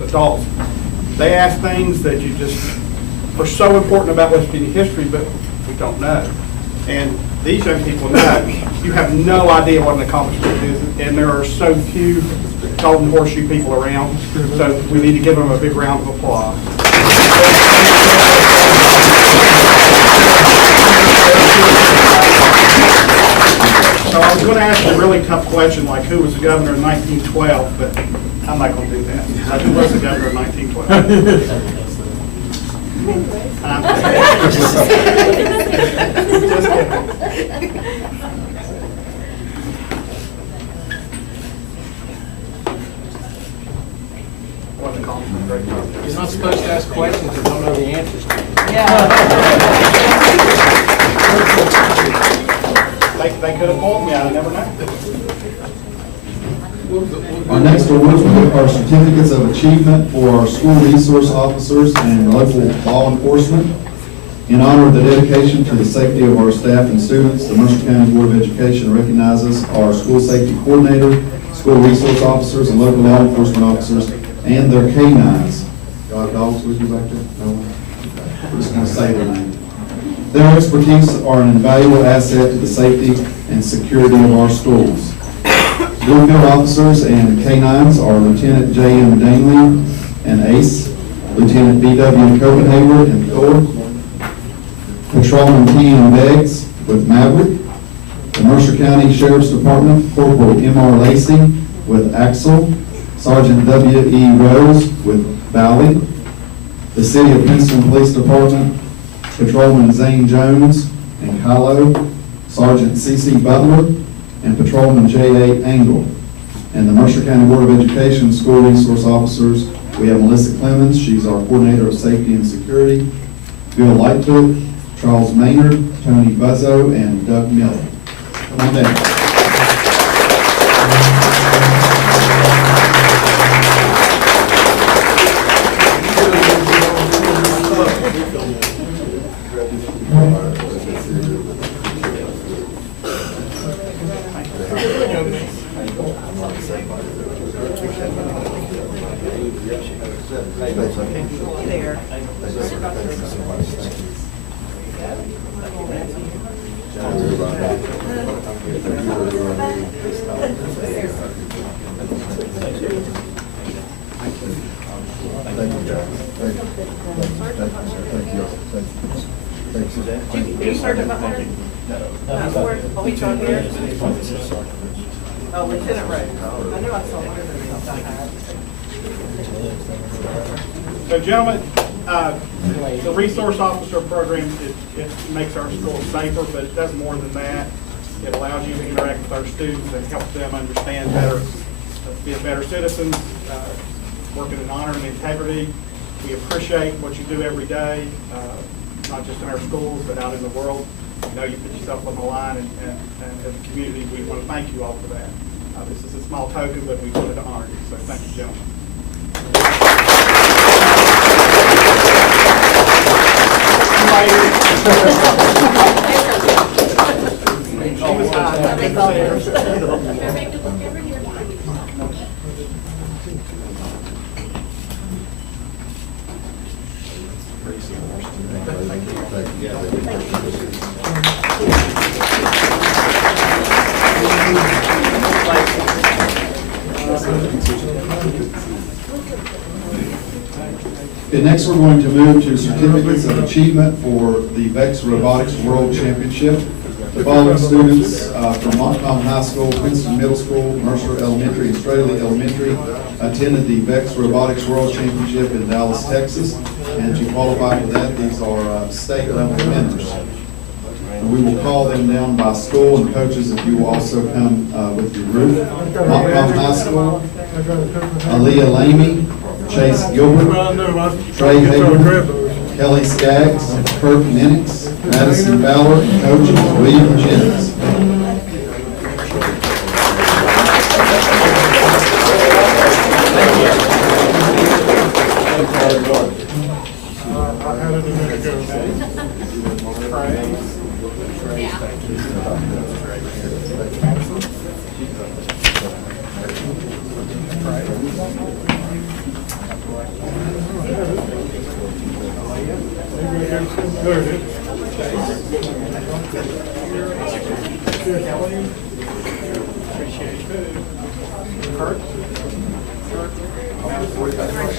Adults, they ask things that you just are so important about West Virginia history, but we don't know. And these young people know. You have no idea what an accomplishment is, and there are so few Golden Horseshoe people around, so we need to give them a big round of applause. So I was going to ask you a really tough question, like who was the governor in 1912, but I'm not going to do that. So who was the governor in 1912? Just kidding. You're not supposed to ask questions you don't know the answers to. They could have pulled me out, I never know. Our next awards are certificates of achievement for our school resource officers and local law enforcement. In honor of the dedication to the safety of our staff and students, the Mercer County Board of Education recognizes our school safety coordinator, school resource officers, and local law enforcement officers, and their canines. Got dogs with you back there? No? We're just going to say their name. Their expertise are an invaluable asset to the safety and security of our schools. Bluefield officers and canines are Lieutenant J.M. Danley and Ace, Lieutenant B.W. Copenhagen and Thor, Patrolman T.M. Beggs with Maverick, the Mercer County Sheriff's Department, Corporal M.R. Lacey with Axel, Sergeant W.E. Rose with Valley, the City of Princeton Police Department, Patrolman Zane Jones and Kylo, Sergeant C.C. Butler, and Patrolman J.A. Angle. And the Mercer County Board of Education School Resource Officers, we have Melissa Clemens, she's our Coordinator of Safety and Security, Bill Lightfoot, Charles Maynard, Tony Buzzo, and Doug Miller. Come on down. You certified? Oh, he's on here? Oh, Lieutenant Ray. I knew I saw one of them. So gentlemen, the resource officer program, it makes our schools safer, but it does more than that. It allows you to interact with our students and help them understand better, be better citizens, working in honor and integrity. We appreciate what you do every day, not just in our schools, but out in the world. You know, you put yourself on the line, and as a community, we want to thank you all for that. This is a small token, but we wanted to honor you, so thank you, gentlemen. Okay, next we're going to move to certificates of achievement for the VEX Robotics World Championship. The following students from Montcalm High School, Princeton Middle School, Mercer Elementary, and Straley Elementary attended the VEX Robotics World Championship in Dallas, Texas. And to qualify for that, these are state level winners. And we will call them down by school, and coaches, if you will also come with your group. Montcalm High School, Aaliyah Lamy, Chase Gilbert, Trey Hager, Kelly Skaggs, Kirk Nenix, Madison Fowler, and coach William Jennings.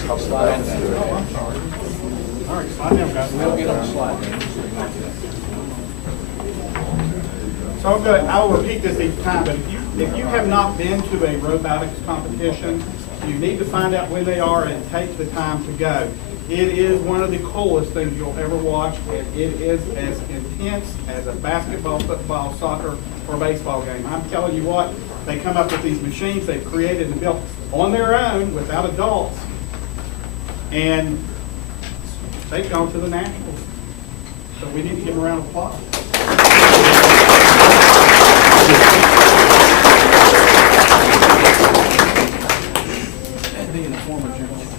I'll slide in there. All right, slide down, guys. We'll get on the slide. So I will repeat this each time, but if you have not been to a robotics competition, you need to find out when they are and take the time to go. It is one of the coolest things you'll ever watch, and it is as intense as a basketball, football, soccer, or baseball game. I'm telling you what, they come up with these machines they've created and built on their own without adults, and they've gone to the Nationals. So we need to give them a round of applause. Being a former journalist.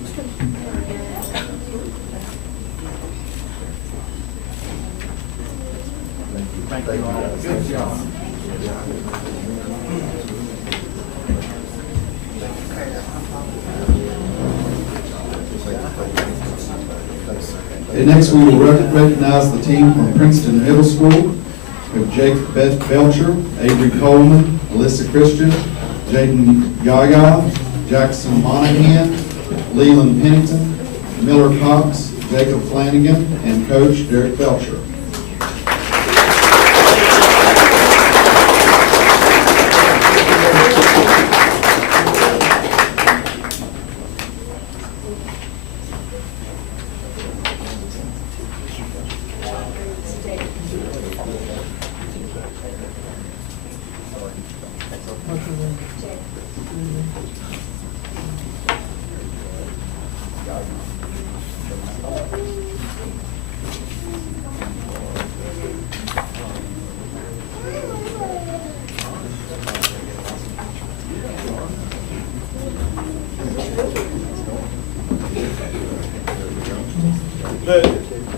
Thank you all. Good job. Okay, next we will recognize the team from Princeton Middle School with Jake Belcher, Avery Coleman, Alyssa Christian, Jaden Yaya, Jackson Monahan, Leland Pennington, Miller Cox, Jacob Flanagan, and Coach Derek Belcher.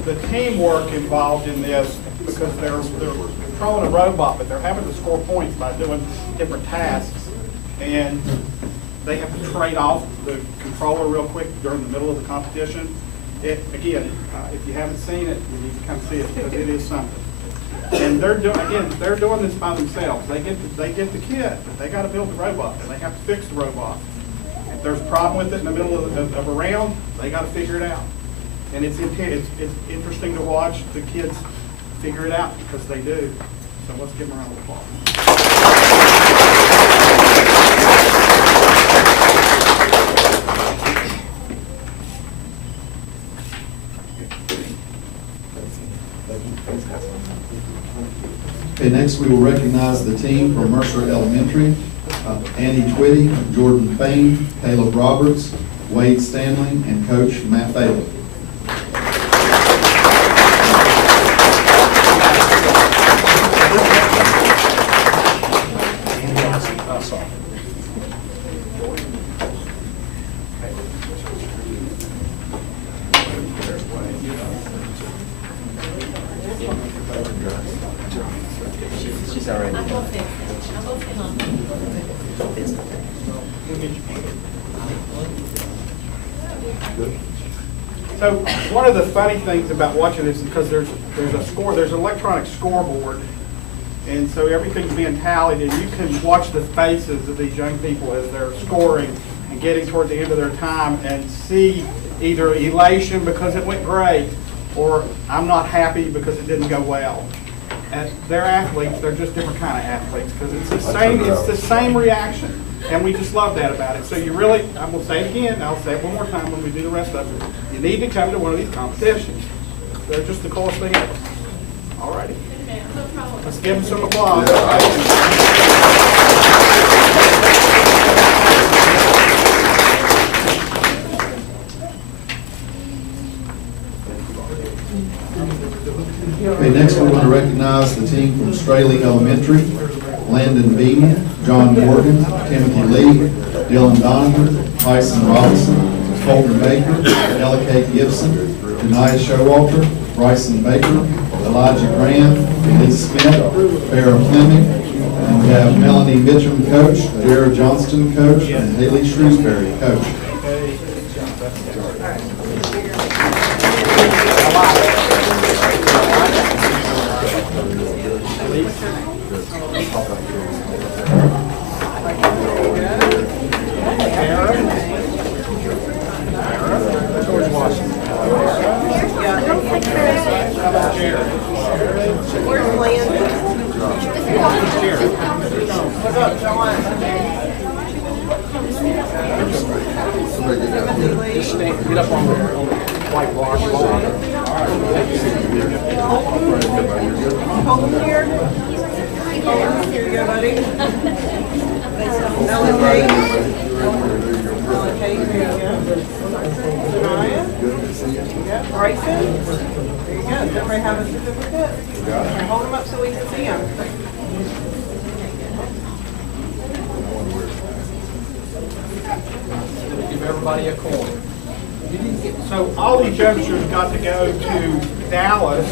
The teamwork involved in this, because they're controlling a robot, but they're having to score points by doing different tasks, and they have to trade off the controller real quick during the middle of the competition. Again, if you haven't seen it, you need to come see it, because it is something. And they're doing this by themselves. They get the kit, but they got to build the robot, and they have to fix the robot. If there's a problem with it in the middle of a round, they got to figure it out. And it's interesting to watch the kids figure it out, because they do. So let's give them a round of applause. Okay, next we will recognize the team from Mercer Elementary, Annie Twitty, Jordan Fain, Caleb Roberts, Wade Stanley, and Coach Matt Bailey. She's already. So one of the funny things about watching this is because there's an electronic scoreboard, and so everything's being tallied, and you can watch the faces of these young people as they're scoring and getting toward the end of their time, and see either elation because it went great, or I'm not happy because it didn't go well. And they're athletes; they're just different kind of athletes, because it's the same reaction. And we just love that about it. So you really, I'm going to say it again, I'll say it one more time when we do the rest of it. You need to come to one of these competitions. They're just the coolest thing ever. All righty. Let's give them some applause. Okay, next we're going to recognize the team from Straley Elementary, Landon Bean, John Morgan, Timothy Lee, Dylan Donovan, Tyson Robinson, Colton Baker, Ella Kate Gibson, Denia Showalter, Bryson Baker, Elijah Graham, Lee Smith, Farrah Fleming, and we have Melanie Mitchum, coach, Jared Johnston, coach, and Haley Shrewsbury, coach. Hold them here. Here you go, buddy. Ellen Kate. Ellen Kate, here you go. Maya. Yeah, Bryson. There you go. Does everybody have a certificate? Hold them up so we can see them. Give everybody a coin. So all these youngsters got to go to Dallas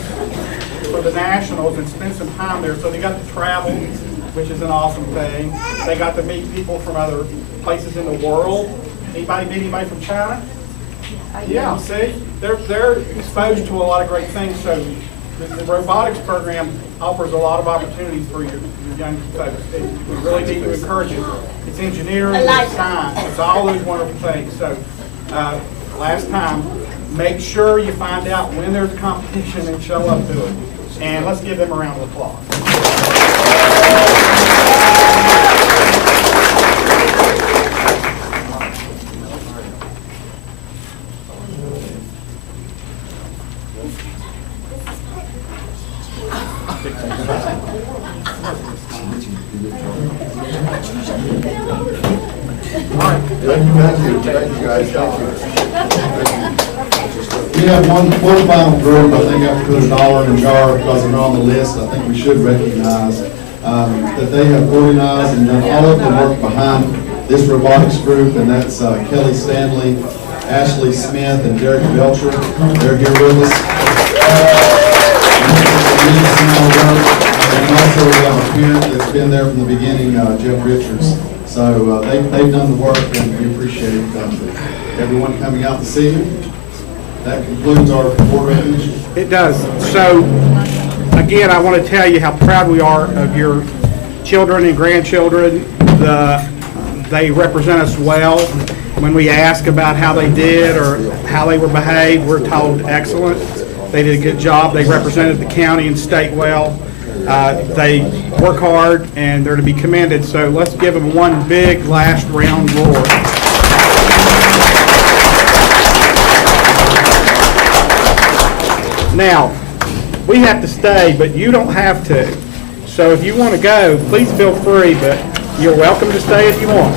for the Nationals and spend some time there. So they got to travel, which is an awesome thing. They got to meet people from other places in the world. Anybody meet anybody from China? Yeah, see? They're exposed to a lot of great things. So the robotics program offers a lot of opportunities for your young folks. We really need to encourage it. It's engineering, it's science, it's all those wonderful things. So last time, make sure you find out when there's a competition and show up to it. And let's give them a round of applause. Thank you guys, thank you. We have one final group. I think I have to put $1 in the jar because they're on the list. I think we should recognize that they have organized and done all of the work behind this robotics group, and that's Kelly Stanley, Ashley Smith, and Derek Belcher. They're here with us. And also we have a parent that's been there from the beginning, Jeff Richards. So they've done the work, and we appreciate everyone coming out this evening. That concludes our board recognition. It does. So, again, I want to tell you how proud we are of your children and grandchildren. They represent us well. When we ask about how they did or how they were behaved, we're told excellent. They did a good job. They represented the county and state well. They work hard, and they're to be commended. So let's give them one big last round roar. Now, we have to stay, but you don't have to. So if you want to go, please feel free, but you're welcome to stay if you want.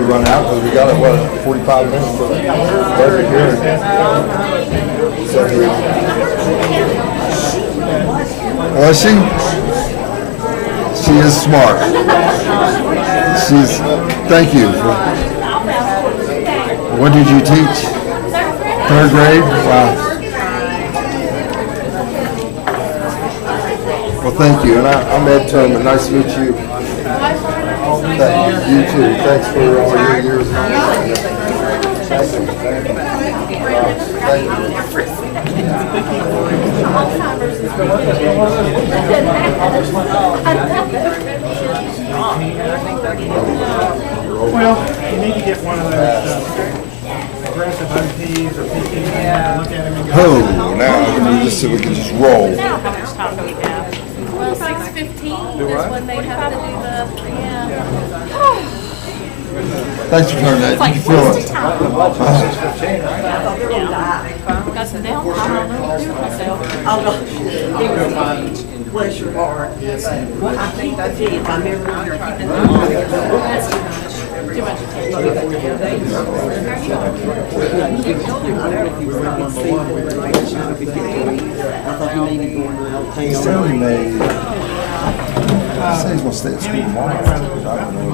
Run out because we got 45 minutes for the budget hearing. Well, she is smart. Thank you. What did you teach? 3rd grade? Wow. Well, thank you. And I'm Ed Turman. Nice to meet you. Thank you. You too. Thanks for all your years. Thank you. Thank you. Well, you need to get one of those aggressive OTs or PTs and look at them and go. Oh, now so we can just roll. How much time do we have? Well, 6:15 is when they have to do the, Thanks for turning that. It's like, You feel what's it? the time? Got some downtime, I don't know what to do with myself. Bless your heart. Well, I think I did. If I remember. Too much He said he made. He said he's gonna stay at school tomorrow. I don't know.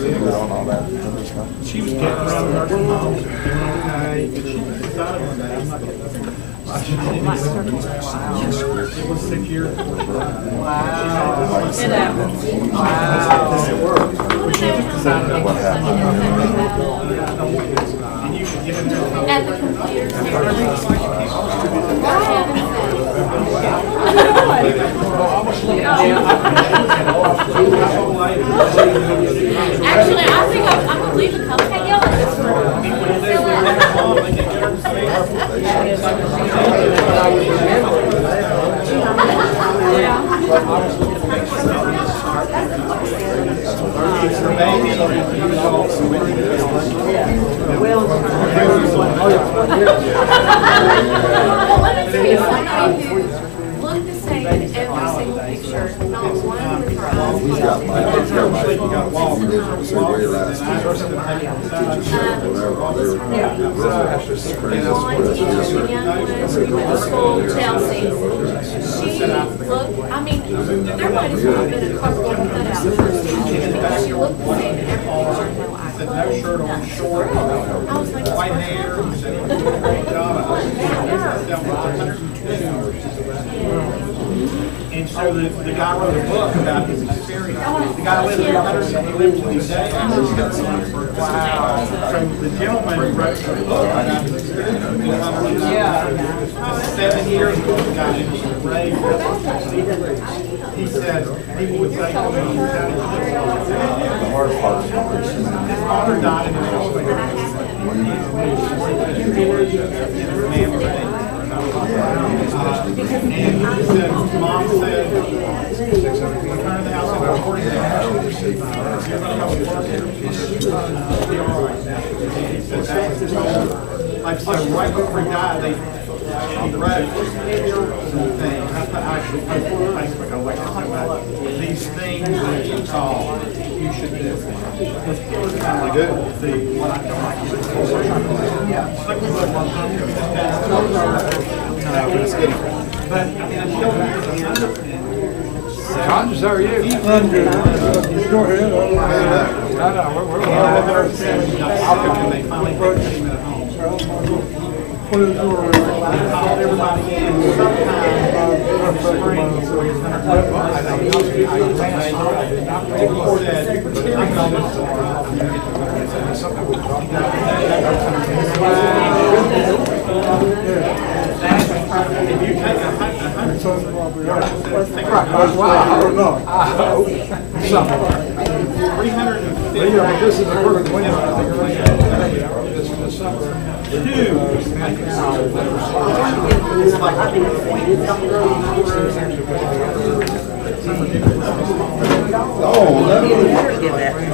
Good on all that other stuff. She was getting around nursing homes, doing okay, but she decided one day, I'm not getting nothing. It was 6 years. It happens. And you can get in there. At the computer Actually, I think I'm gonna leave a cupcake yelling this for Well, let me tell you something who look the same in every single picture, not one with her eyes. Chelsea. She looked, I mean, there might as well have been a cardboard cutout for her. She looked the same in every picture. No shirt on, short, I was like, white hair. Great job. And so the guy wrote a book about his experience. The guy lived 100, he lived to this day. Wow. So the gentleman wrote a book about his experience. 7 years ago, the guy was raised. He said, people would say, "Oh, man, how did you do it?" His father died in an elevator. And he said, Mom said, return to the house and recording the house. Like, so right before he died, he wrote thing. I actually posted on Facebook, I was like, these things that you saw, you should do. It's kind of like the what I don't like. It's like we look one time. But I mean, until the end. Cotton's, how are you? I'm good. Go ahead. No, we're And they finally came at home. What is your They called everybody in sometime in the spring before his 100th If you take a 100, I hope. 350. This is a perfect window. Oh, that You better give that to me.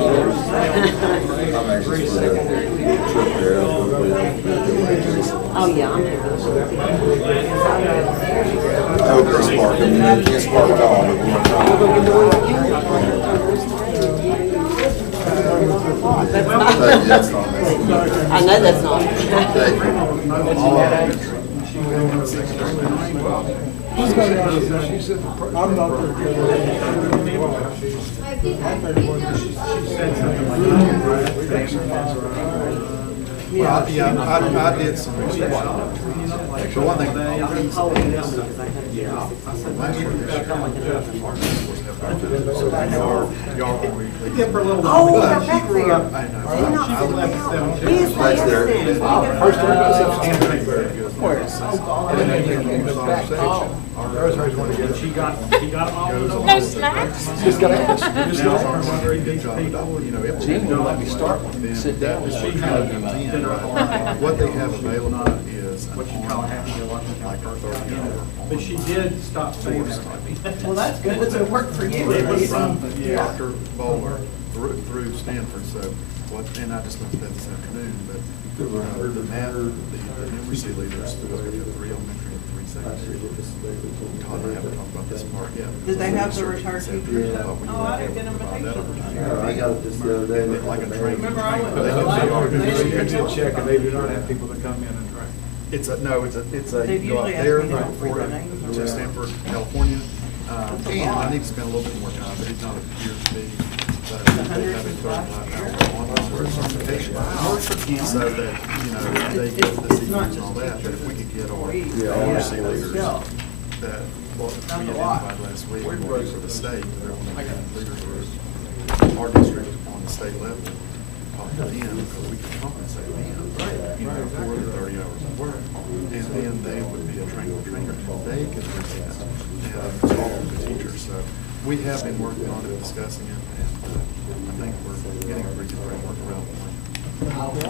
I'm actually trip there. Oh, yeah, I'm happy. I hope they spark. I mean, they can't spark at all, but we're trying. That's not I know that's not. She said, I'm not there. Well, yeah, I did some research. For one thing, Yeah, for a little Oh, while. they're back there. I know. She left at 17. He's like there. this. First one goes up. She got all of those. no snacks. Just gotta ask. Just Now, gotta ask. Gene won't let me start one. Sit down. What they have available is What you call happy go lucky, like her 30. But she did stop saying that. Well, that's good, so it worked for you. It was from Dr. Bowler through Stanford, so what, and I just looked at that this afternoon, but the matter, the numeracy leaders, we have 3 elementary and 3 secondary. God, I haven't talked about this part yet. Did they have the return teachers? Oh, Oh, I didn't get an invitation. I got it just the other day. Like a training. Remember I went- But they do I did check and they do not have people that come in and train. It's a, no, it's a, They've you go usually out there asked me to for read their name. to Stanford, California. And I need to spend a little bit more time, but it's not appeared to be, but they have a 35-hour one, where certification. So that, you know, they get the CEs and all that, but if we could get our literacy leaders that, what we identified last week, working for the state, they're going to be leaders of our district on the state level, talk to them, because we could compensate them, you know, for the 30 hours of work. And then they would be a trainer, and they could present and talk to the teachers. So we have been working on it, discussing it, and I think we're getting a pretty good framework around it. We're talking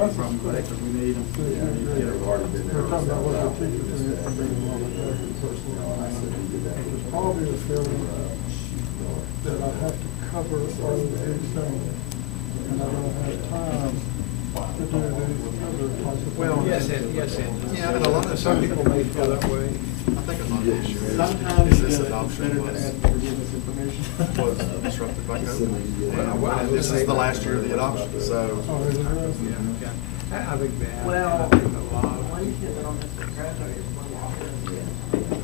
about what the teachers need from being involved in that personal. There's probably a feeling that I have to cover all of these things, and I don't have time to do these other types of. Well, things. yeah, and a lot of Some people may feel that way. I think a lot of the issue is this adoption was disrupted by COVID. And this is the last year of the adoption, so. Oh, is it really? I think that. Well, I think a lot of.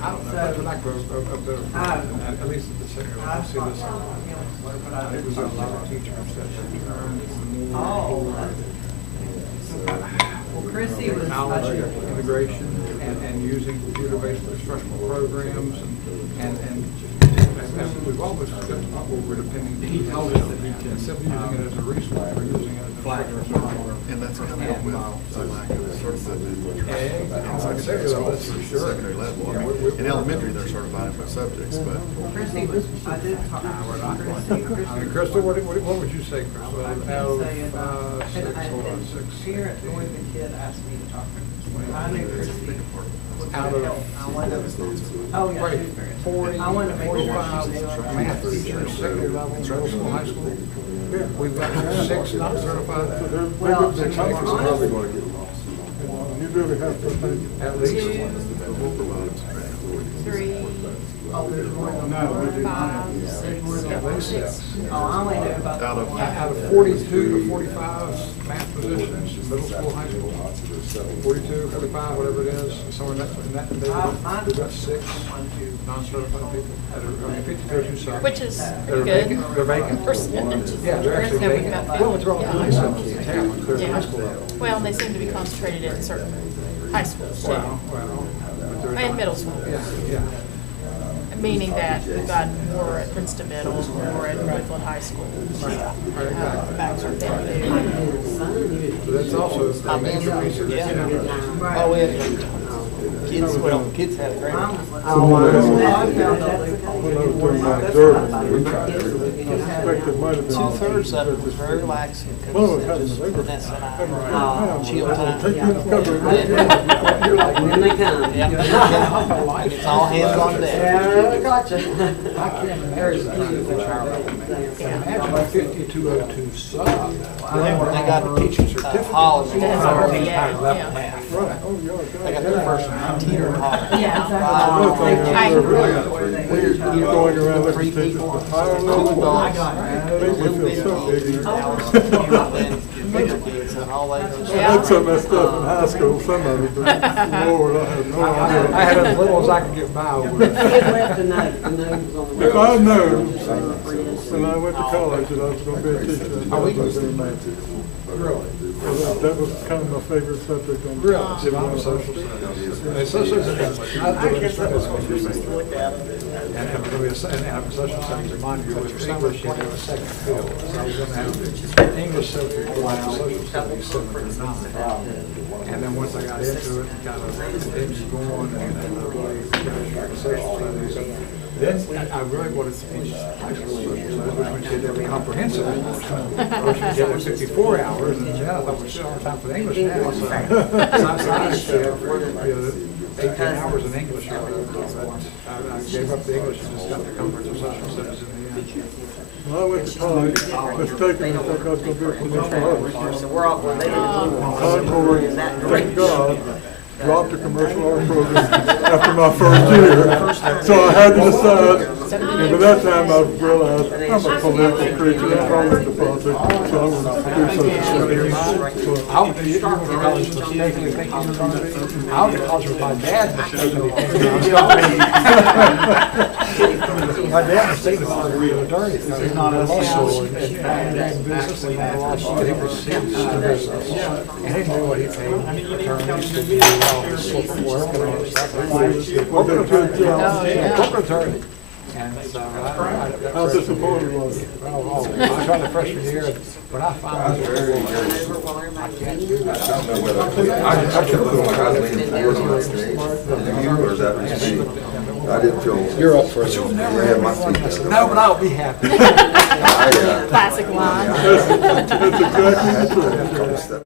I don't know, but I grew up there, at least at the center, I see this. It was a lot of teachers that well, Chrissy was. knowledge integration and using computer-based instructional programs and we've always discussed what we're depending, instead of using it as a resource, we're using it as a instructional. And that's coming up with the lack of certified That's for sure. secondary level. I mean, in elementary, they're certified in most subjects, but Chrissy was, I did talk to Chrissy. I mean, Crystal, what would you say, Crystal? Out of And six, parent, the way the kid asked me to talk to her, I knew Chrissy would Out of- help. I wanted to, oh, yeah, Right, she was very. 40, I wanted to make sure 45 math teachers, secondary level, middle school, high school. We've got 6 not certified. Well, They're probably going to get lost. You really have to think. At least. 3, Oh, there's more than No, we do not. 5, 6, At least 6. Oh, I only knew about. out of, Out of 42 to 45 math positions, middle school, high school, 42, 45, whatever it is, somewhere in that neighborhood, we've got 6 non-certified people that are, I mean, 52 sub. which is They're pretty vacant, good. they're vacant. Percentage. Yeah, they're actually Then we've vacant. got Well, it's wrong with yeah. high school, it's talent, they're Yeah. high school level. Well, and they seem to be concentrated in certain high schools too, Well, but they're and not- middle schools. Yeah, yeah. Meaning that we've got more at Princeton Middle, more at Woodland High School. Back from them. So that's also a major reason that, you know. Oh, kids had a great. When I was doing my observing, I suspect it might have been. 2/3 of it was very relaxing. One of us Just had the Vanessa and I. Chill time. Take this cover. When they come. Yeah. It's all hands on deck. Yeah, gotcha. I can't imagine imagine 5202 sub. They got a teacher certificate. Holiday. Yeah, yeah. Math. Right, oh, yeah. They got their first teeter holiday. Yeah. Another thing I is, agree. you're going around looking 3 at teachers people. with higher 2 level. adults. They feel so ignorant. Bigger kids and all that. I had some of that stuff in high school, some of it, but Lord, I had no idea. I had as little as I could get by with. He had left a note, the note was on the. If I knew, when I went to college, that I was gonna be a teacher, I was gonna be a math. Really? That was kind of my favorite subject on. Really? See, I'm a social studies. And social studies, not doing and have a social studies in mind, you with English, you have a second field. So I was gonna have English subject, social studies, 7 or 9. And then once I got into it, kind of things going, and then I really got into social studies. Then I really wanted to teach high school social studies, which meant you had to have a comprehensive English. Or you had 54 hours, and then I thought, well, shit, I don't have time for the English now. So I actually have 18 hours in English. I gave up the English and just got the comprehensive social studies in the end. When I went to college, mistakenly, I think I was gonna be a commercial artist. So we're all, they Concord, thank God, dropped the commercial art program after my first year. So I had to decide, And by that time, I've realized I'm a political creature, I'm probably into politics, so I'm gonna do social studies. I went to college mistakenly thinking you were going to be, I went to college with my dad mistakenly thinking I was going to be. My dad mistakenly thought I was going to be an attorney, because he's not a law school, and in business, and not a law school, he was serious in business. And he knew what he paid attorneys to do all this sort of work and all this stuff. Corporate attorney. And so How disappointed was it? I was trying the freshman year, and when I found out, I can't do that. I kept feeling like I was leaning forward on that stage. Did you, or is that just me? I didn't feel. You're up for it. Yeah, my feet. I said, no, but I'll be happy. Classic line. That's exactly the truth.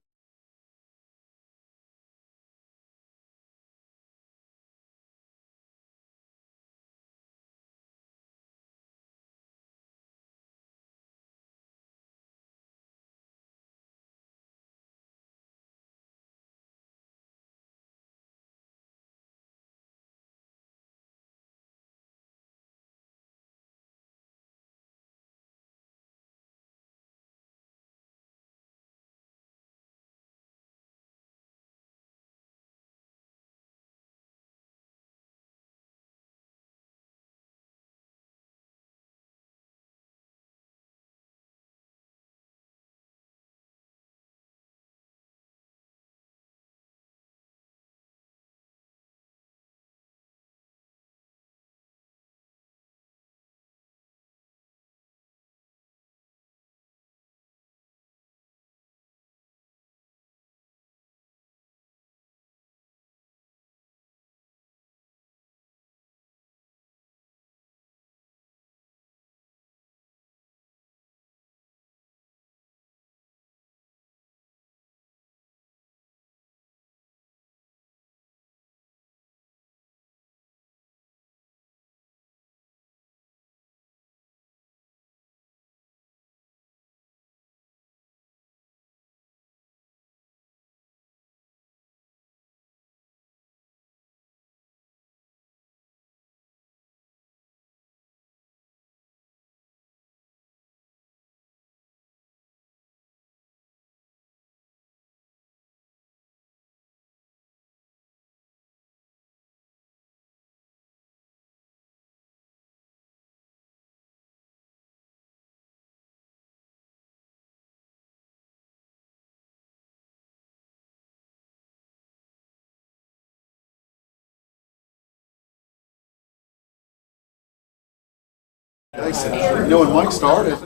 You know, when Mike started,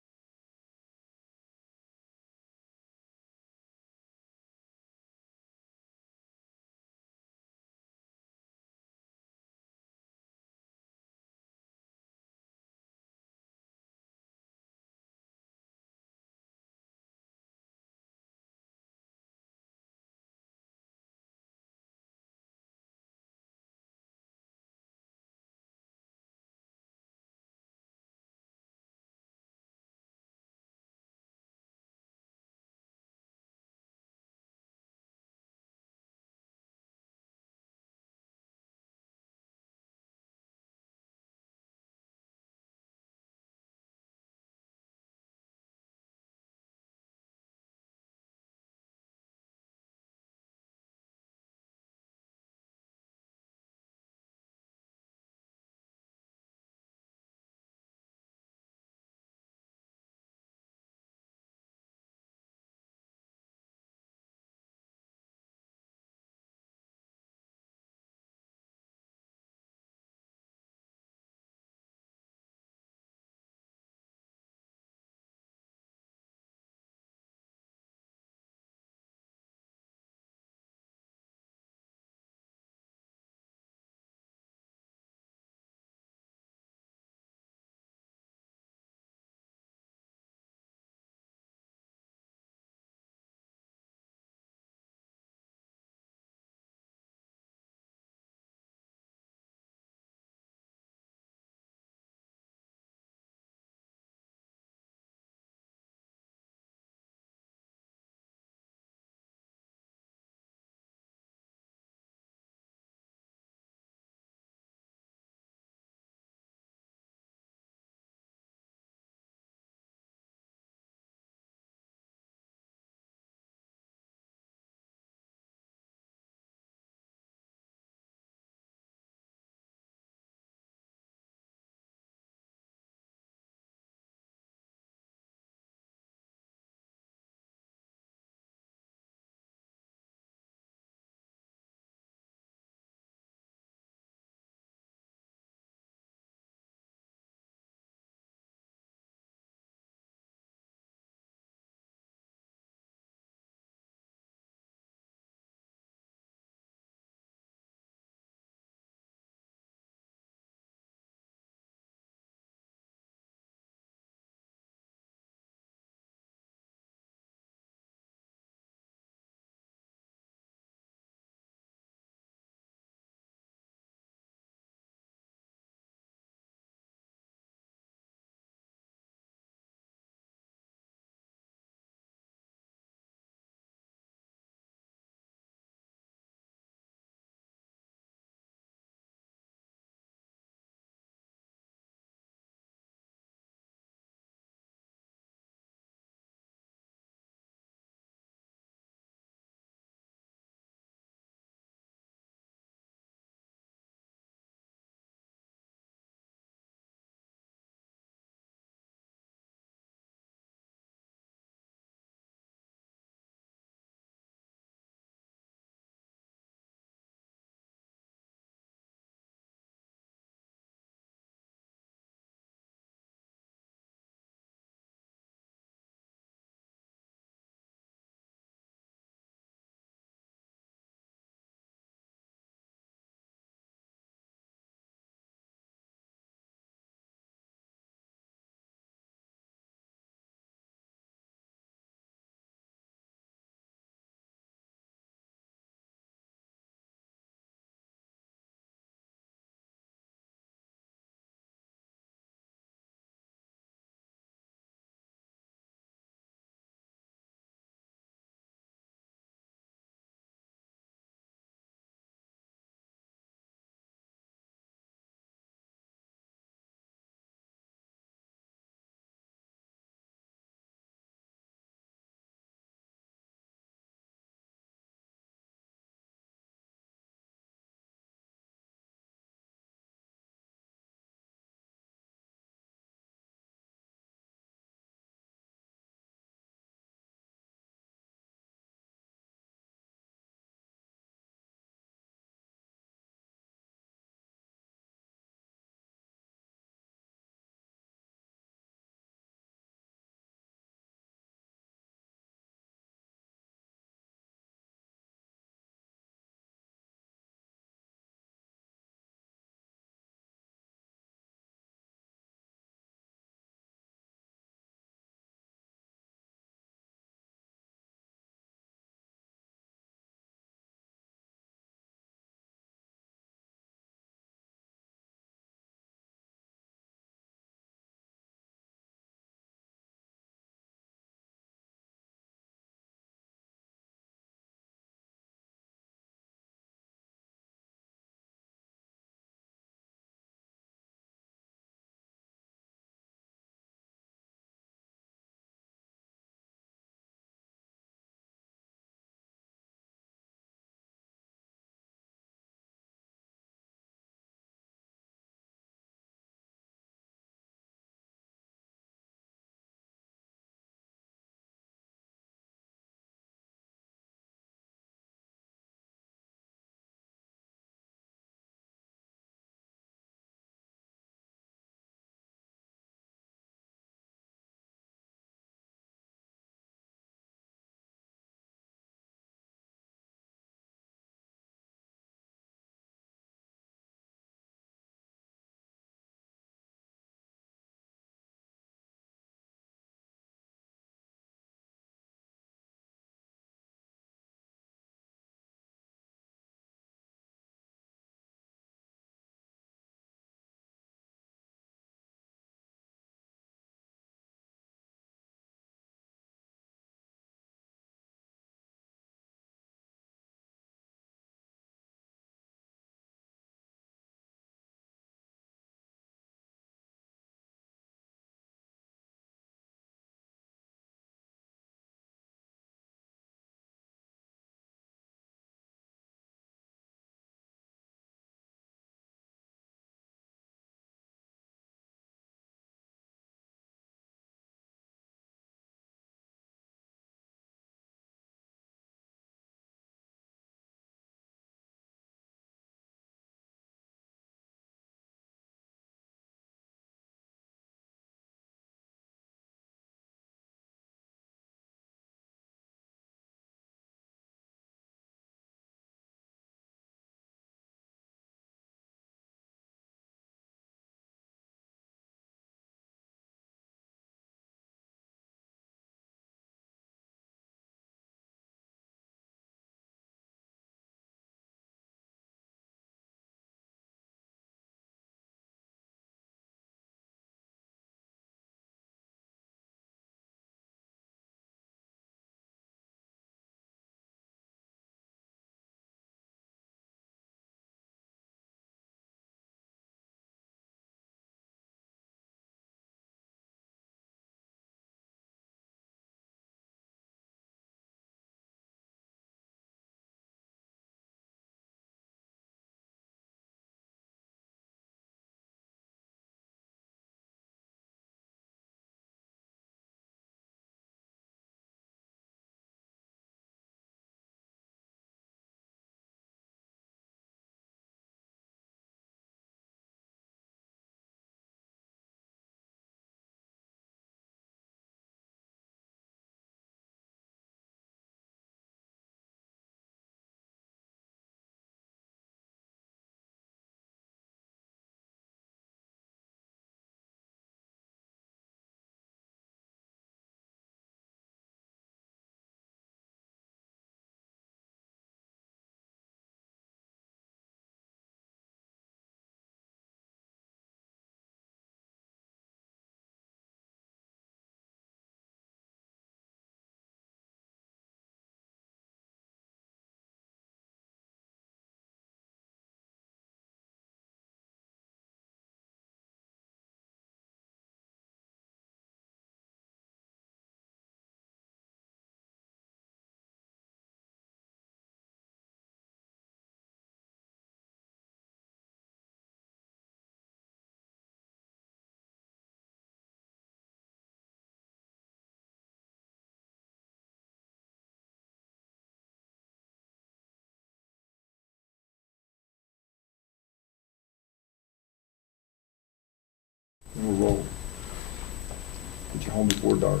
home before dark.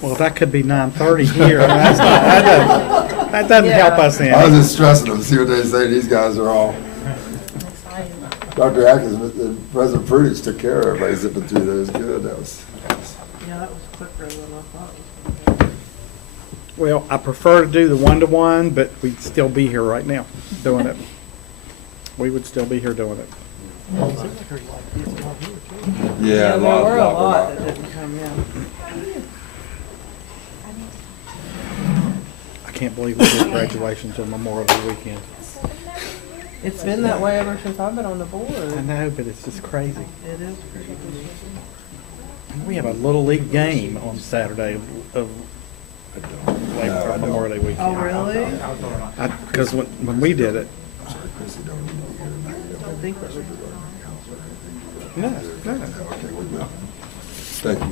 Well, that could be 9:30 here. That's not, that doesn't help us I was any. just stressing them, see what they say, these guys are all. Dr. Atkins and President Prudence took care of everybody zipping through there, it was good, that was. Yeah, that was quicker than I thought it was gonna be. Well, I prefer to do the 1-to-1, but we'd still be here right now doing it. We would still be here doing it. Yeah, There were a lot that didn't come in. I can't believe we did graduation till Memorial Day weekend. It's been that way ever since I've been on the board. I know, but it's just crazy. It is pretty good. We have a Little League game on Saturday of like for Memorial Day weekend. Oh, really? Because when we did it, I think that was. no. Thank you.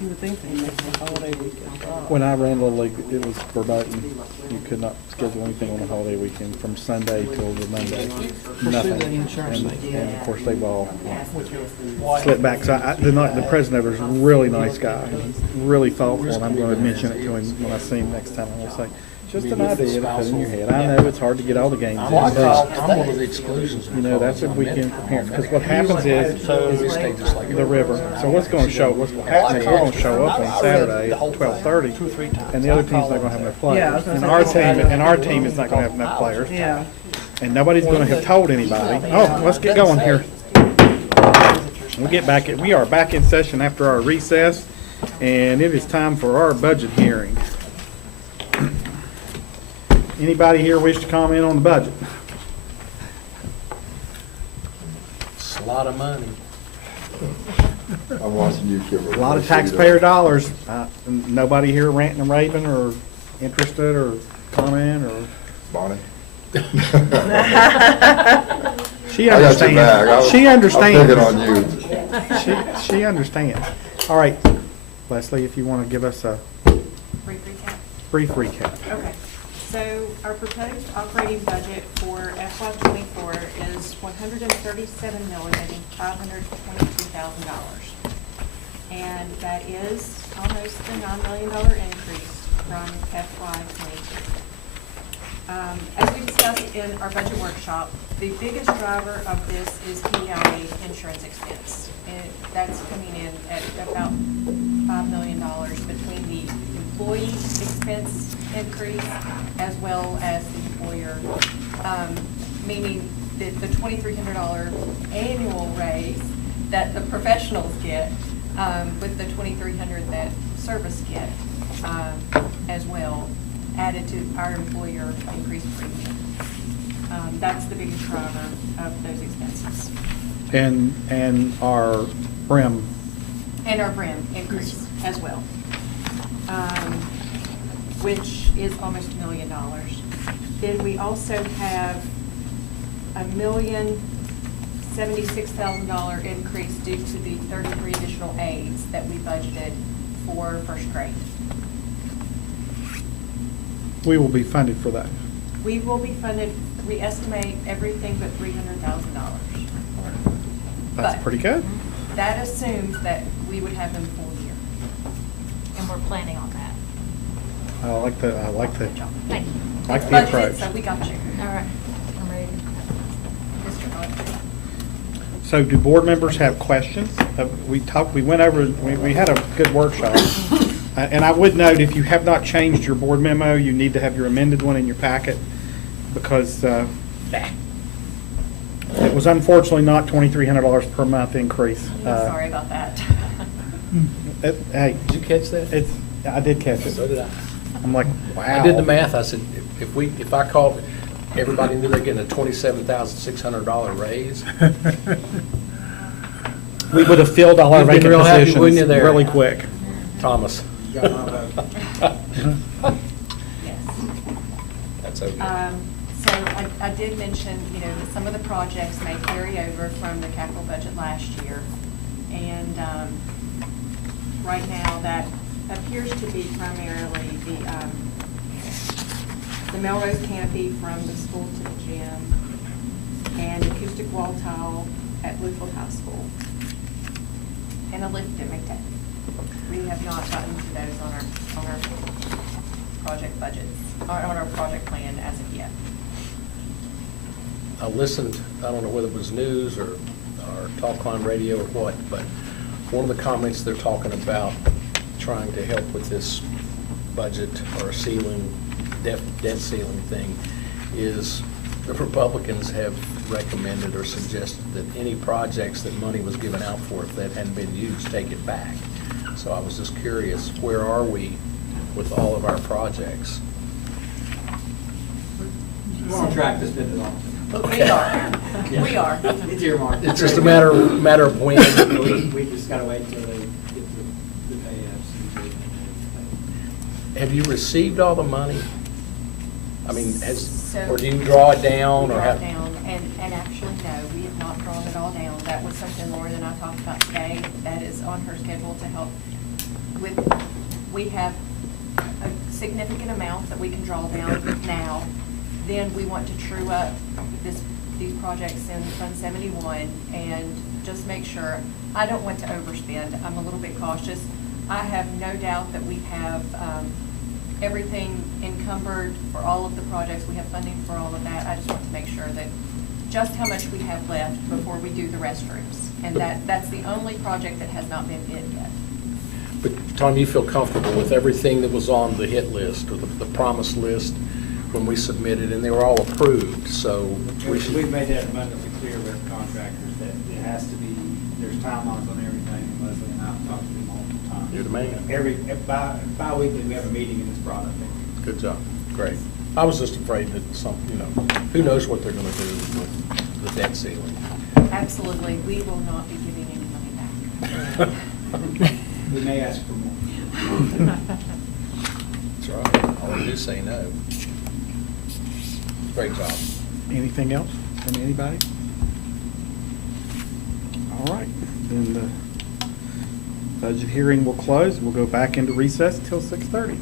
You would think they make the holiday weekend off. When I ran Little League, it was verboten. You could not schedule anything on a holiday weekend from Sunday till the Monday. Nothing. And of course, they've all slipped back. So the president was a really nice guy, really thoughtful, and I'm going to mention it to him when I see him next time. I'm going to say, just an idea to put in your head. I know it's hard to get all the games in. I'm one of the exclusions. You know, that's a weekend for parents, because what happens is the river. So what's going to show, what's going to happen is we're going to show up on Saturday at 12:30, and the other team's not going to have enough Yeah, I was players. gonna And our team is not going to have enough players. Yeah. And nobody's going to have told anybody. Oh, let's get going here. We are back in session after our recess, and it is time for our budget hearing. Anybody here wish to comment on the budget? It's a lot of money. I'm watching you, Kimberly. A lot of taxpayer dollars. Nobody here ranting and raving or interested or comment or? Bonnie? She I got your back. understands. She understands. I'm picking on you. She understands. All right, Leslie, if you want to give us a Brief recap. brief recap. Okay, so our proposed operating budget for FY '24 is $137,522,000. And that is almost a $9 million increase from FY '22. As we discussed in our budget workshop, the biggest driver of this is PIA insurance expense. That's coming in at about $5 million between the employee expense increase as well as the employer, meaning that the $2,300 annual raise that the professionals get with the $2,300 that service get as well, added to our employer increased premium. That's the biggest driver of those expenses. And our brim. And our BRIM increase as well, which is almost $1 million. Then we also have $1,076,000 increase due to the 33 additional aides that we budgeted for first grade. We will be funded for that. We will be funded, we estimate everything but $300,000. That's pretty good. That assumes that we would have them full year. And we're planning on that. I like the Good job. Thank you. like It's the budgeted, approach. so we got you. All right, I'm ready. Mr. Godfrey. So do board members have questions? We went over, we had a good workshop. And I would note, if you have not changed your board memo, you need to have your amended one in your packet, because it was unfortunately not $2,300 per month increase. I'm sorry about that. Hey, Did you catch that? I did catch it. So did I. I'm like, wow. I did the math. I said, if I called, everybody knew they're getting a $27,600 raise. We would have filled all our You'd been vacant real happy, positions wouldn't you, there? really quick. Thomas. Yes. That's okay. So I did mention, that some of the projects may carry over from the capital budget last year. And right now, that appears to be primarily the Melrose canopy from the school to the gym and acoustic wall tile at Bluefield High School. and a lift at McTech. We have not gotten to those on our project budgets, or on our project plan as of yet. I listened, I don't know whether it was news or talk on radio or what, but one of the comments they're talking about trying to help with this budget or ceiling, debt ceiling thing is the Republicans have recommended or suggested that any projects that money was given out for, if that hadn't been used, take it back. So I was just curious, where are we with all of our projects? We're on track to spend it all. We are. It's earmarked. It's just a matter of when. We just gotta wait until they get the pay apps. Have you received all the money? I mean, So- or do you draw it down? We or draw it how? down, and actually, no, we have not drawn it all down. That was something Lauren and I talked about today. That is on her schedule to help with, we have a significant amount that we can draw down now. Then we want to true up these projects in Fund 71 and just make sure, I don't want to overspend. I'm a little bit cautious. I have no doubt that we have everything encumbered for all of the projects. We have funding for all of that. I just want to make sure that just how much we have left before we do the restrooms. And that's the only project that has not been bid yet. But Tom, you feel comfortable with everything that was on the hit list or the promise list when we submitted, and they were all approved, so we should. We've made that abundantly clear with contractors that it has to be, there's timelines on everything, and Leslie and I have talked to them multiple times. You're the man. Bi-weekly, we have a meeting in this product. Good job, great. I was just afraid that who knows what they're gonna do with the debt ceiling. Absolutely, we will not be giving any money back. We may ask for more. That's right, all they do is say no. Great job. Anything else from anybody? All right, then the budget hearing will close. We'll go back into recess until 6:30.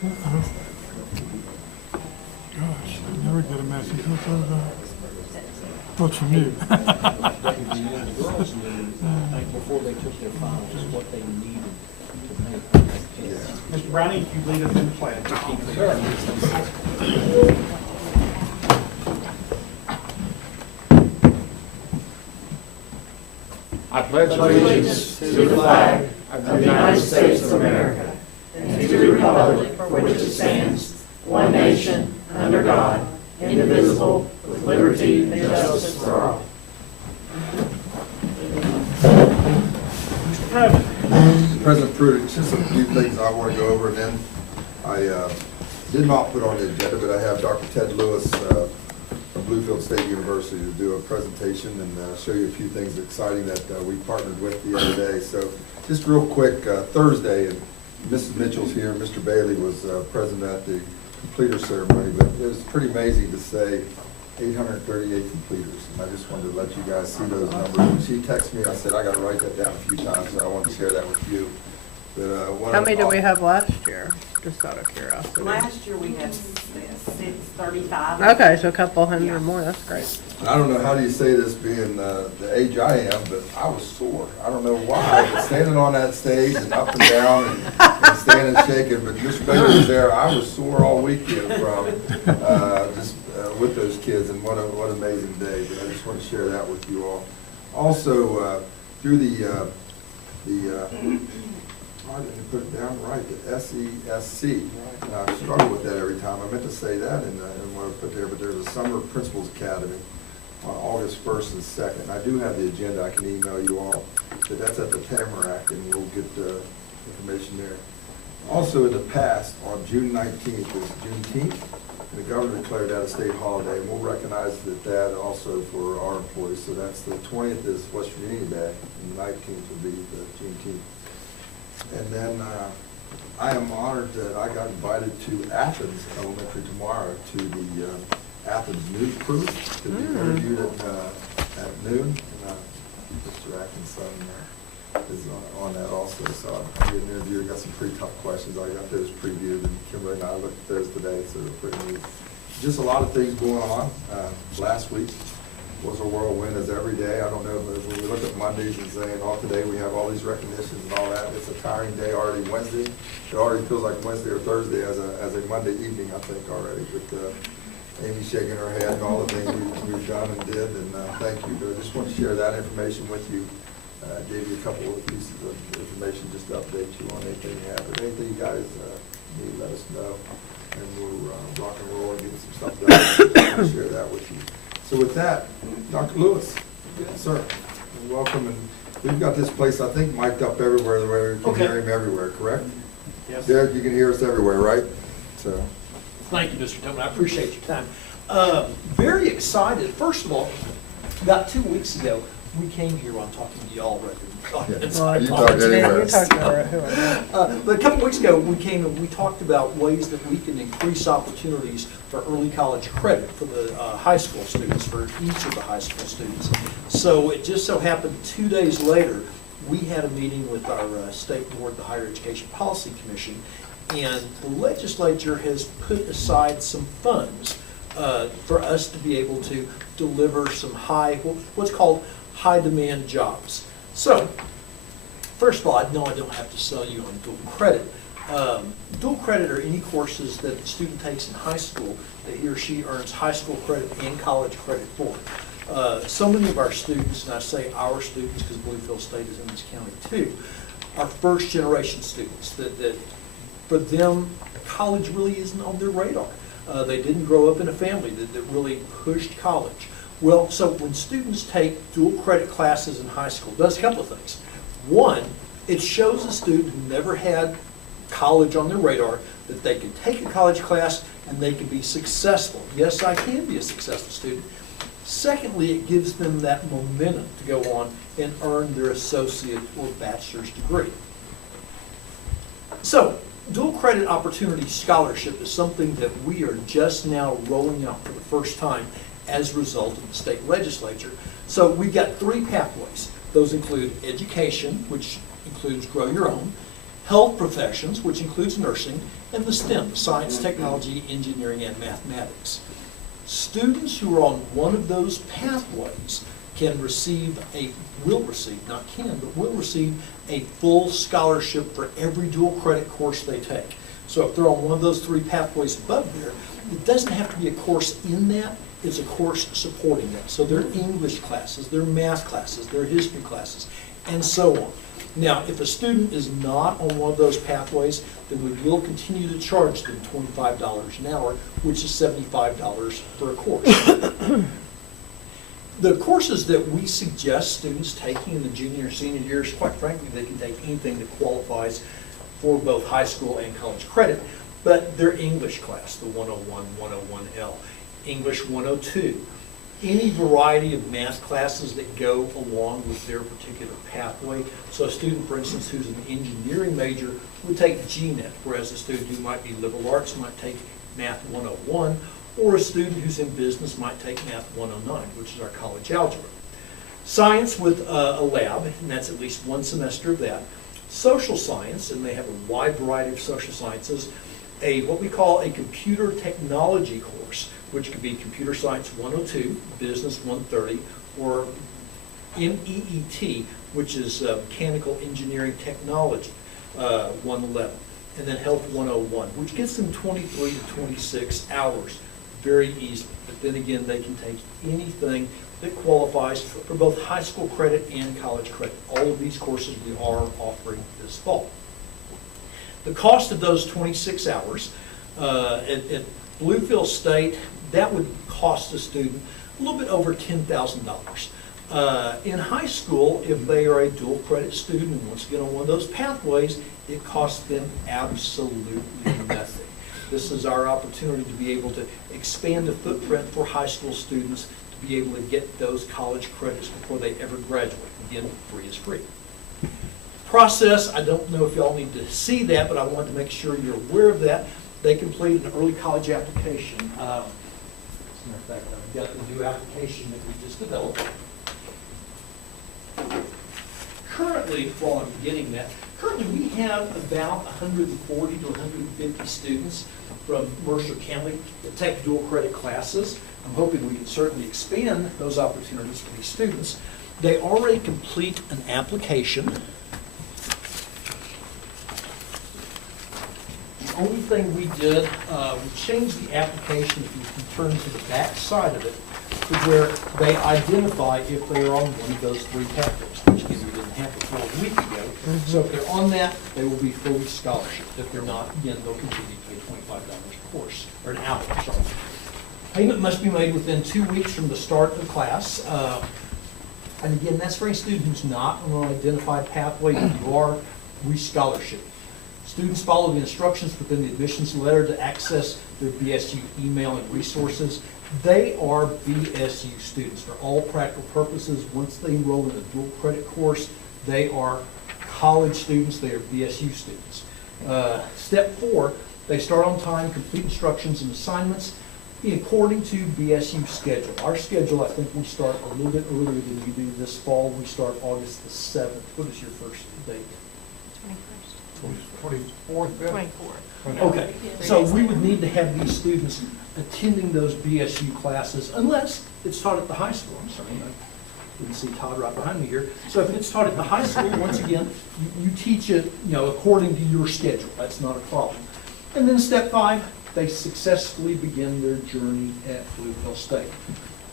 Gosh, I never get a message. What's new? Before they took their finals, what they needed to make. Mr. Browning, if you lead us in the pledge. I pledge allegiance to the flag of the United States of America and to the republic for which it stands, one nation, under God, indivisible, with liberty and justice for all. Mr. President. President Pruitt, just a few things I want to go over, and then I did not put on the agenda, but I have Dr. Ted Lewis from Bluefield State University to do a presentation and show you a few things exciting that we partnered with the other day. So just real quick, Thursday, and Mrs. Mitchell's here, Mr. Bailey was present at the completer ceremony, but it was pretty amazing to say 838 completers, and I just wanted to let you guys see those numbers. When she texted me, I said, I got to write that down a few times, so I wanted to share that with you. But, How many did we have last year? Just out of curiosity. Last year we had 635. Okay, so a couple hundred more, that's great. I don't know how do you say this being the age I am, but I was sore. I don't know why, but standing on that stage and up and down and standing and shaking, but Mr. Bailey was there. I was sore all weekend from just with those kids, and what an amazing day. But I just want to share that with you all. Also, through the I didn't put it down right, the SESC. And I struggle with that every time. I meant to say that in what I put there, but there's a Summer Principals Academy on August 1st and 2nd. I do have the agenda. I can email you all. But that's at the Tamarack, and we'll get the information there. Also, in the past, on June 19th is Juneteenth, and the governor declared that a state holiday, and we'll recognize that also for our employees. So that's the 20th is Western Union Day, and the 19th will be the Juneteenth. And then I am honored that I got invited to Athens Elementary tomorrow to the Athens News Crew to be interviewed at noon. And Mr. Atkinson is on that also. So I'm getting interviewed. I got some pretty tough questions. I got those previewed, and Kimberly and I looked at those today, so they're pretty neat. Just a lot of things going on. Last week was a whirlwind, as every day. I don't know, but when we look at Mondays and saying, oh, today we have all these recognitions and all that, it's a tiring day already. Wednesday, it already feels like Wednesday or Thursday as a Monday evening, I think, already, with Amy shaking her head and all the things we've done and did, and thank you. But I just want to share that information with you. Gave you a couple of pieces of information just to update you on anything you have. But anything you guys need, let us know, and we'll rock and roll and get some stuff done. I'll share that with you. So with that, Dr. Lewis, yes, sir, and welcome. And we've got this place, I think, mic'd up everywhere, the way we can hear him everywhere, correct? Yes. Derek, you can hear us everywhere, right? So. Thank you, Mr. Tillman. I appreciate your time. Very excited. First of all, about 2 weeks ago, we came here on Talking to Y'all record. You talk anywhere. But a couple weeks ago, we came and we talked about ways that we can increase opportunities for early college credit for the high school students, for each of the high school students. So it just so happened 2 days later, we had a meeting with our state board, the Higher Education Policy Commission, and the legislature has put aside some funds for us to be able to deliver some what's called high demand jobs. So, first of all, I know I don't have to sell you on dual credit. Dual credit are any courses that the student takes in high school that he or she earns high school credit and college credit for. So many of our students, and I say our students because Bluefield State is in this county too, are first generation students that for them, college really isn't on their radar. They didn't grow up in a family that really pushed college. Well, so when students take dual credit classes in high school, it does a couple of things. One, it shows a student who never had college on their radar that they can take a college class and they can be successful. Yes, I can be a successful student. Secondly, it gives them that momentum to go on and earn their associate or bachelor's degree. So, dual credit opportunity scholarship is something that we are just now rolling out for the first time as a result of the state legislature. So we've got 3 pathways. Those include education, which includes grow your own, health professions, which includes nursing, and the STEM, science, technology, engineering, and mathematics. Students who are on one of those pathways will receive a full scholarship for every dual credit course they take. So if they're on one of those 3 pathways above there, it doesn't have to be a course in that, it's a course supporting that. So their English classes, their math classes, their history classes, and so on. Now, if a student is not on one of those pathways, then we will continue to charge them $25 an hour, which is $75 for a course. The courses that we suggest students taking in the junior and senior years, quite frankly, they can take anything that qualifies for both high school and college credit, but their English class, the 101, 101L, English 102, any variety of math classes that go along with their particular pathway. So a student, for instance, who's an engineering major would take GNET, whereas a student who might be liberal arts might take Math 101, or a student who's in business might take Math 109, which is our college algebra. Science with a lab, and that's at least 1 semester of that. Social science, and they have a wide variety of social sciences, what we call a computer technology course, which could be Computer Science 102, Business 130, or MEET, which is Mechanical Engineering Technology 111, and then Health 101, which gets them 23 to 26 hours very easily. But then again, they can take anything that qualifies for both high school credit and college credit. All of these courses we are offering this fall. The cost of those 26 hours at Bluefield State, that would cost a student a little bit over $10,000. In high school, if they are a dual credit student, and once again on one of those pathways, it costs them absolutely nothing. This is our opportunity to be able to expand the footprint for high school students to be able to get those college credits before they ever graduate. Again, free is free. Process, I don't know if y'all need to see that, but I wanted to make sure you're aware of that. They completed an early college application. As a matter of fact, I've got the new application that we just developed. Currently, while I'm getting that, currently we have about 140 to 150 students from Mercer County that take dual credit classes. I'm hoping we can certainly expand those opportunities for these students. They already complete an application. The only thing we did, we changed the application, if you can turn to the back side of it, to where they identify if they are on one of those 3 pathways, which again we didn't have before a week ago. So if they're on that, they will be fully scholarship. If they're not, again, they'll continue to pay $25 a course, or an hour, sorry. Payment must be made within 2 weeks from the start of class. And again, that's for a student who's not on an identified pathway, you are re-scholarship. Students follow the instructions within the admissions letter to access their BSU email and resources. They are BSU students. For all practical purposes, once they enroll in a dual credit course, they are college students, they are BSU students. Step 4, they start on time, complete instructions and assignments according to BSU schedule. Our schedule, I think we start a little bit earlier than you do this fall. We start August the 7th. What is your first date? 24th, 24th. Okay, so we would need to have these students attending those BSU classes unless it's taught at the high school. I'm sorry, I didn't see Todd right behind me here. So if it's taught at the high school, once again, you teach it, according to your schedule. That's not a problem. And then step 5, they successfully begin their journey at Bluefield State.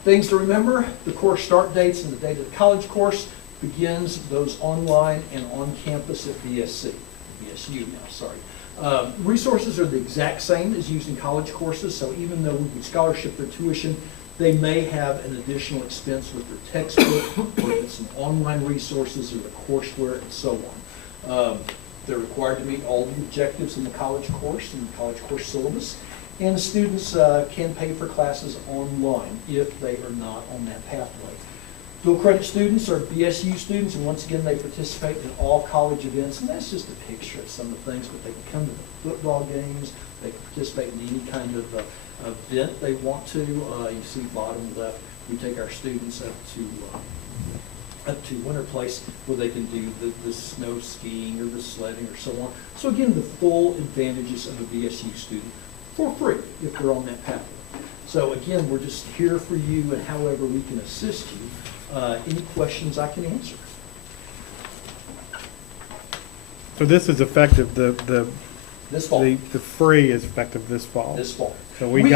Things to remember: the course start dates and the date of the college course begins those online and on campus at BSU now, sorry. Resources are the exact same as used in college courses, so even though we would scholarship their tuition, they may have an additional expense with their textbook or with some online resources or the courseware and so on. They're required to meet all the objectives in the college course and the college course syllabus, and students can pay for classes online if they are not on that pathway. Dual credit students are BSU students, and once again, they participate in all college events, and that's just a picture of some of the things, but they can come to the football games, they can participate in any kind of event they want to. You see bottom left, we take our students up to up to Winter Place where they can do the snow skiing or the sledding or so on. So again, the full advantages of a VSU student for free if they're on that pathway. So again, we're just here for you and however we can assist you. Any questions I can answer. So this is effective, This fall. the free is effective this fall. This fall. So we need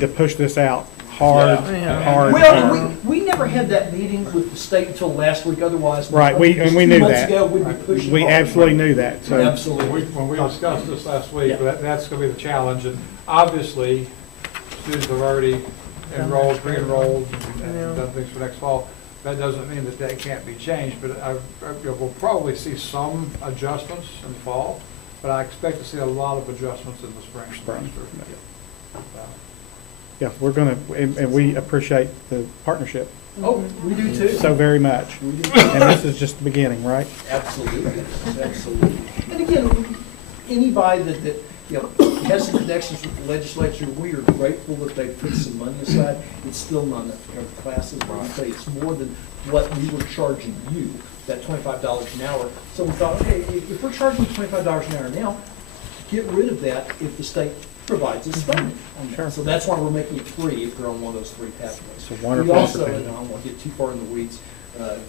to push this out hard, hard. Well, we never had that meeting with the state until last week, otherwise. Right, we knew 2 months that. ago, we'd be pushing We hard. absolutely knew that, so. Absolutely. When we discussed this last week, Yeah. that's going to be the challenge. And obviously, students have already enrolled, pre-enrolled, and done things for next fall. That doesn't mean that that can't be changed, but we'll probably see some adjustments in the fall, but I expect to see a lot of adjustments in the spring semester. Yeah, we're gonna, and we appreciate the partnership Oh, we do too. so very much. We do. And this is just the beginning, right? Absolutely, absolutely. And again, anybody that has some connections with the legislature, we are grateful that they put some money aside. It's still not enough to cover classes, but I say it's more than what we were charging you, that $25 an hour. So we thought, okay, if we're charging $25 an hour now, get rid of that if the state provides us funding. Sure. So that's why we're making it free if they're on one of those 3 pathways. It's a wonderful We also, opportunity. and I don't want to get too far in the weeds,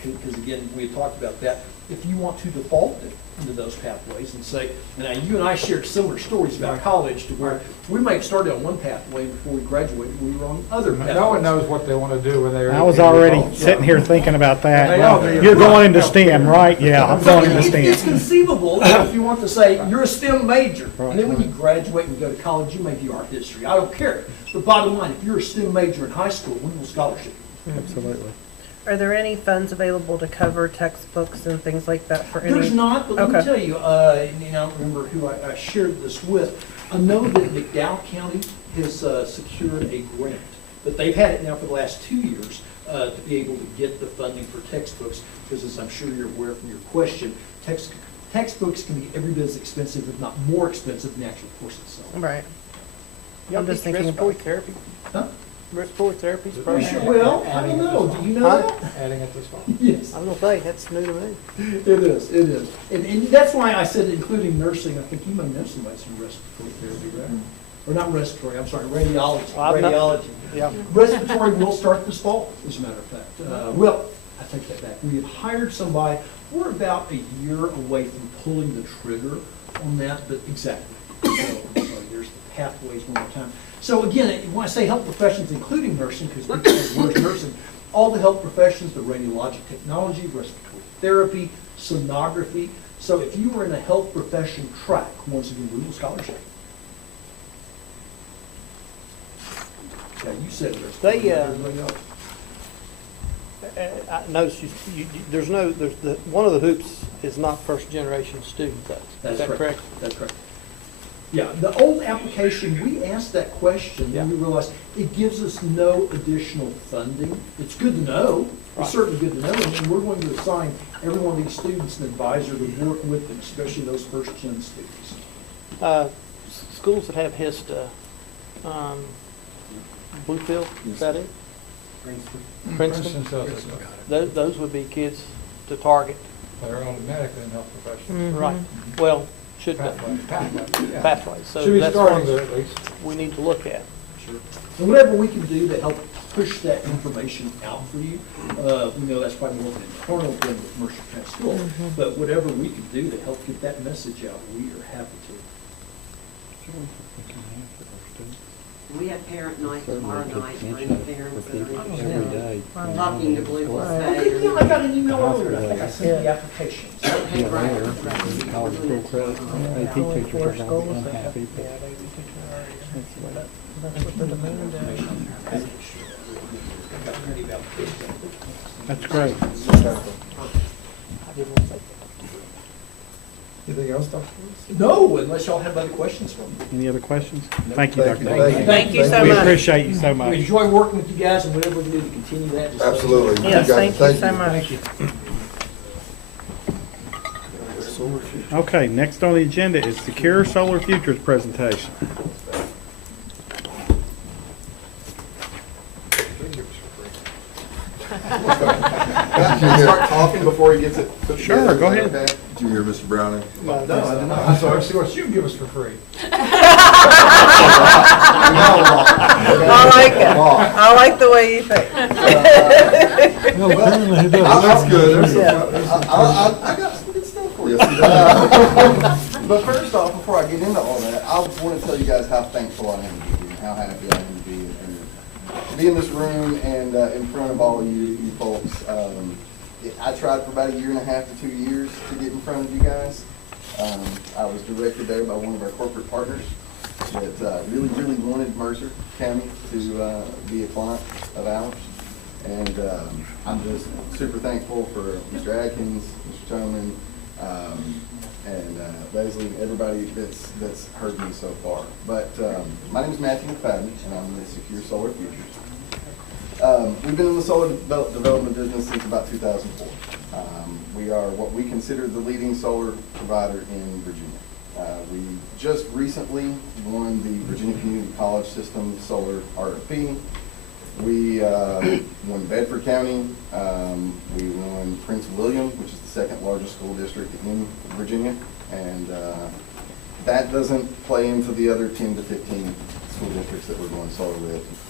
because again, we had talked about that. If you want to default into those pathways and say, now you and I shared similar stories about college to where we might have started on one pathway before we graduated, we were on other pathways. No one knows what they want to do when they're. I was already sitting here thinking about that. Yeah. You're going into STEM, right? Yeah, I'm going into It's STEM. conceivable if you want to say you're a STEM major, and then when you graduate and go to college, you may do art history. I don't care. But bottom line, if you're a STEM major in high school, we will scholarship you. Absolutely. Are there any funds available to cover textbooks and things like that for any? There's not, but let me Okay. tell you, I don't remember who I shared this with. I know that McDowell County has secured a grant, but they've had it now for the last 2 years to be able to get the funding for textbooks, because as I'm sure you're aware from your question, textbooks can be every bit as expensive, if not more expensive, than the actual course itself. Right. I'm just thinking about. therapy? Huh? Respiratory therapy Well, I don't know. Do you know that? Adding it this fall. Yes. I'm gonna say, that's new to me. It is, it is. And that's why I said including nursing. I think you may know somebody some respiratory therapy, right? Or not respiratory, I'm sorry, radiology. Radiology. Yeah. Respiratory will start this fall, as a matter of fact. Well, I take that back. We have hired somebody. We're about a year away from pulling the trigger on that, but exactly. So, I'm sorry, there's the pathways one more time. So again, when I say health professions, including nursing, because people say, where's nursing? All the health professions, the radiologic technology, respiratory therapy, sonography. So if you were in a health profession track, once again, we will scholarship. Yeah, you said respiratory. They, Everybody else. I noticed one of the hoops is not first generation student though. That's Is that correct? That's correct. Yeah, the old application, we asked that question, and we realized it gives us no additional funding. It's good to know, Right. it's certainly good to know, and we're going to assign every one of these students an advisor to work with them, especially those first-gen students. Schools that have HISTA, Bluefield, is that it? Princeton? Those would be kids to target. They're automatically in health professions. Right. Well, should be. Yeah. Pathways. So Should be that's starting one there at least. we need to look at. Sure. And whatever we can do to help push that information out for you, we know that's probably more of an internal thing with Mercer County School, but whatever we can do to help get that message out, we are happy to. We have parent night tomorrow night for any parents that are interested. Talking to Blue will Okay, yeah, I got an email earlier, I think I sent the application. Hey, right. College school credit, AP teachers are gonna be unhappy, but That's what the demand is. That's great. Anything else, Dr. No, unless y'all have other questions for me. Any other questions? Thank you, Dr. Thank you so We much. appreciate you so We much. enjoy working with you guys, and whatever we do to continue that. just let us know. Absolutely. Yes, guys, thank you so much. Thank you. Okay, next on the agenda is Secure Solar Futures presentation. start talking before he gets it put together? Sure, go Is that ahead. okay? Did you hear Mr. Browning? No, I did not. I'm sorry, see what you can give us for free. I like it. I like the way you think. Well, apparently he does. That's good. There's Yeah. I got some good stuff for you. But first off, before I get into all that, I want to tell you guys how thankful I am to be and how happy I am to be in this room and in front of all you folks. I tried for about 1.5 to 2 years to get in front of you guys. I was directed there by one of our corporate partners that really wanted Mercer County to be a client of ours. And I'm just super thankful for Mr. Atkins, Mr. Toman, and Leslie, everybody that's heard me so far. But my name is Matthew McFadden, and I'm with Secure Solar Futures. We've been in the solar development business since about 2004. We are what we consider the leading solar provider in Virginia. We just recently won the Virginia Community College System Solar RFP. We won Bedford County. We won Prince William, which is the second largest school district in Virginia. And that doesn't play into the other 10 to 15 school districts that we're going solar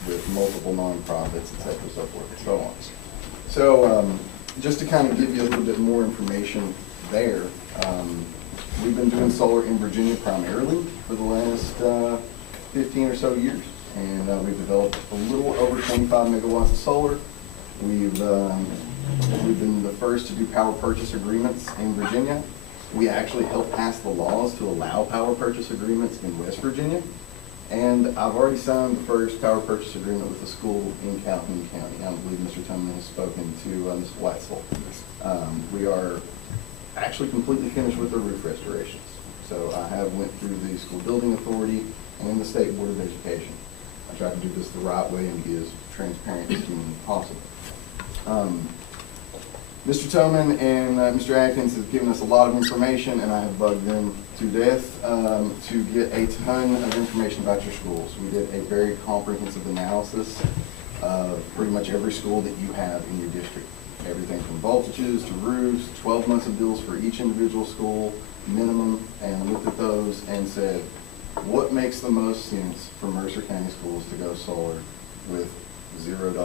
with multiple nonprofits, et cetera, so forth and so on. So just to kind of give you a little bit more information there, we've been doing solar in Virginia primarily for the last 15 or so years. And we've developed a little over 25 megawatts of solar. We've been the first to do power purchase agreements in Virginia. We actually helped pass the laws to allow power purchase agreements in West Virginia. And I've already signed the first power purchase agreement with a school in Calhoun County. I believe Mr. Tumlin has spoken to Ms. Weitzel. We are actually completely finished with the roof restorations. So I have went through the School Building Authority and the State Board of Education. I try to do this the right way and be as transparent as humanly possible. Mr. Toman and Mr. Atkins have given us a lot of information, and I have bugged them to death to get a ton of information about your schools. We did a very comprehensive analysis of pretty much every school that you have in your district. Everything from voltages to roofs, 12 months of bills for each individual school, minimum, and looked at those and said, what makes the most sense for Mercer County Schools to go solar with $0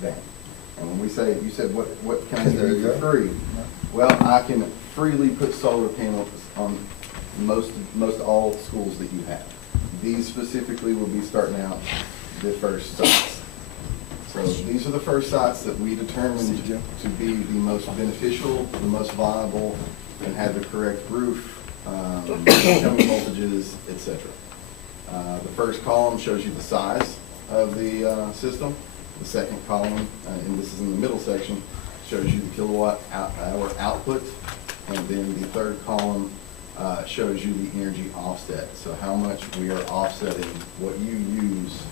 down? And when we say, you said, what can I do for free? Well, I can freely put solar panels on most all schools that you have. These specifically will be starting out the first sites. So these are the first sites that we determined to be the most beneficial, the most viable, and have the correct roof, incoming voltages, etc. The first column shows you the size of the system. The second column, and this is in the middle section, shows you the kilowatt hour output. And then the third column shows you the energy offset. So how much we are offsetting what you use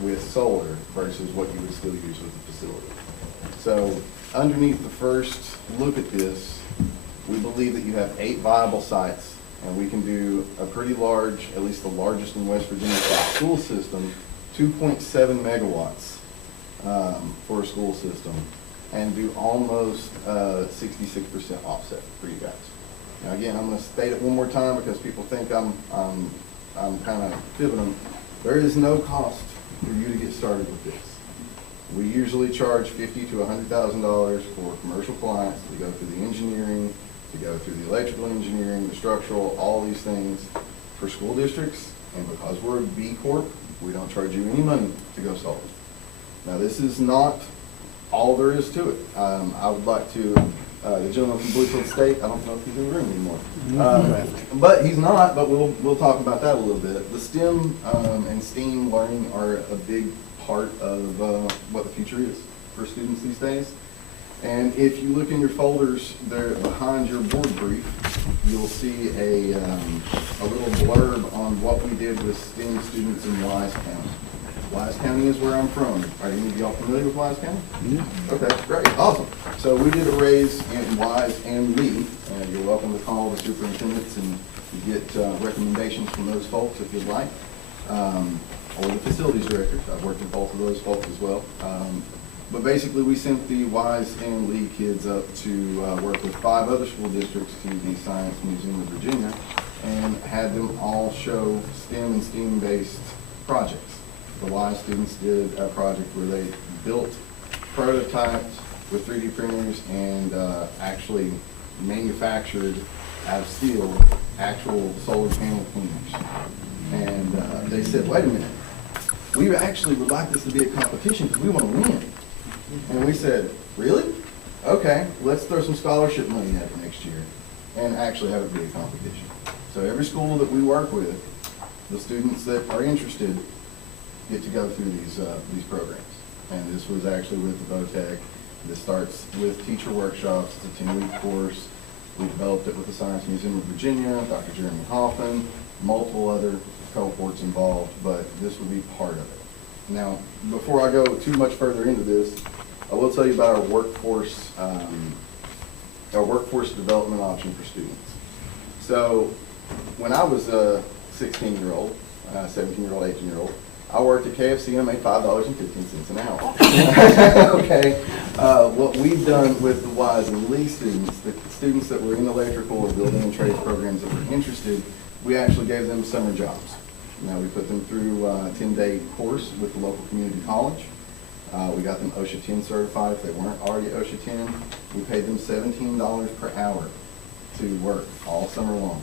with solar versus what you would still use with the facility. So underneath the first look at this, we believe that you have 8 viable sites, and we can do a pretty large, at least the largest in West Virginia school system, 2.7 megawatts for a school system, and do almost 66% offset for you guys. Now again, I'm going to state it one more time because people think I'm kind of fibbing them. There is no cost for you to get started with this. We usually charge $50,000 to $100,000 for commercial clients to go through the engineering, to go through the electrical engineering, the structural, all these things for school districts. And because we're a B Corp, we don't charge you any money to go solar. Now this is not all there is to it. I would like to, the gentleman from Bluefield State, I don't know if he's in the room anymore. But he's not, but we'll talk about that a little bit. The STEM and STEAM learning are a big part of what the future is for students these days. And if you look in your folders there behind your board brief, you'll see a little blurb on what we did with STEM students in Wise County. Wise County is where I'm from. Are any of y'all familiar with Wise County? Yeah. Okay, great, awesome. So we did a raise in Wise and Lee, and you're welcome to call the superintendents and get recommendations from those folks if you'd like, or the facilities directors. I've worked with both of those folks as well. But basically, we sent the Wise and Lee kids up to work with 5 other school districts to the Science Museum of Virginia and had them all show STEM and STEAM-based projects. The Wise students did a project where they built prototypes with 3D printers and actually manufactured out of steel actual solar panel cleaners. And they said, wait a minute, we actually would like this to be a competition because we want to win. And we said, really? Okay, let's throw some scholarship money at it next year and actually have it be a competition. So every school that we work with, the students that are interested get to go through these programs. And this was actually with the VOTEC. This starts with teacher workshops. It's a 10-week course. We developed it with the Science Museum of Virginia, Dr. Jeremy Hoffman, multiple other cohorts involved, but this will be part of it. Now, before I go too much further into this, I will tell you about our workforce development option for students. So, when I was a 16-year-old, 17-year-old, 18-year-old, I worked at KFC and made $5.15 an hour. Okay. What we've done with the Wise and Lee students, the students that were in electrical or building and trades programs that were interested, we actually gave them summer jobs. Now we put them through a 10-day course with the local community college. We got them OSHA 10 certified if they weren't already OSHA 10. We paid them $17 per hour to work all summer long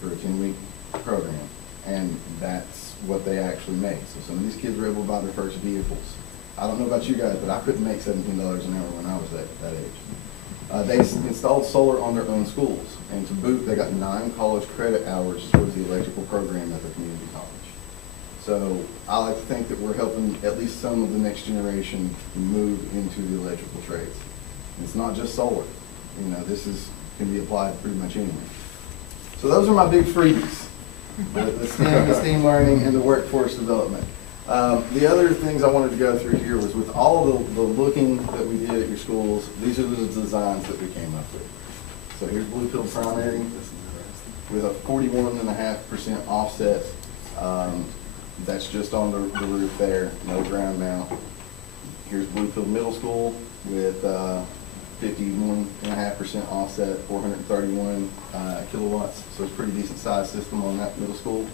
for a 10-week program. And that's what they actually make. So some of these kids were able to buy their first vehicles. I don't know about you guys, but I couldn't make $17 an hour when I was that age. They installed solar on their own schools. And to boot, they got 9 college credit hours towards the electrical program at the community college. So I like to think that we're helping at least some of the next generation move into the electrical trades. And it's not just solar. You know, this can be applied pretty much anywhere. So those are my big freebies. The STEM learning and the workforce development. The other things I wanted to go through here was with all the looking that we did at your schools, these are the designs that we came up with. So here's Bluefield Primary with a 41.5% offset. That's just on the roof there, no ground mount. Here's Bluefield Middle School with 51.5% offset, 431 kilowatts. So it's a pretty decent sized system on that middle school.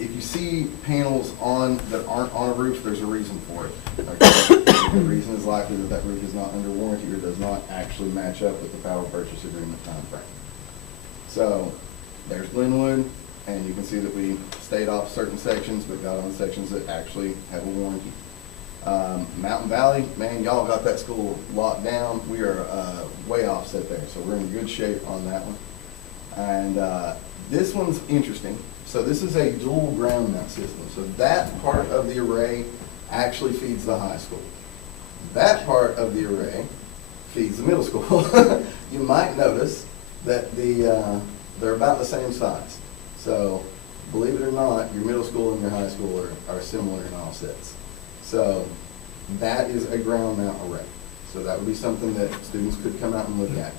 If you see panels that aren't on a roof, there's a reason for it. Okay? The reason is likely that roof is not under warranty or does not actually match up with the power purchase agreement time frame. So there's Glenwood, and you can see that we stayed off certain sections, but got on sections that actually have a warranty. Mountain Valley, man, y'all got that school locked down. We are way offset there, so we're in good shape on that one. And this one's interesting. So this is a dual ground mount system. So that part of the array actually feeds the high school. That part of the array feeds the middle school. You might notice that they're about the same size. So believe it or not, your middle school and your high school are similar in offsets. So that is a ground mount array. So that would be something that students could come out and look at.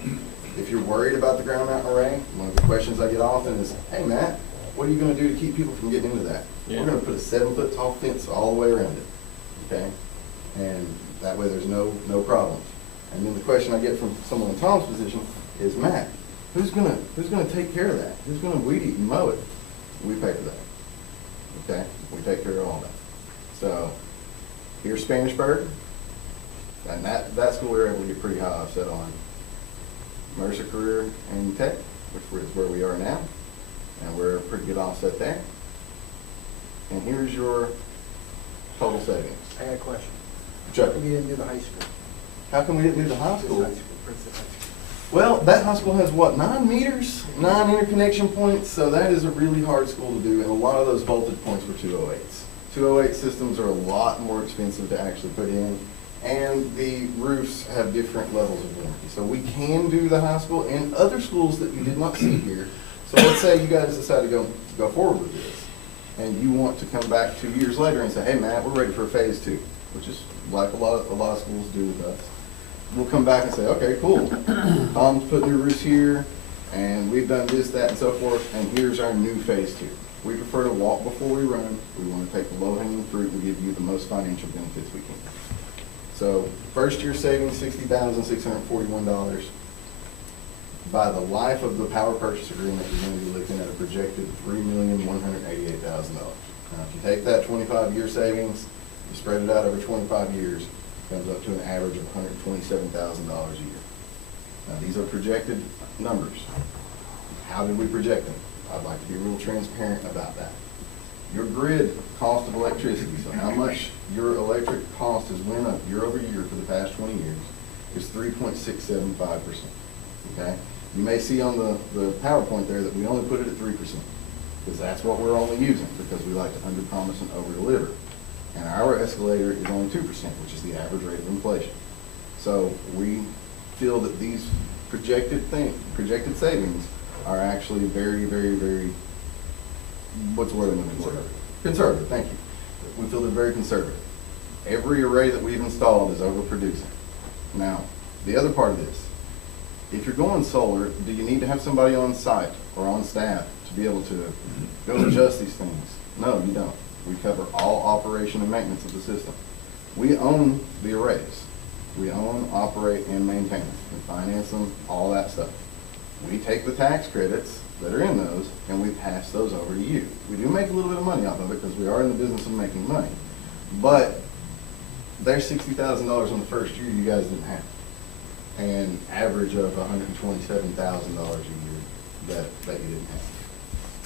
If you're worried about the ground mount array, one of the questions I get often is, hey Matt, what are you going to do to keep people from getting into that? Yeah. We're going to put a 7-foot tall fence all the way around it, okay? And that way there's no problems. And then the question I get from someone in Tom's position is, Matt, who's going to take care of that? Who's going to weed eat and mow it? We pay for that, okay? We take care of all that. So here's Spanishburg, and that school we were able to get pretty high offset on. Mercer Career and Tech, which is where we are now. And we're a pretty good offset there. And here's your total savings. I got a question. Chuck. How come you didn't do the high school? How come we didn't do the high school? Well, that high school has what, 9 meters, 9 interconnection points, so that is a really hard school to do, and a lot of those voltage points were 208s. 208 systems are a lot more expensive to actually put in, and the roofs have different levels of warranty. So we can do the high school and other schools that you did not see here. So let's say you guys decide to go forward with this, and you want to come back 2 years later and say, hey Matt, we're ready for phase 2, which is like a lot of schools do with us. We'll come back and say, okay, cool. Tom's putting new roofs here, and we've done this, that, and so forth, and here's our new phase 2. We prefer to walk before we run. We want to take the low-hanging fruit and give you the most financial benefits we can. So first year savings, $60,641. By the life of the power purchase agreement, you're going to be looking at a projected $3,188,000. Now, if you take that 25-year savings, you spread it out over 25 years, it comes up to an average of $127,000 a year. Now, these are projected numbers. How did we project them? I'd like to be real transparent about that. Your grid cost of electricity, so how much your electric cost has went up year over year for the past 20 years, is 3.675%. Okay? You may see on the PowerPoint there that we only put it at 3%, because that's what we're only using, because we like to underpromise and overdeliver. And our escalator is only 2%, which is the average rate of inflation. So we feel that these projected savings are actually very, very, very, what's the word I'm looking for? Conservative, thank you. We feel they're very conservative. Every array that we've installed is overproducing. Now, the other part of this, if you're going solar, do you need to have somebody on site or on staff to be able to go adjust these things? No, you don't. We cover all operation and maintenance of the system. We own the arrays. We own, operate, and maintain them. We finance them, all that stuff. We take the tax credits that are in those and we pass those over to you. We do make a little bit of money off of it because we are in the business of making money. But there's $60,000 in the first year you guys didn't have. And average of $127,000 a year that you didn't have.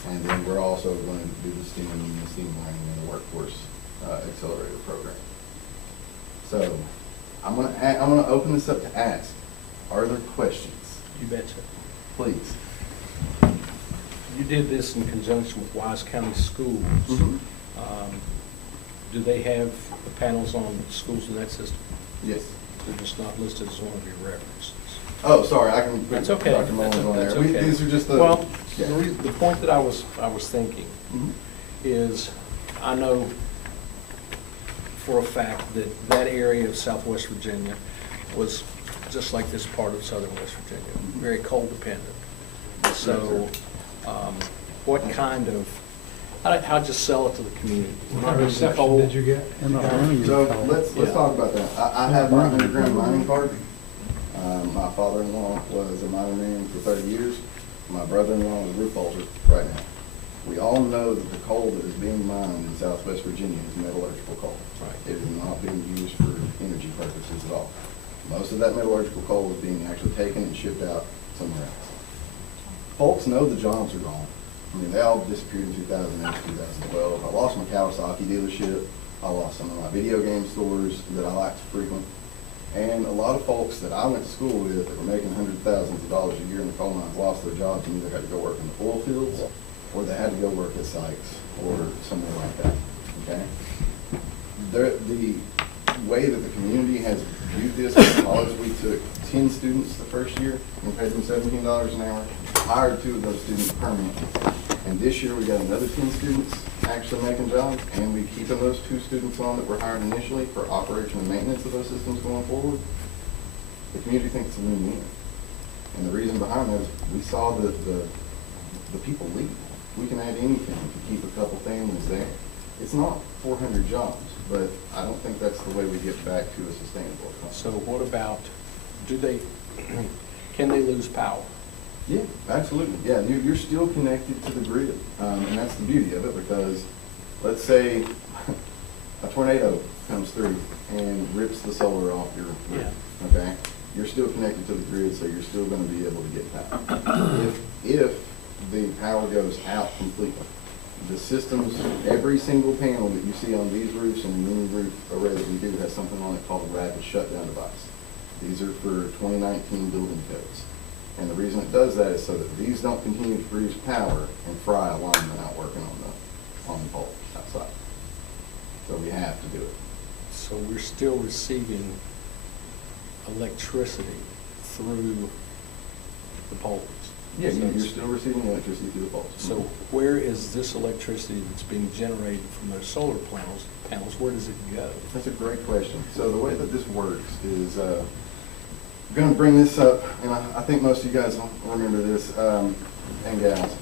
And then we're also going to do the STEAM and the STEAM learning and the workforce accelerator program. So I'm gonna open this up to ask. Are there questions? You betcha. Please. You did this in conjunction with Wise County Schools. Mm-hmm. Do they have the panels on schools in that system? Yes. They're just not listed as one of your references. Oh, sorry, I can put That's okay. Dr. Mullins on there. That's okay. These are just the... Well, yeah. the point that I was thinking Mm-hmm. is, I know for a fact that that area of Southwest Virginia was just like this part of Southern West Virginia, very cold dependent. So, what kind of, how'd you sell it to the community? What reception did you get? So let's talk about that. I have my underground mining card. My father-in-law was a miner man for 30 years. My brother-in-law is a roof bolter right now. We all know that the coal that is being mined in Southwest Virginia is metallurgical coal. Right. It is not being used for energy purposes at all. Most of that metallurgical coal is being actually taken and shipped out somewhere else. Folks know the jobs are gone. I mean, they all disappeared in 2008, 2012. I lost my Kawasaki dealership. I lost some of my video game stores that I like to frequent. And a lot of folks that I went to school with that were making hundreds of thousands of dollars a year in the coal mines lost their jobs and either had to go work in the oil fields or they had to go work at sites or somewhere like that, okay? The way that the community has viewed this in college, we took 10 students the first year and paid them $17 an hour, hired 2 of those students permanently. And this year we got another 10 students actually making jobs, and we keeping those 2 students on that were hired initially for operation and maintenance of those systems going forward. The community thinks it's a win-win. And the reason behind that is we saw the people leave. We can add anything to keep a couple families there. It's not 400 jobs, but I don't think that's the way we get back to a sustainable economy. So what about, can they lose power? Yeah, absolutely. Yeah, you're still connected to the grid, and that's the beauty of it, because let's say a tornado comes through and rips the solar off your roof, okay? You're still connected to the grid, so you're still going to be able to get power. If the power goes out completely, the systems, every single panel that you see on these roofs and any roof array that we do has something on it called a rapid shutdown device. These are for 2019 building codes. And the reason it does that is so that these don't continue to produce power and fry a lineman out working on the pole outside. So we have to do it. So we're still receiving electricity through the poles? Yeah, you're still receiving electricity through the poles. So where is this electricity that's being generated from those solar panels, where does it go? That's a great question. So the way that this works is, I'm going to bring this up, and I think most of you guys will remember this, and gals.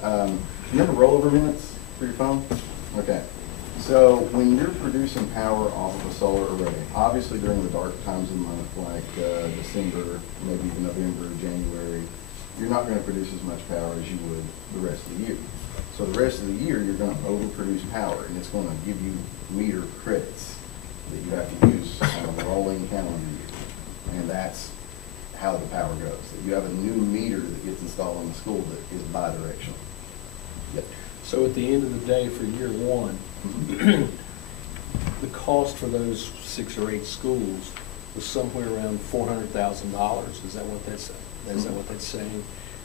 Remember rollover minutes for your phone? Okay. So when you're producing power off of a solar array, obviously during the dark times of the month, like December, maybe even November, January, you're not going to produce as much power as you would the rest of the year. So the rest of the year, you're going to overproduce power, and it's going to give you meter credits that you have to use on a rolling calendar year. And that's how the power goes. That you have a new meter that gets installed in the school that is bi-directional. Yep. So at the end of the day, for year one, the cost for those 6 or 8 schools was somewhere around $400,000. Is that what that's? Is that what that's saying?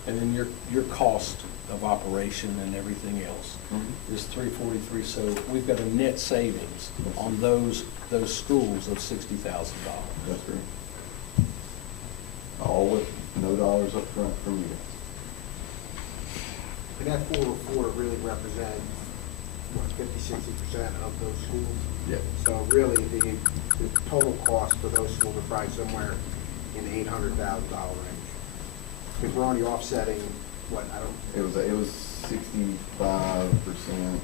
And then your cost of operation and everything else is $343. So we've got a net savings on those schools of $60,000. That's right. All with no dollars up front from you guys. And that 404 really represents, what, 50–60% of those schools? Yeah. So really, the total cost for those schools are probably somewhere in the $800,000 range. Because we're only offsetting, what, I don't... It was 65%.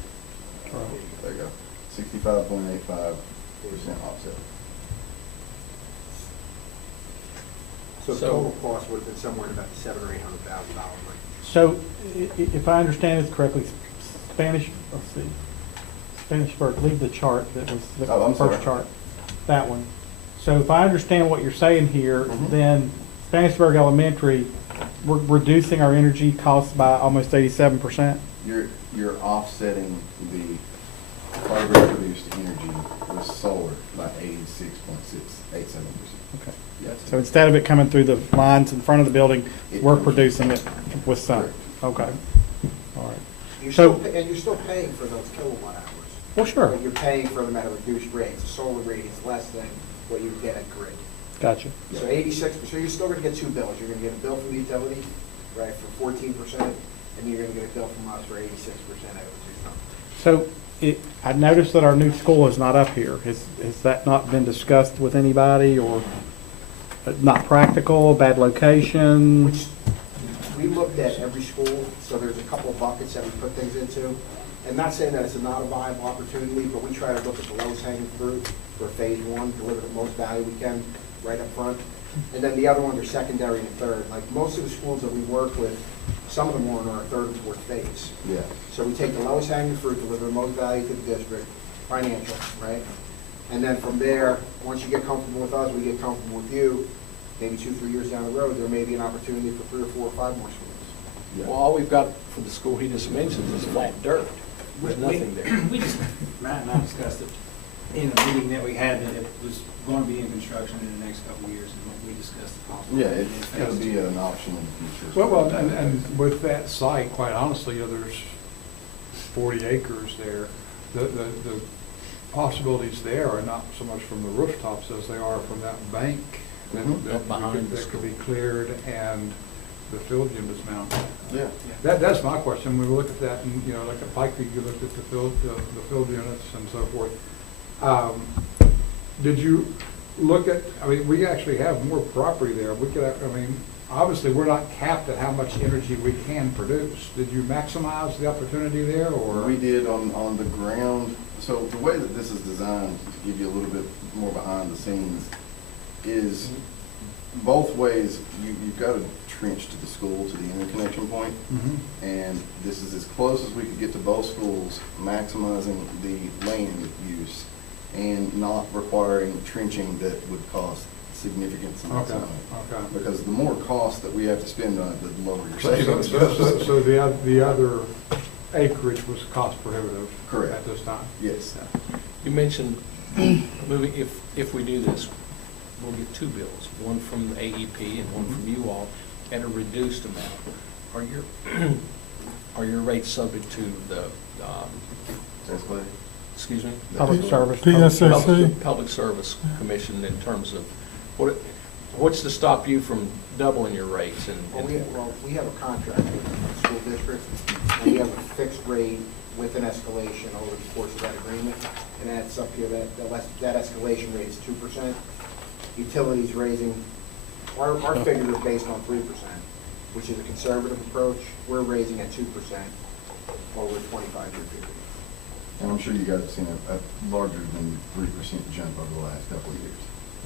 There you go. 65.85% offset. So the total cost would have been somewhere in about the $700,000 or $800,000 range. So if I understand this correctly, Spanish, let's see, Spanish-Burke, leave the chart that was the first chart, that one. So if I understand what you're saying here, then Spanish-Burke Elementary, we're reducing our energy costs by almost 87%? You're offsetting the carbon produced energy with solar by 86.687%. Okay. Yes. So instead of it coming through the lines in front of the building, we're producing it with sun? Okay. All right. You're So, still paying for those kilowatt hours. Well, sure. But you're paying for them at a reduced rate. The solar rate is less than what you would get at grid. gotcha. So 86%, so you're still going to get 2 bills. You're going to get a bill from the utility, right, for 14%, and you're going to get a bill from us for 86% out of the 2. So I noticed that our new school is not up here. Has that not been discussed with anybody, or not practical, bad location? Which we looked at every school, so there's a couple of buckets that we put things into. And not saying that it's not a viable opportunity, but we try to look at the lowest hanging fruit for phase 1, deliver the most value we can right up front. And then the other ones are secondary and third. Like most of the schools that we work with, some of them are in our third and fourth phase. Yeah. So we take the lowest hanging fruit, deliver the most value to the district, financial, right? And then from there, once you get comfortable with us, we get comfortable with you, maybe 2–3 years down the road, there may be an opportunity for 3 or 4 or 5 more schools. Yeah. Well, all we've got for the school he just mentioned is flat dirt. There's nothing there. We just, Matt and I discussed it in a meeting that we had, that it was going to be in construction in the next couple of years, and we discussed the possibility. Yeah, it's going to be an option in the future. Well, and with that site, quite honestly, there's 40 acres there. The possibilities there are not so much from the rooftops as they are from that bank that could be cleared and the field gym is mounted. Yeah. That's my question. When we look at that, and like at Pikeview, you looked at the field units and so forth. Did you look at? I mean, we actually have more property there. We could. I mean, obviously, we're not capped at how much energy we can produce. Did you maximize the opportunity there, or? We did on the ground. So the way that this is designed, to give you a little bit more behind the scenes, is both ways. You've got a trench to the school, to the interconnection point, and this is as close as we could get to both schools, maximizing the land use and not requiring trenching that would cost significant amounts of money. Okay. Because the more cost that we have to spend on it, the lower your savings. So the other acreage was cost prohibitive. Correct. At this time. Yes. You mentioned moving, if we do this, we'll get 2 bills, one from the AEP and one from you all at a reduced amount. Are your rates subject to the excuse me? Public service. Public Service Commission in terms of what's to stop you from doubling your rates? We have a contract with the school district, and we have a fixed rate with an escalation over the course of that agreement, and that's up here, that escalation rate is 2%. Utilities raising, our figure is based on 3%, which is a conservative approach. We're raising at 2% over a 25-year period. And I'm sure you guys have seen a larger than 3% jump over the last couple of years.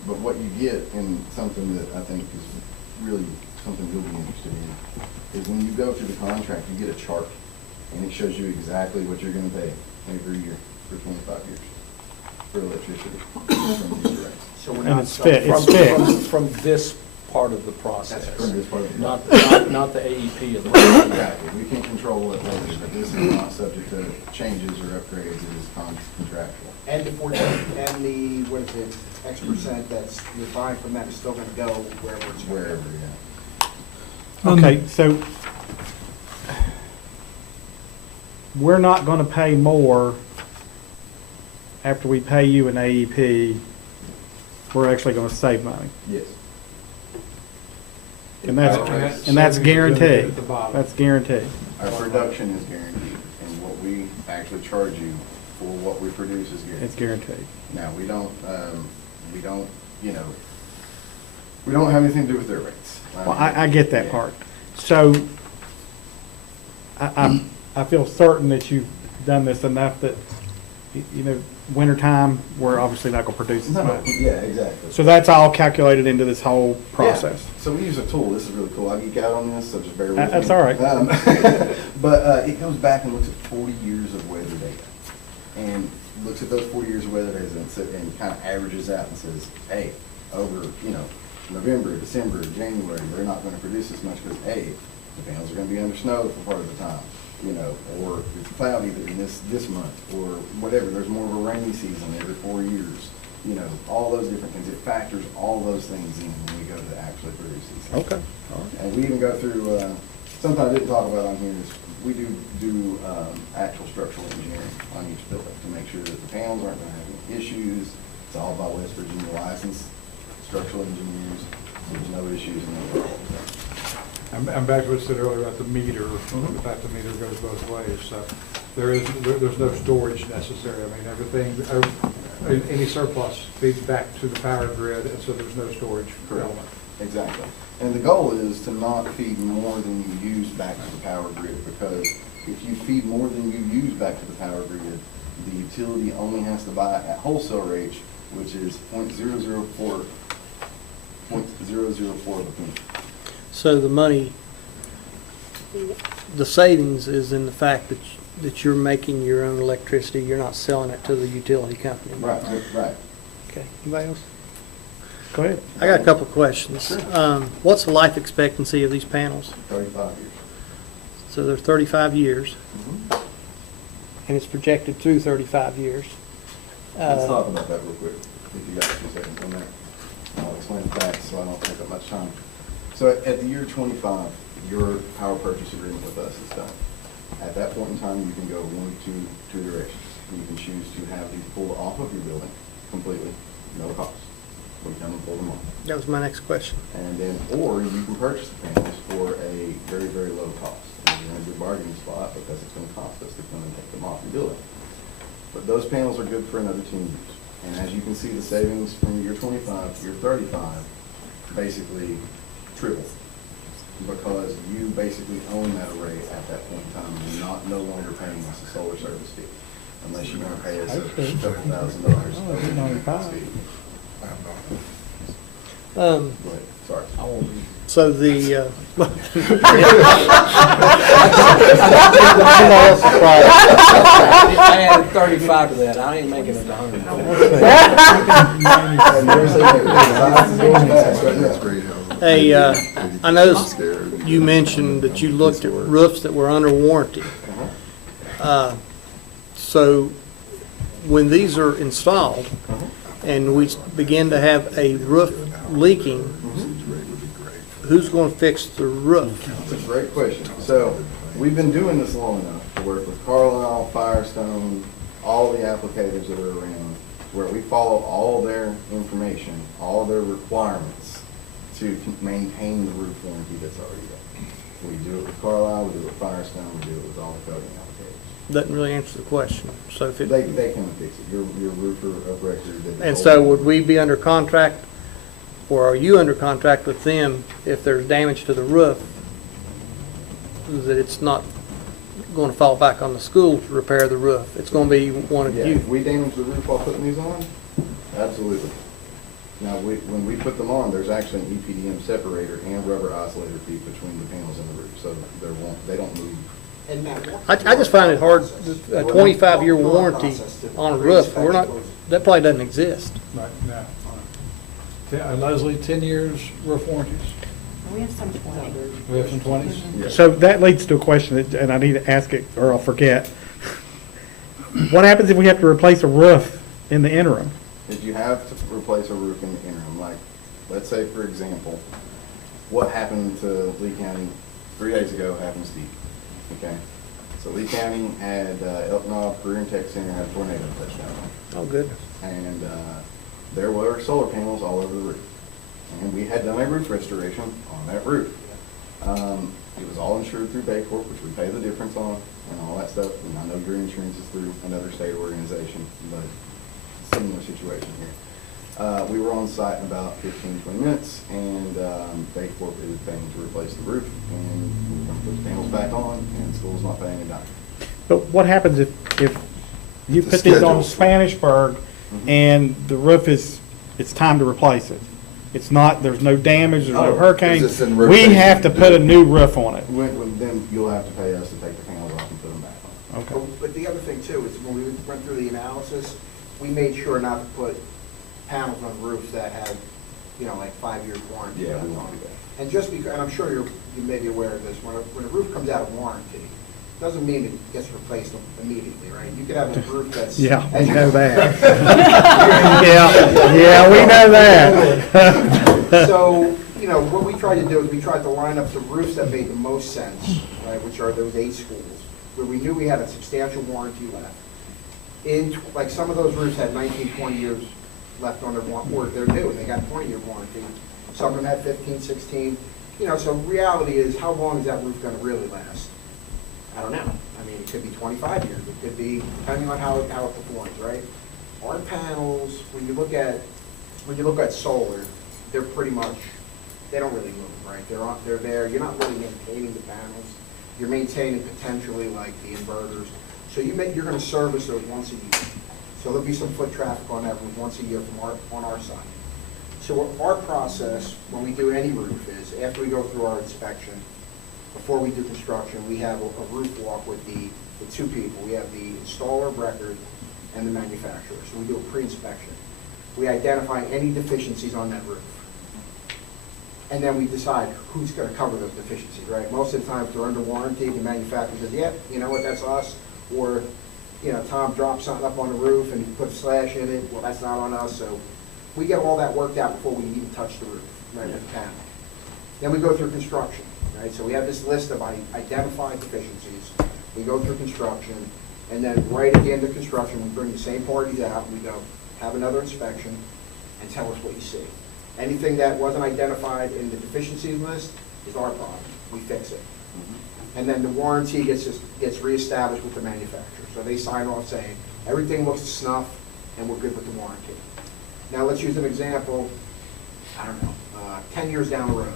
But what you get, and something that I think is really something you'll be interested in, is when you go through the contract, you get a chart, and it shows you exactly what you're gonna pay every year for 25 years for electricity from these rates. So we're And not it's fixed. from- It's fixed. From this part of the process. From this part of the Not, process. not the AEP of the. Exactly. We can't control what it is, but this is not subject to changes or upgrades. It is contractual. And the 14, and the, what is it, X percent that's, you're buying from that is still gonna go wherever it's going. Wherever, yeah. Okay, so we're not gonna pay more after we pay you an AEP. We're actually gonna save money. Yes. And that's savings guaranteed. at the bottom. That's guaranteed. Our production is guaranteed, and what we actually charge you for what we produce is guaranteed. It's guaranteed. Now, we don't, you know, we don't have anything to do with their rates. Well, I get that Yeah. part. So I feel certain that you've done this enough that, you know, wintertime, we're obviously not gonna produce as No, much. yeah, exactly. So that's all calculated into this whole process. Yeah. So we use a tool. This is really cool. I geek out on this, so just bear with me. That's all right. But it goes back and looks at 40 years of weather data, and looks at those 40 years of weather data and kind of averages out and says, hey, over, you know, November, December, January, they're not going to produce as much because, hey, the panels are going to be under snow for part of the time, you know, or it's cloudy in this month, or whatever. There's more of a rainy season every 4 years. You know, all those different things. It factors all those things in when we go to actually produce these things. Okay. All right. And we even go through, something I didn't talk about on here is we do actual structural engineering on each building to make sure that the panels aren't going to have any issues. It's all by West Virginia licensed structural engineers. There's no issues in the world. And back to what I said earlier about the meter, the fact the meter goes both ways. So there's no storage necessary. I mean, everything, any surplus feeds back to the power grid, and so there's no storage element. Exactly. And the goal is to not feed more than you use back to the power grid, because if you feed more than you use back to the power grid, the utility only has to buy at wholesale rates, which is 0.004 of a penny. So the money, the savings is in the fact that you're making your own electricity, you're not selling it to the utility company. Right. Okay, anybody else? Go ahead. I got a couple of questions. What's the life expectancy of these panels? 35 years. So they're 35 years, Mm-hmm. and it's projected through 35 years. Let's talk about that real quick, if you got 2 seconds on that. I'll explain the facts so I don't take up much time. So at the year 25, your power purchase agreement with us is done. At that point in time, you can go one of two directions. You can choose to have these pulled off of your building completely, no cost. We come and pull them off. That was my next question. And then, or you can purchase the panels for a very, very low cost. And you're in a good bargaining spot because it's going to cost us to come and take them off your building. But those panels are good for another 10 years. And as you can see, the savings from year 25 to year 35 basically triple, because you basically own that array at that point in time. You're no longer paying us a solar service fee, unless you want to pay us a couple $1,000. Oh, I didn't know you paid. Go ahead, sorry. So the, I added 35 to that. I ain't making it 100. hey, I noticed you mentioned that you looked at roofs that were under warranty. So when these are installed and we begin to have a roof leaking, who's going to fix the roof? That's a great question. So we've been doing this long enough to work with Carlisle, Firestone, all the applicators that are around, where we follow all their information, all their requirements to maintain the roof warranty that's already there. We do it with Carlisle, we do it with Firestone, we do it with all the coding applicators. Doesn't really answer the question. So if it, They can fix it. Your roofer of record. and so would we be under contract, or are you under contract with them if there's damage to the roof, that it's not gonna fall back on the school to repair the roof. It's gonna be one of Yeah, you. if we damage the roof while putting these on, absolutely. Now, when we put them on, there's actually an EPDM separator and rubber isolator feet between the panels and the roof, so they don't move. And Matt, I just find it hard, a 25-year warranty on a roof, that probably doesn't exist. Right, now. Leslie, 10 years roof warranties? We have some 20. We have some 20s? Yeah. So that leads to a question, and I need to ask it or I'll forget. What happens if we have to replace a roof in the interim? If you have to replace a roof in the interim, like, let's say, for example, what happened to Lee County 3 days ago happens to you, okay? So Lee County had, Elk Knob Career and Tech Center had a tornado touchdown. Oh, good. And there were solar panels all over the roof. And we had done a roof restoration on that roof. It was all insured through Baycorp, which we pay the difference on, and all that stuff. And I know your insurance is through another state organization, but similar situation here. We were on site in about 15, 20 minutes, and Baycorp is paying to replace the roof, and we're going to put the panels back on, and school's not paying a dime. But what happens if you The put these on schedule. Spanishburg and the roof it's time to replace it? It's not, there's no damage, there's no Oh, hurricane. is this in We rotation? have to put a new roof on it. Then you'll have to pay us to take the panels off and put them back on. Okay. But the other thing too is when we went through the analysis, we made sure not to put panels on roofs that have, like 5 year warranty. Yeah, we won't do that. And just because, and I'm sure you may be aware of this, when a roof comes out of warranty, doesn't mean it gets replaced immediately, right? You could have a roof that's. Yeah, we know that. Yeah, we know that. So, what we tried to do is we tried to line up the roofs that made the most sense, right, which are those 8 schools, where we knew we had a substantial warranty left. Like some of those roofs had 19, 20 years left on their warranty, or they're new, and they got 20-year warranty. Some of them had 15, 16. So reality is, how long is that roof gonna really last? I don't know. I mean, it could be 25 years. It could be, depending on how it performs, right? Our panels, when you look at solar, they're pretty much, they don't really move, right? They're there. You're not really maintaining the panels. You're maintaining potentially like the inverters. So you're going to service those once a year. So there'll be some foot traffic on that roof once a year on our side. So our process when we do any roof is after we go through our inspection, before we do construction, we have a roof walk with the 2 people. We have the installer of record and the manufacturer. So we do a pre-inspection. We identify any deficiencies on that roof. And then we decide who's going to cover those deficiencies, right? Most of the time, if they're under warranty, the manufacturer says, yeah, you know what, that's us. Or, Tom dropped something up on the roof and put a slash in it. Well, that's not on us. So we get all that worked out before we even touch the roof, right, with the panel. Then we go through construction. Right, so we have this list of identified deficiencies. We go through construction, and then right at the end of construction, we bring the same parties out, and we go, have another inspection, and tell us what you see. Anything that wasn't identified in the deficiencies list is our problem. We fix it. And then the warranty gets reestablished with the manufacturer. So they sign off saying, everything looks to snuff, and we're good with the warranty. Now let's use an example, 10 years down the road.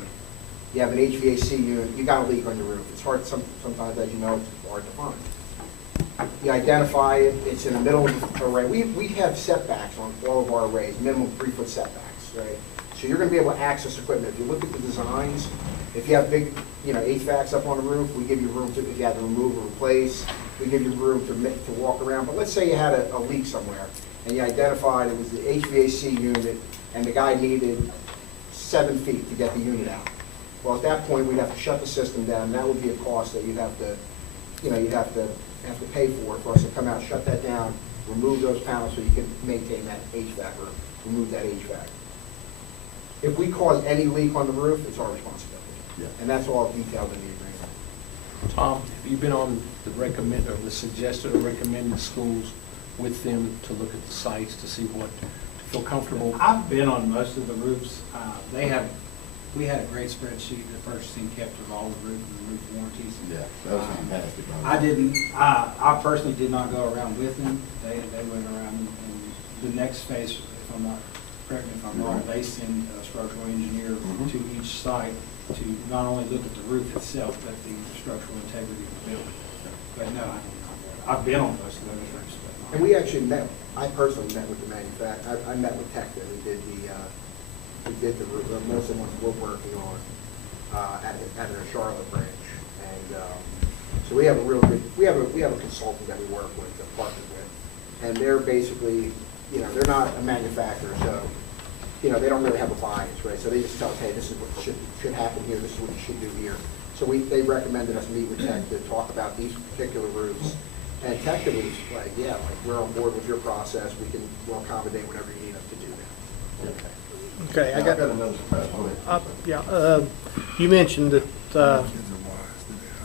You have an HVAC unit, you got a leak on your roof. It's hard, sometimes, as you know, it's hard to find. You identify it, it's in the middle of the array. We have setbacks on all of our arrays, minimum 3-foot setbacks, right? So you're gonna be able to access equipment. If you look at the designs, if you have big, HVACs up on the roof, we give you room to, if you have to remove or replace, we give you room to walk around. But let's say you had a leak somewhere, and you identified it was the HVAC unit, and the guy needed 7 feet to get the unit out. Well, at that point, we'd have to shut the system down, and that would be a cost that you'd have to pay for us to come out, shut that down, remove those panels so you can maintain that HVAC or remove that HVAC. If we cause any leak on the roof, it's our responsibility. Yeah. And that's all detailed in the agreement. Tom, have you been on the suggested or recommended schools with them to look at the sites to see what, to feel comfortable? I've been on most of the roofs. We had a great spreadsheet that purchasing kept of all the roof and the roof warranties. Yeah, that was fantastic. I personally did not go around with them. They went around, and the next phase, if I'm not, correct me if I'm wrong, they send a structural engineer to each site to not only look at the roof itself, but the structural integrity of the building. But no, I've been on most of those roofs. but- And we actually met, I personally met with the manufacturer, I met with Tech that we did the roof, most of the ones we're working on, at our Charlotte branch. And, so we have a real good, we have a consultant that we work with, that partners with. And they're basically, they're not a manufacturer, so, they don't really have a bias, right? So they just tell us, hey, this is what should happen here, this is what you should do here. So they recommended us meet with Tech to talk about these particular roofs. And Tech was like, yeah, like, we're on board with your process, we'll accommodate whatever you need us to do now. Okay, I've got another surprise. Go ahead. You mentioned that,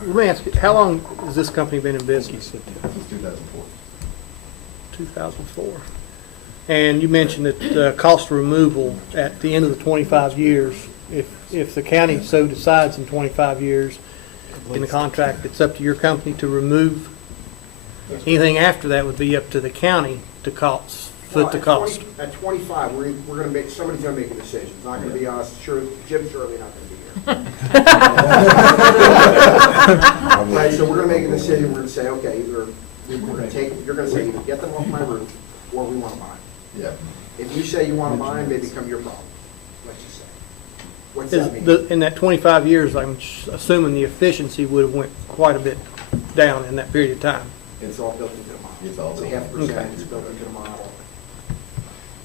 let me ask you, how long has this company been in business? Since 2004. 2004. And you mentioned that cost removal at the end of the 25 years, if the county so decides in 25 years in the contract, it's up to your company to remove. Anything after that would be up to the county to foot the cost. At 25, we're gonna make, somebody's gonna make a decision. It's not gonna be us, sure, Jim's surely not gonna be here. Right, so we're gonna make a decision, we're gonna say, okay, either, we're gonna take, you're gonna say, either get them off my roof, or we wanna buy them. Yeah. If you say you wanna buy them, they become your problem, let's just say. What's that mean? In that 25 years, I'm assuming the efficiency would have went quite a bit down in that period of time. It's all built into the model. It's all It's built. 0.5%, Okay. it's built into the model.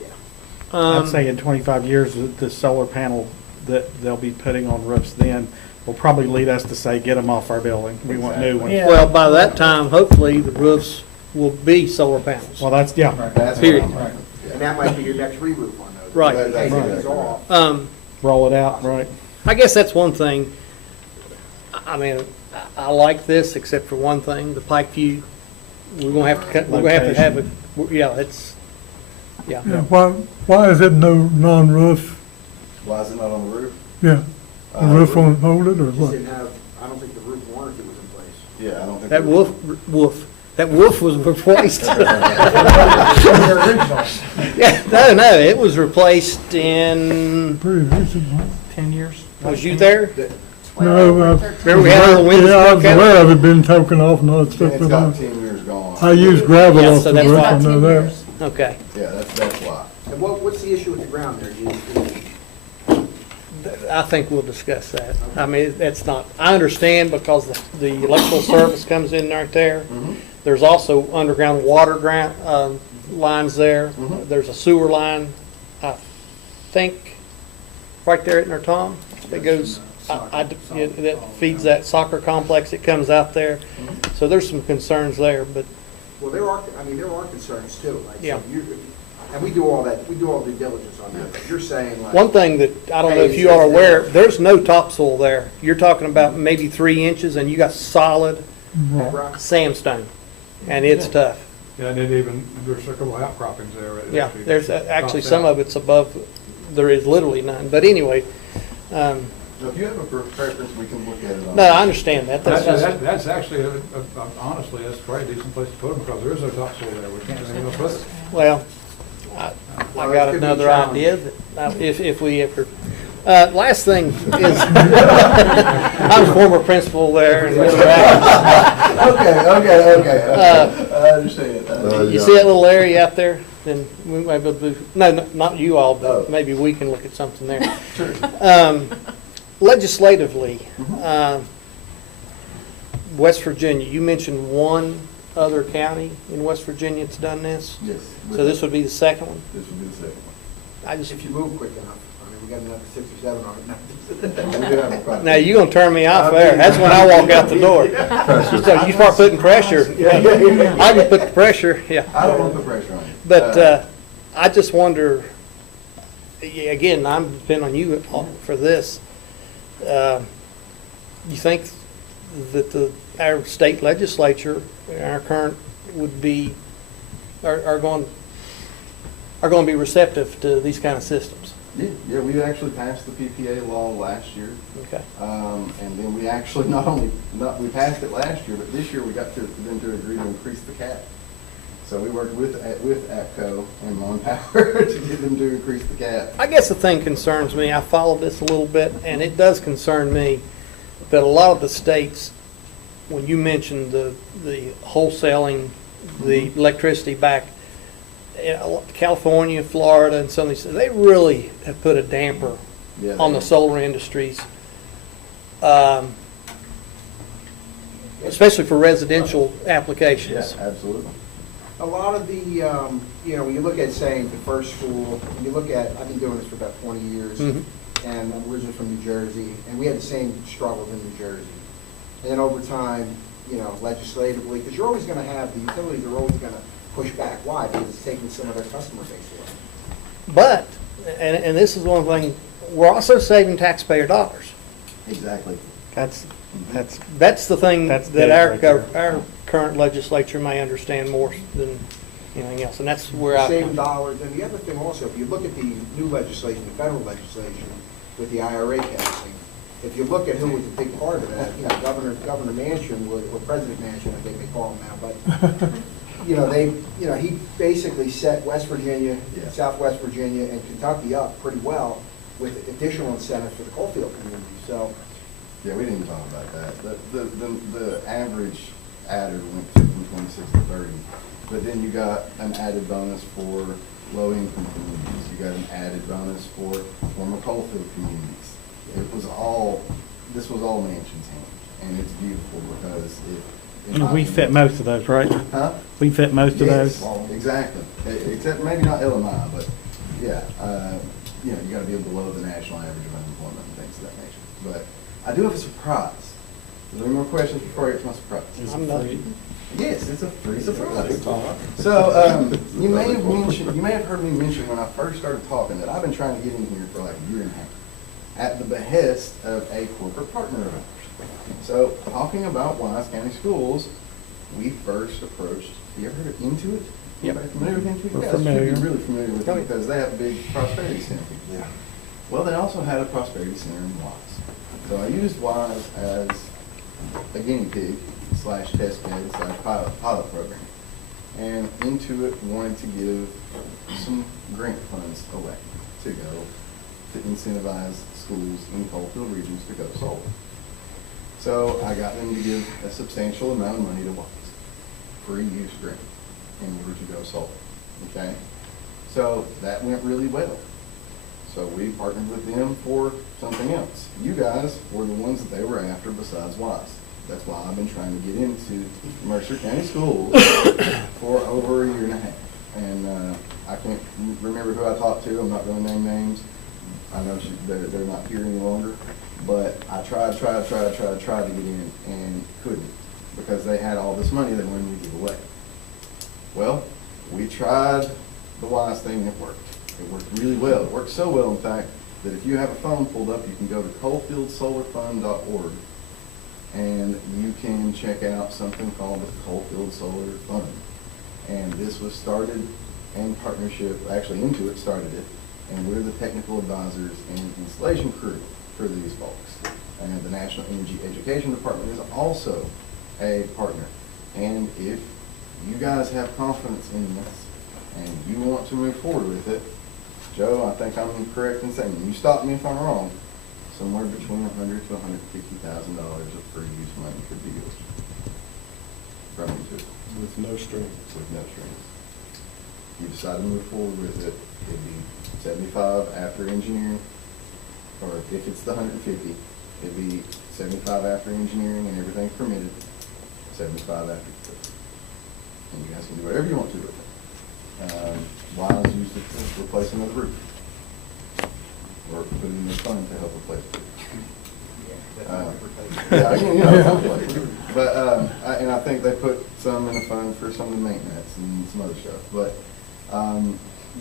Yeah. I'd say in 25 years, the solar panel that they'll be putting on roofs then will probably lead us to say, get them off our building. We want new ones. Well, by that time, hopefully, the roofs will be solar panels. Well, that's, yeah. That's Period. what I'm- And that might be your next re-roof on those. Right. Take Right. these off. Roll it out, right. I guess that's one thing. I mean, I like this, except for one thing, the Pike View. We're gonna have to cut, we're gonna have to have it, yeah, Yeah, why is it no non-roof? Why is it not on the roof? Yeah, the roof won't hold it or Just what? didn't have, I don't think the roof warranty was in place. Yeah, I don't think. that wolf was replaced. Yeah, no, it was replaced in, Pretty recent, huh? 10 years? was you there? No, Remember we had all the windows yeah, I was broke out? aware of it being taken off and all that stuff. It's but got 10 years gone. I use gravel Yeah, off so the that's roof, why I know that. Okay. Yeah, that's why. And what's the issue with the ground there? I think we'll discuss that. I mean, that's not, I understand because the electrical service comes in right there. Mhm. There's also underground water lines there. Mhm. There's a sewer line, I think, right there at Tom, that goes, that feeds that soccer complex that comes out there. So there's some concerns there, but Well, there are concerns too, like, Yeah. so and we do all that, we do all due diligence on that, but you're saying like. one thing that, I don't know if you are aware, there's no topsoil there. You're talking about maybe 3 inches and you got solid Rock. sandstone, and it's tough. Yeah, and there's a couple of outcroppings there. It Yeah, actually there's actually tops some out. of it's above, there is literally none. But anyway, So if you have a preference, we can look at it on. no, I understand that. That's just, That's actually, honestly, that's probably a decent place to put them because there is no topsoil there. We can't do anything else with it. well, I Well, it got could be another challenging. idea that, if we ever, last thing is, I was former principal there. And Mr. Atkins. Okay. I understand. You see that little area out there? Then we might be able to, no, not you all, but maybe we can look at something there. Legislatively, West Virginia, you mentioned one other county in West Virginia that's done this? Yes. So this would be the second one? This would be the second one. I just, If you move quick enough, I mean, we got another 6 or 7 on it now. We do have a project. now you're gonna turn me off there. That's when I walk out the door. So you start putting pressure. I can put the pressure, yeah. I don't want to put pressure on you. But I just wonder, again, I'm depending on you for this. You think that our state legislature, our current, would be, are going to be receptive to these kind of systems? Yeah, we actually passed the PPA law last year. Okay. And then we actually we passed it last year, but this year we got them to agree to increase the cap. So we worked with APCO and Mon Power to get them to increase the cap. I guess the thing concerns me, I followed this a little bit, and it does concern me that a lot of the states, when you mentioned the wholesaling, the electricity back, California, Florida, and some of these, they really have put a damper on the solar industries, especially for residential applications. Yeah, absolutely. A lot of the, you know, when you look at, saying, the first school, when you look at, I've been doing this for about 20 years, Mhm. and I'm originally from New Jersey, and we had the same struggles in New Jersey. And then over time, you know, legislatively, because you're always going to have, the utilities are always going to push back. Why? Because it's taking some of their customer base away. But, and this is one thing, we're also saving taxpayer dollars. Exactly. That's the thing That's that big right there. our current legislature may understand more than anything else, and that's where I. Saving dollars, and the other thing also, if you look at the new legislation, the federal legislation, with the IRA passing, if you look at who was a big part of that, you know, Governor Manchin, or President Manchin, I think they call him now, but, you know, he basically set West Virginia, Southwest Virginia, and Kentucky up pretty well with additional incentives for the coalfield community, so. Yeah, we didn't even talk about that. The average adder went from 26 to 30, but then you got an added bonus for low-income communities. You got an added bonus for former coalfield communities. This was all Manchin's hand, and it's beautiful because We fit most of those, right? Huh? We fit most of Yes, those. exactly. Except maybe not LMI, but yeah, you know, you got to be below the national average of unemployment and things of that nature. But I do have a surprise. Is there any more questions before I get to my surprise? I'm not. Yes, it's a free surprise. So you may have heard me mention when I first started talking that I've been trying to get in here for like a year and a half, at the behest of a corporate partner of ours. So talking about Wise County Schools, we first approached. You ever heard of Intuit? Yep. Anybody familiar with Intuit? We're You guys familiar. should be really familiar with it because they have a big prosperity center. Yeah. Well, they also had a prosperity center in Wise. So I used Wise as a guinea pig / test bed / pilot program. And Intuit wanted to give some grant funds away to go to incentivize schools in coalfield regions to go solar. So I got them to give a substantial amount of money to Wise, free use grant, in order to go solar. Okay? So that went really well. So we partnered with them for something else. You guys were the ones that they were after besides Wise. That's why I've been trying to get into Mercer County Schools for over a year and a half. And I can't remember who I talked to. I'm not going to name names. I know they're not here any longer. But I tried to get in and couldn't because they had all this money they wanted me to give away. Well, we tried the Wise thing and it worked. It worked really well. It worked so well, in fact, that if you have a phone pulled up, you can go to coalfieldsolarfund.org and you can check out something called the Coalfield Solar Fund. And this was started in partnership, actually Intuit started it, and we're the technical advisors and installation crew for these folks. And the National Energy Education Department is also a partner. And if you guys have confidence in this and you want to move forward with it, Joe, I think I'm correct in saying, you stop me if I'm wrong, somewhere between $100,000 to $150,000 of free use money could be yours from Intuit. With no strings. With no strings. If you decide to move forward with it, it'd be 75 after engineering, or if it's the 150, it'd be 75 after engineering and everything's permitted, 75 after equipment. And you guys can do whatever you want to with it. Wise used it to replace another roof, or put it in the fund to help replace the roof. But and I think they put some in the fund for some of the maintenance and some other stuff. But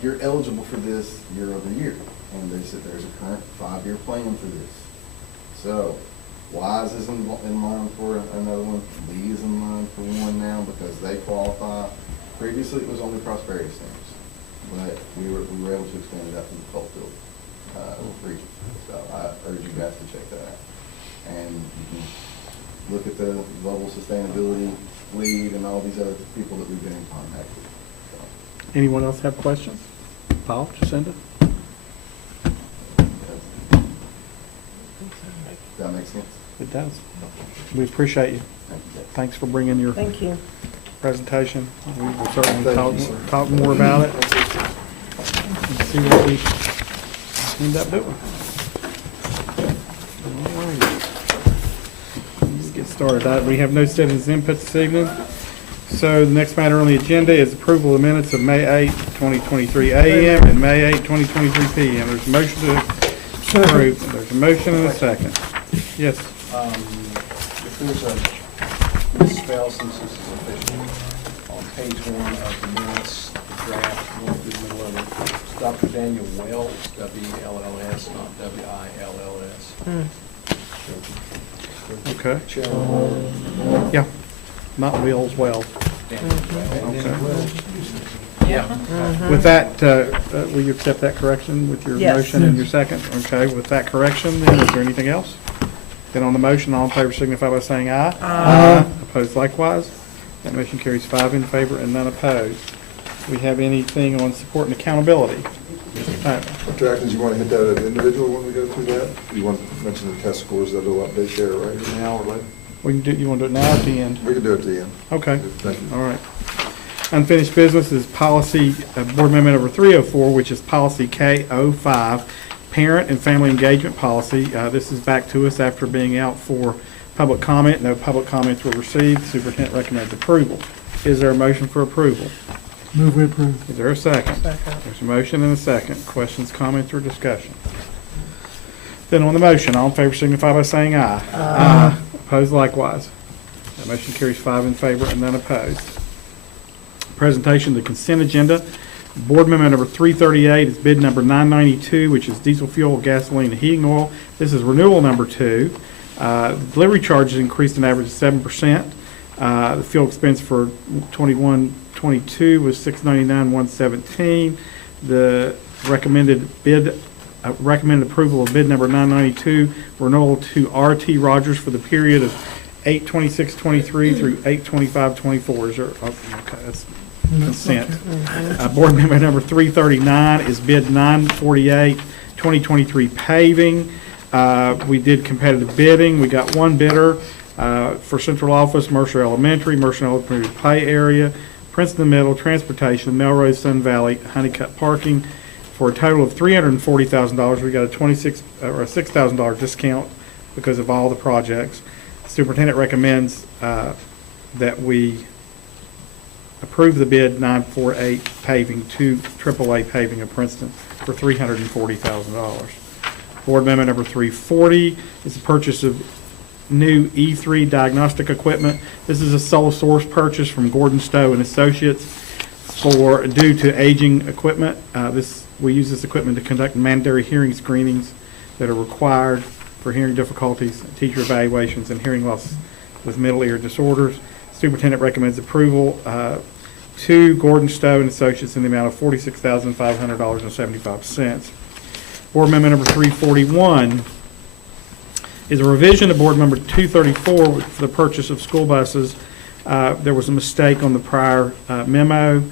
you're eligible for this year over year, and they said there's a current 5-year plan for this. So Wise is in line for another one. Lee is in line for one now because they qualify. Previously, it was only prosperity centers, but we were able to expand it out to the coalfield region. So I urge you guys to check that out. And you can look at the global sustainability lead and all these other people that we've been in contact with. Anyone else have questions? Paul, Jacinda? That makes sense. It does. We appreciate you. Thanks for bringing your Thank you. presentation. We will certainly Thank you, sir. talk more about it and see what we end up doing. All right. Let's get started. We have no citizens input this evening. So the next matter on the agenda is approval of minutes of May 8, 2023 a.m. and May 8, 2023 p.m. There's a motion to approve. There's a motion and a second. Yes. If there's a misspell, since this is official, on page 1 of the minutes, the draft, going through the middle of it, it's Dr. Daniel Wells, W-L-L-S, not W-I-L-L-S. Okay. Chairman. Yeah. Not Will's well. Yeah. With that, will you accept that correction with your Yes. motion and your second? Okay, with that correction, then, is there anything else? Then on the motion, all in favor signify by saying aye. Aye. Opposed likewise. That motion carries 5 in favor and none opposed. We have anything on support and accountability? Mr. Tyler. Dr. Atkins, you want to hit that at individual when we go through that? You want to mention the test scores that will update there, right, now or later? We can do, you want to do it now or at the end? We can do it at the end. Okay. Thank you. All right. Unfinished business is policy, board amendment number 304, which is policy K05, parent and family engagement policy. This is back to us after being out for public comment. No public comments were received. Superintendent recommends approval. Is there a motion for approval? Move we approve. Is there a second? Second. There's a motion and a second. Questions, comments, or discussion? Then on the motion, all in favor signify by saying aye. Aye. Opposed likewise. That motion carries 5 in favor and none opposed. Presentation of the consent agenda. Board amendment number 338 is bid number 992, which is diesel fuel, gasoline, and heating oil. This is renewal number 2. Delivery charges increased an average of 7%. The fuel expense for 21-22 was $699,117. The recommended approval of bid number 992, renewal to RT Rogers for the period of 8/26/23 through 8/25/24. Is there, okay, that's consent. Board amendment number 339 is bid 948, 2023 paving. We did competitive bidding. We got one bidder for central office, Mercer Elementary, Mercer Elementary Play Area, Princeton Middle, Transportation, Melrose, Sun Valley, Honeycutt Parking, for a total of $340,000. We got a $6,000 discount because of all the projects. Superintendent recommends that we approve the bid 948 paving to AAA Paving of Princeton for $340,000. Board amendment number 340 is the purchase of new E3 diagnostic equipment. This is a sole source purchase from Gordon Stowe and Associates due to aging equipment. We use this equipment to conduct mandatory hearing screenings that are required for hearing difficulties, teacher evaluations, and hearing loss with middle ear disorders. Superintendent recommends approval to Gordon Stowe and Associates in the amount of $46,500.75. Board amendment number 341 is a revision to board number 234 for the purchase of school buses. There was a mistake on the prior memo.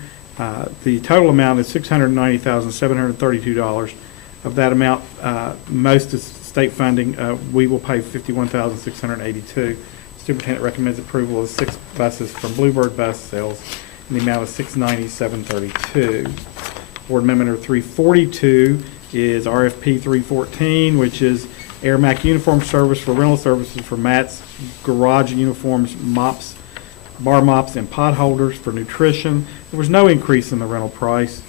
The total amount is $690,732. Of that amount, most is state funding. We will pay $51,682. Superintendent recommends approval of 6 buses from Bluebird Bus Sales in the amount of $690,732. Board amendment number 342 is RFP 314, which is Air Mac uniform service for rental services for mats, garage uniforms, mops, bar mops, and pot holders for nutrition. There was no increase in the rental price.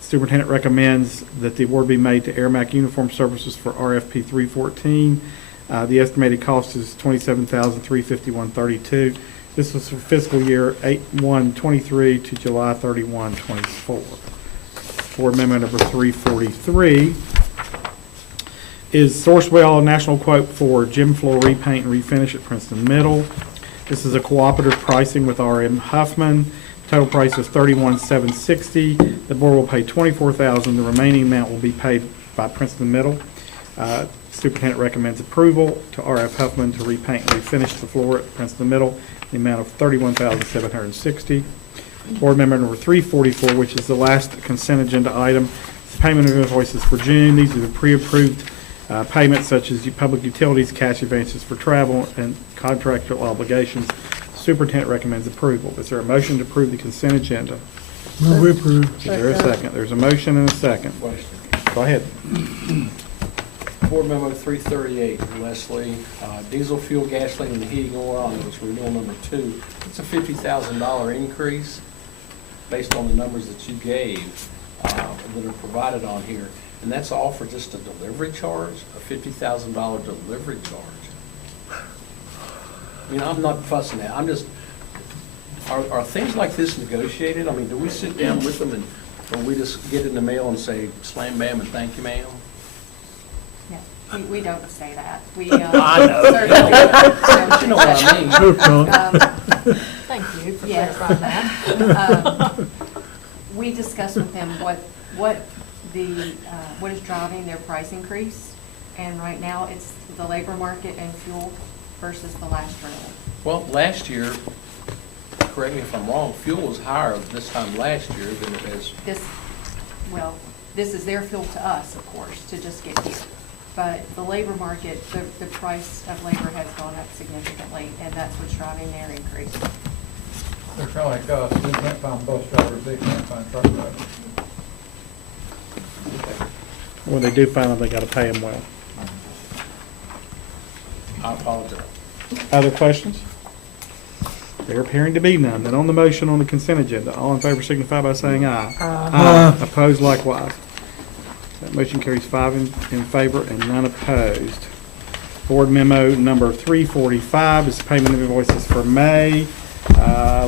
Superintendent recommends that the award be made to Air Mac uniform services for RFP 314. The estimated cost is $27,351.32. This was for fiscal year 8/1/23 to July 31/24. Board amendment number 343 is Sourcewell, a national quote for gym floor repaint and refinish at Princeton Middle. This is a cooperative pricing with R.M. Huffman. Total price is $31,760. The board will pay $24,000. The remaining amount will be paid by Princeton Middle. Superintendent recommends approval to R.F. Huffman to repaint and refinish the floor at Princeton Middle in the amount of $31,760. Board Member number 344, which is the last consent agenda item. It's payment of invoices for June. These are the pre-approved payments such as public utilities, cash advances for travel, and contractual obligations. Superintendent recommends approval. Is there a motion to approve the consent agenda? Move we approve. Is there a second? There's a motion and a second. Question. Go ahead. Board Memo 338, Leslie, diesel fuel, gasoline, and heating oil, and it was renewal number 2. It's a $50,000 increase based on the numbers that you gave that are provided on here. And that's all for just a delivery charge, a $50,000 delivery charge. I mean, I'm not fussing at, I'm just, are things like this negotiated? I mean, do we sit down with them and, or we just get in the mail and say, slam bam and thank you, ma'am? No, we don't say that. We, I know. certainly- You know what I mean. Thank you for clarifying that. We discuss with them what is driving their price increase, and right now it's the labor market and fuel versus the last renewal. Well, last year, correct me if I'm wrong, fuel was higher this time last year than it is. This is their fuel to us, of course, to just get here. But the labor market, the price of labor has gone up significantly, and that's what's driving their increase. They're kind of like us, they can't find bus drivers, they can't find truck drivers. When they do find them, they got to pay them well. I apologize. Other questions? There appearing to be none. Then on the motion on the consent agenda, all in favor signify by saying aye. Aye. Opposed likewise. That motion carries 5 in favor and none opposed. Board Memo number 345 is payment of invoices for May.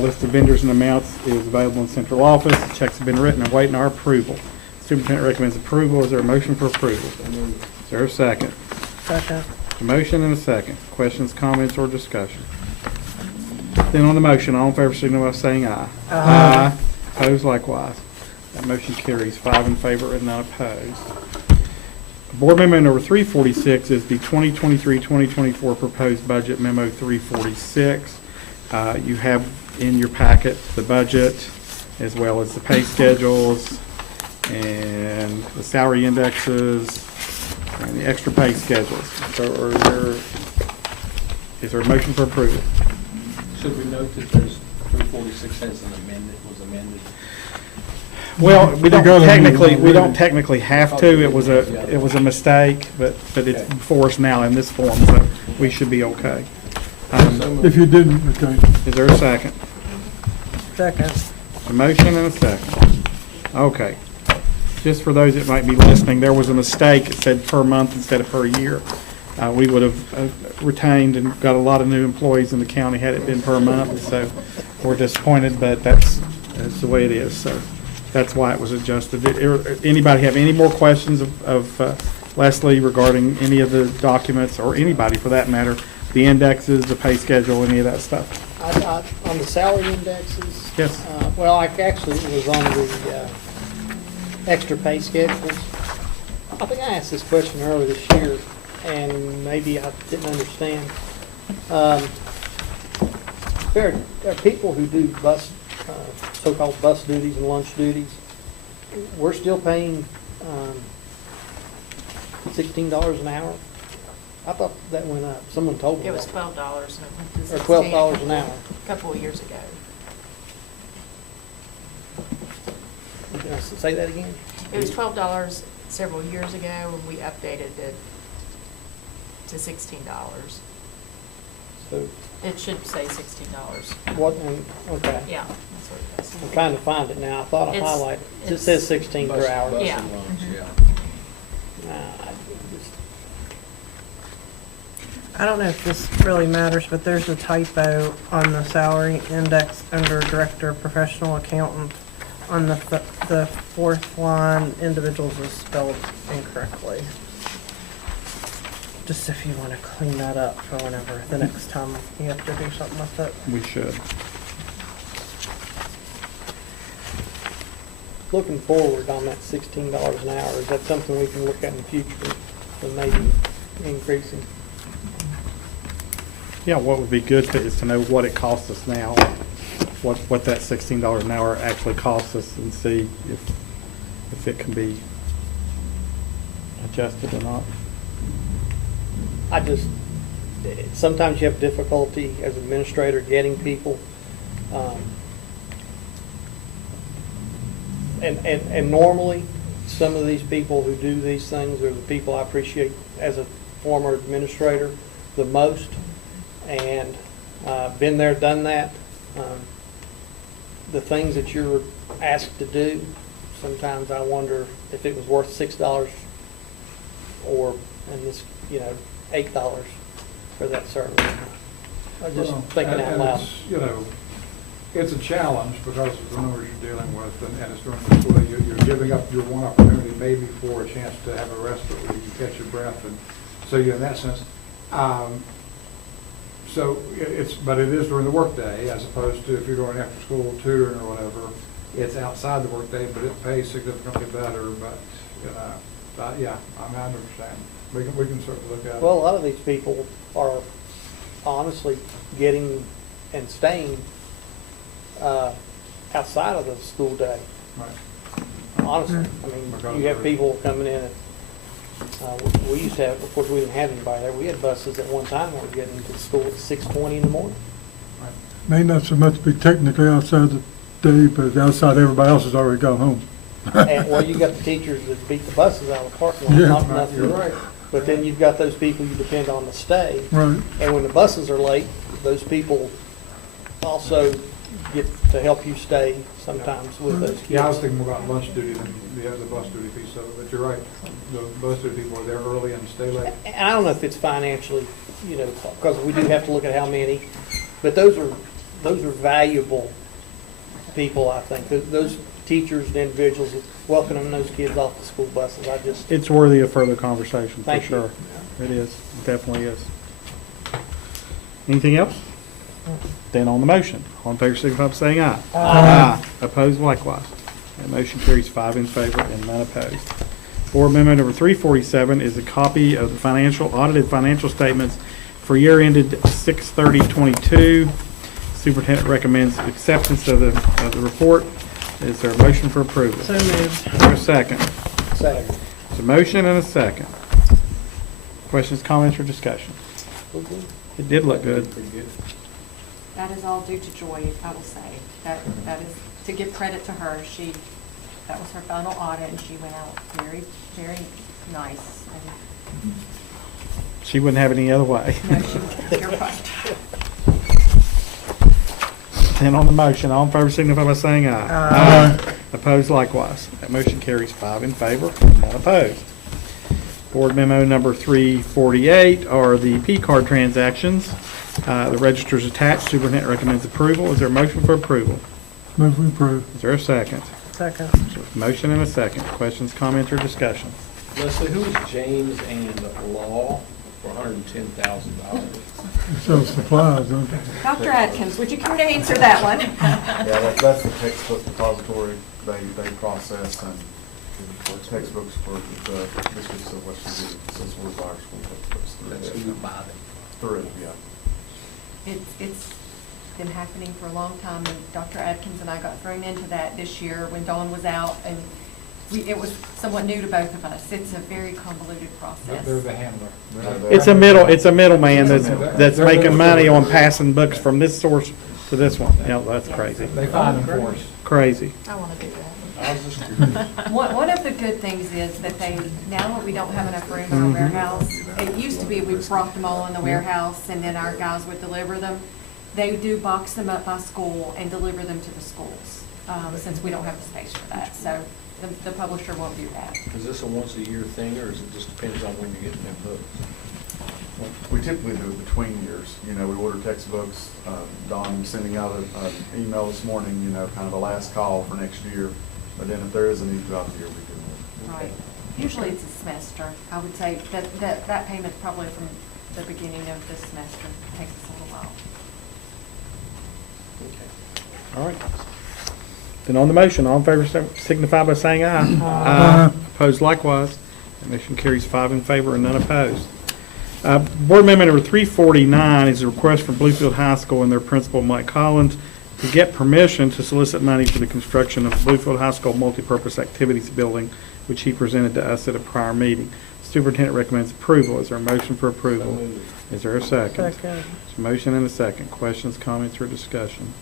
List of vendors and amounts is available in central office. Checks have been written and waiting our approval. Superintendent recommends approval. Is there a motion for approval? Is there a second? Second. A motion and a second. Questions, comments, or discussion? Then on the motion, all in favor signify by saying aye. Aye. Opposed likewise. That motion carries 5 in favor and none opposed. Board Memo number 346 is the 2023-2024 proposed budget memo 346. You have in your packet the budget as well as the pay schedules and the salary indexes and the extra pay schedules. So is there a motion for approval? Should we note that there's 346 has an amendment, was amended? Well, we don't technically have to. It was a mistake, but it's before us now in this form, so we should be okay. If you didn't, okay. Is there a second? Second. A motion and a second. Okay. Just for those that might be listening, there was a mistake. It said per month instead of per year. We would have retained and got a lot of new employees in the county had it been per month, so we're disappointed, but that's the way it is. So that's why it was adjusted. Anybody have any more questions of Leslie regarding any of the documents, or anybody for that matter, the indexes, the pay schedule, any of that stuff? On the salary indexes? Yes. Well, I actually was on the extra pay schedules. I think I asked this question earlier this year, and maybe I didn't understand. There are people who do so-called bus duties and lunch duties. We're still paying $16 an hour. I thought that went up. Someone told me It was that. $12 and it went to Or $16 $12 an hour. a couple of years ago. Can I say that again? It was $12 several years ago, and we updated it to $16. So It should say $16. what? Okay. Yeah, that's what it is. I'm trying to find it now. I thought I It's- highlighted it. It it's- says 16 per hour. Bus Yeah. and lunch, Mhm. yeah. I don't know if this really matters, but there's a typo on the salary index under Director of Professional Accountant. On the fourth line, individuals is spelled incorrectly. Just if you want to clean that up for whenever, the next time you have to do something with it. We should. Looking forward on that $16 an hour, is that something we can look at in the future, and maybe increasing? Yeah, what would be good is to know what it costs us now, what that $16 an hour actually costs us, and see if it can be adjusted or not. Sometimes you have difficulty as an administrator getting people. And normally, some of these people who do these things are the people I appreciate as a former administrator the most, and been there, done that. The things that you're asked to do, sometimes I wonder if it was worth $6 or, and this, $8 for that service. I'm just thinking out loud. It's a challenge because of the numbers you're dealing with, and it's during the school day. You're giving up your one opportunity maybe for a chance to have a respite where you can catch your breath, and so in that sense. But it is during the workday, as opposed to if you're going after school tutoring or whatever. It's outside the workday, but it pays significantly better. But yeah, I understand. We can certainly look at it. Well, a lot of these people are honestly getting and staying outside of the school day. Right. Honestly, I mean, you have people coming in and we used to have, of course, we didn't have anybody there. We had buses at one time that were getting to school at 6:20 in the morning. May not so much be technically outside the day, but outside everybody else has already gone home. And, well, you got the teachers that beat the buses out of the parking lot. Yeah. Not nothing. You're right. But then you've got those people you depend on to stay. Right. And when the buses are late, those people also get to help you stay sometimes with those kids. Yeah, I was thinking more about lunch duty than the bus duty piece of it, but you're right. The bus duty people are there early and stay late. And I don't know if it's financially, because we do have to look at how many, but those are valuable people, I think. Those teachers and individuals welcoming those kids off the school buses, It's worthy of further conversation, for Thank you. sure. It is, it definitely is. Anything else? Then on the motion, all in favor, signify by saying aye. Aye. Opposed likewise. That motion carries 5 in favor and none opposed. Board Amendment number 347 is a copy of the audited financial statements for year ended 6/30/22. Superintendent recommends acceptance of the report. Is there a motion for approval? So moved. Is there a second? Second. There's a motion and a second. Questions, comments, or discussion? It did look good. That is all due to Joy, I will say. That is to give credit to her. That was her final audit, and she went out very, very nice. And She wouldn't have it any other way. no, you're right. And on the motion, all in favor signify by saying aye. Aye. Opposed likewise. That motion carries 5 in favor and none opposed. Board memo number 348 are the P-card transactions. The register's attached. Superintendent recommends approval. Is there a motion for approval? Move we approve. Is there a second? Second. Motion and a second. Questions, comments, or discussion? Leslie, who is James and Law for $110,000? Sell supplies, don't they? Dr. Atkins, would you care to answer that one? Yeah, that's the textbook depository they process, and textbooks for the districts of West Virginia, since we're by our school textbooks. That's who would buy them. Through, yeah. It's been happening for a long time, and Dr. Atkins and I got thrown into that this year when Dawn was out, and it was somewhat new to both of us. It's a very convoluted process. They're the handler. It's a middleman that's making money on passing books from this source to this one. Yeah, that's crazy. They find them for us. Crazy. I want to do that. One of the good things is that now that we don't have enough room in our warehouse, it used to be we brought them all in the warehouse and then our guys would deliver them. They do box them up by school and deliver them to the schools, since we don't have the space for that. So the publisher won't do that. Is this a once-a-year thing, or is it just depends on when you're getting them books? We typically do it between years. We order textbooks. Don sending out an email this morning, kind of the last call for next year. But then if there is a need throughout the year, we do. Right. Usually it's a semester. I would say that payment probably from the beginning of the semester. It takes us a little while. All right. Then on the motion, all in favor signify by saying aye. Aye. Opposed likewise. The motion carries 5 in favor and none opposed. Board Amendment number 349 is a request from Bluefield High School and their principal, Mike Collins, to get permission to solicit money for the construction of Bluefield High School Multipurpose Activities Building, which he presented to us at a prior meeting. Superintendent recommends approval. Is there a motion for approval? Is there a second? Second. There's a motion and a second. Questions, comments, or discussion?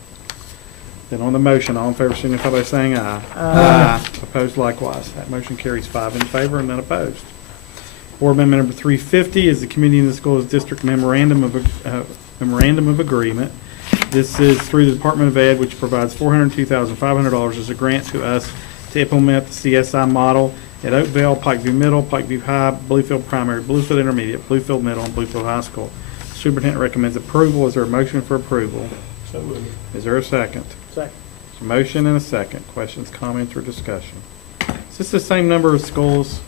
Then on the motion, all in favor signify by saying aye. Aye. Opposed likewise. That motion carries 5 in favor and none opposed. Board Amendment number 350 is the Community in the Schools District Memorandum of Agreement. This is through the Department of Ed, which provides $402,500 as a grant to us to implement the CSI model at Oakville, Pikeview Middle, Pikeview High, Bluefield Primary, Bluefield Intermediate, Bluefield Middle, and Bluefield High School. Superintendent recommends approval. Is there a motion for approval? So moved. Is there a second? Second. There's a motion and a second. Questions, comments, or discussion? Is this the same number of schools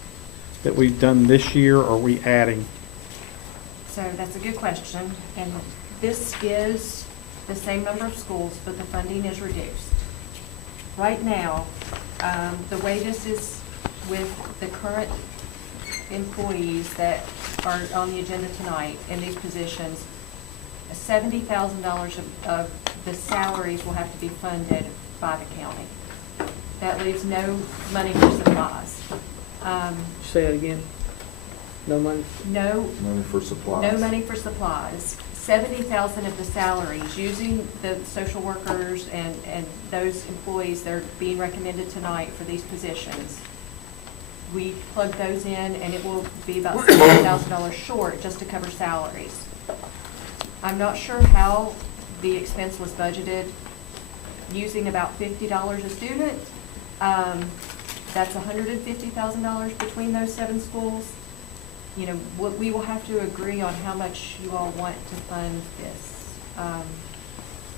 that we've done this year, or are we adding? So that's a good question, and this is the same number of schools, but the funding is reduced. Right now, the way this is with the current employees that are on the agenda tonight in these positions, $70,000 of the salaries will have to be funded by the county. That leaves no money for supplies. Say it again. No money? No. Money for supplies. No money for supplies. 70,000 of the salaries, using the social workers and those employees that are being recommended tonight for these positions, we plug those in and it will be about $70,000 short just to cover salaries. I'm not sure how the expense was budgeted, using about $50 a student. That's $150,000 between those 7 schools. You know, we will have to agree on how much you all want to fund this.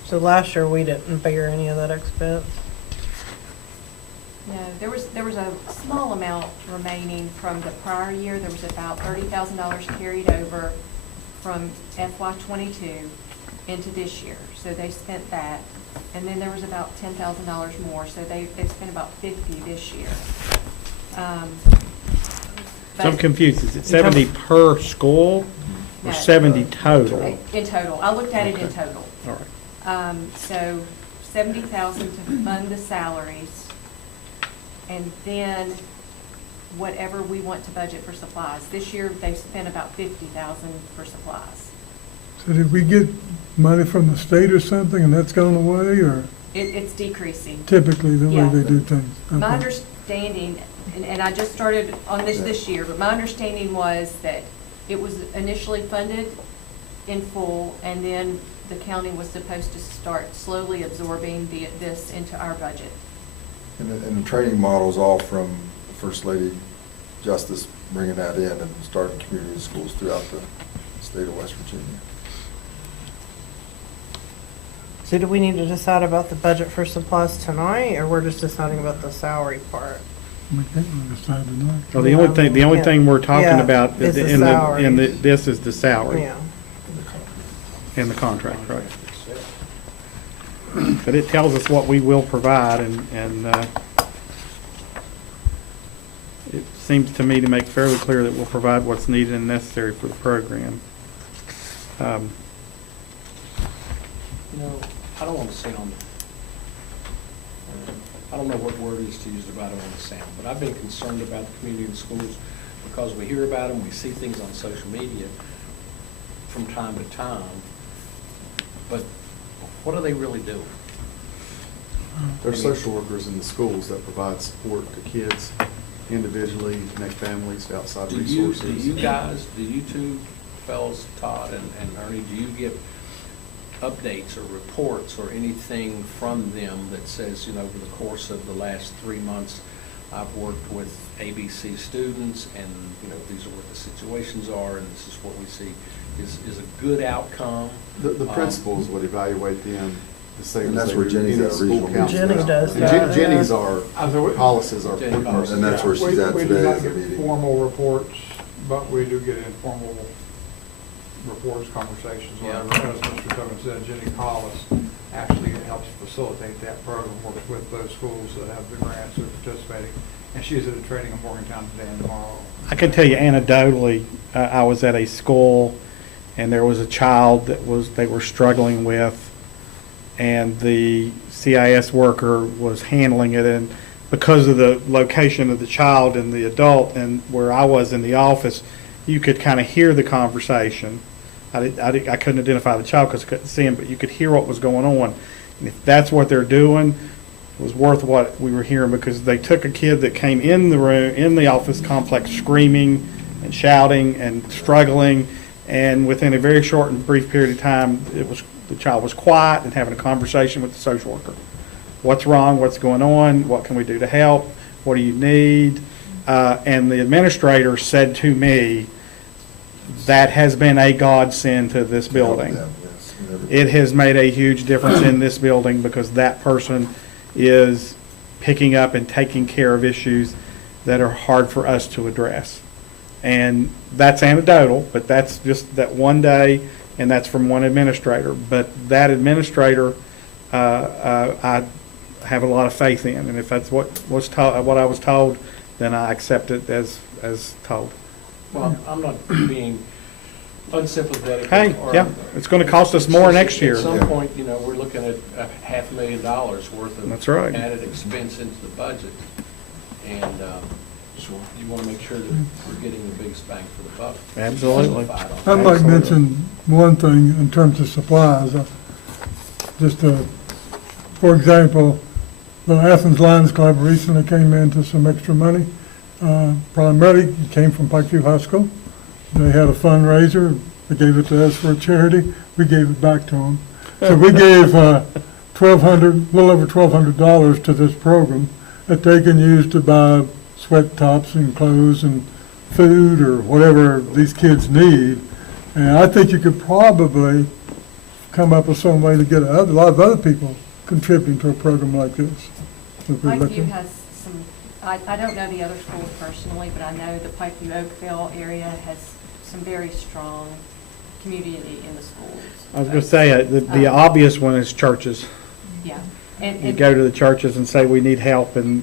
So last year, we didn't bear any of that expense? No, there was a small amount remaining from the prior year. There was about $30,000 carried over from FY '22 into this year. So they spent that. And then there was about $10,000 more. So they spent about $50 this year. So I'm confused. Is it 70 per school or No. 70 total? In total. I looked at it in Okay. total. All right. So $70,000 to fund the salaries, and then whatever we want to budget for supplies. This year, they've spent about $50,000 for supplies. So did we get money from the state or something and that's gone away, or It's decreasing. typically the way Yeah. they do things? My Okay. understanding, and I just started on this year, but my understanding was that it was initially funded in full, and then the county was supposed to start slowly absorbing this into our budget. And the training model's all from First Lady Justice bringing that in and starting community schools throughout the state of West Virginia. So do we need to decide about the budget for supplies tonight, or we're just deciding about the salary part? We can't really decide tonight. Well, the only Yeah. thing we're talking Yeah, about is the in salary. this is the salary Yeah. and the contract, right? But it tells us what we will provide, and it seems to me to make fairly clear that we'll provide what's needed and necessary for the program. You know, I don't want to sound, I don't know what word is to use about it on the sound, but I've been concerned about the community and schools because we hear about them, we see things on social media from time to time, but what are they really doing? There's social workers in the schools that provide support to kids individually, connect families to outside resources. Do you guys, do you two fellows, Todd and Ernie, do you get updates or reports or anything from them that says, you know, over the course of the last 3 months, I've worked with ABC students and, you know, these are what the situations are and this is what we see is a good outcome? The principals would evaluate them the same And as that's they where would Jenny's any at, school regional counselor. Jenny does And that. Jenny's our policies, our Jenny point person. And that's where she's We at do today not at the get meeting. formal reports, but we do get informal reports, conversations, Yeah. whatever. As Mr. Tobin said, Jenny Collis actually helps facilitate that program, works with those schools that have the grants that are participating. And she's at a training in Morgantown today and tomorrow. I can tell you anecdotally, I was at a school and there was a child they were struggling with, and the CIS worker was handling it, and because of the location of the child and the adult and where I was in the office, you could kind of hear the conversation. I couldn't identify the child because I couldn't see him, but you could hear what was going on. And if that's what they're doing, it was worth what we were hearing, because they took a kid that came in the room, in the office complex, screaming and shouting and struggling, and within a very short and brief period of time, the child was quiet and having a conversation with the social worker. What's wrong? What's going on? What can we do to help? What do you need? And the administrator said to me, that has been a godsend to this building. It has made a huge difference in this building, because that person is picking up and taking care of issues that are hard for us to address. And that's anecdotal, but that's just that one day, and that's from one administrator. But that administrator, I have a lot of faith in, and if that's what I was told, then I accept it as told. Well, I'm not being unsympathetic. Hey, yeah, it's going to cost us more next year. At some point, we're looking at $500,000 worth of That's right. added expense into the budget. And you want to make sure that we're getting the biggest bang for the buck. Absolutely. I'd like to mention one thing in terms of supplies. For example, the Athens Lions Club recently came into some extra money. Primarily, it came from Pikeview High School. They had a fundraiser. They gave it to us for a charity. We gave it back to them. So we gave a little over $1,200 to this program that they can use to buy sweat tops and clothes and food or whatever these kids need. And I think you could probably come up with some way to get a lot of other people contributing to a program like this. Pikeview has some, I don't know the other schools personally, but I know the Pikeview Oakville area has some very strong community in the schools. I was going to say, the obvious one is churches. Yeah. You go to the churches and say, we need help. And,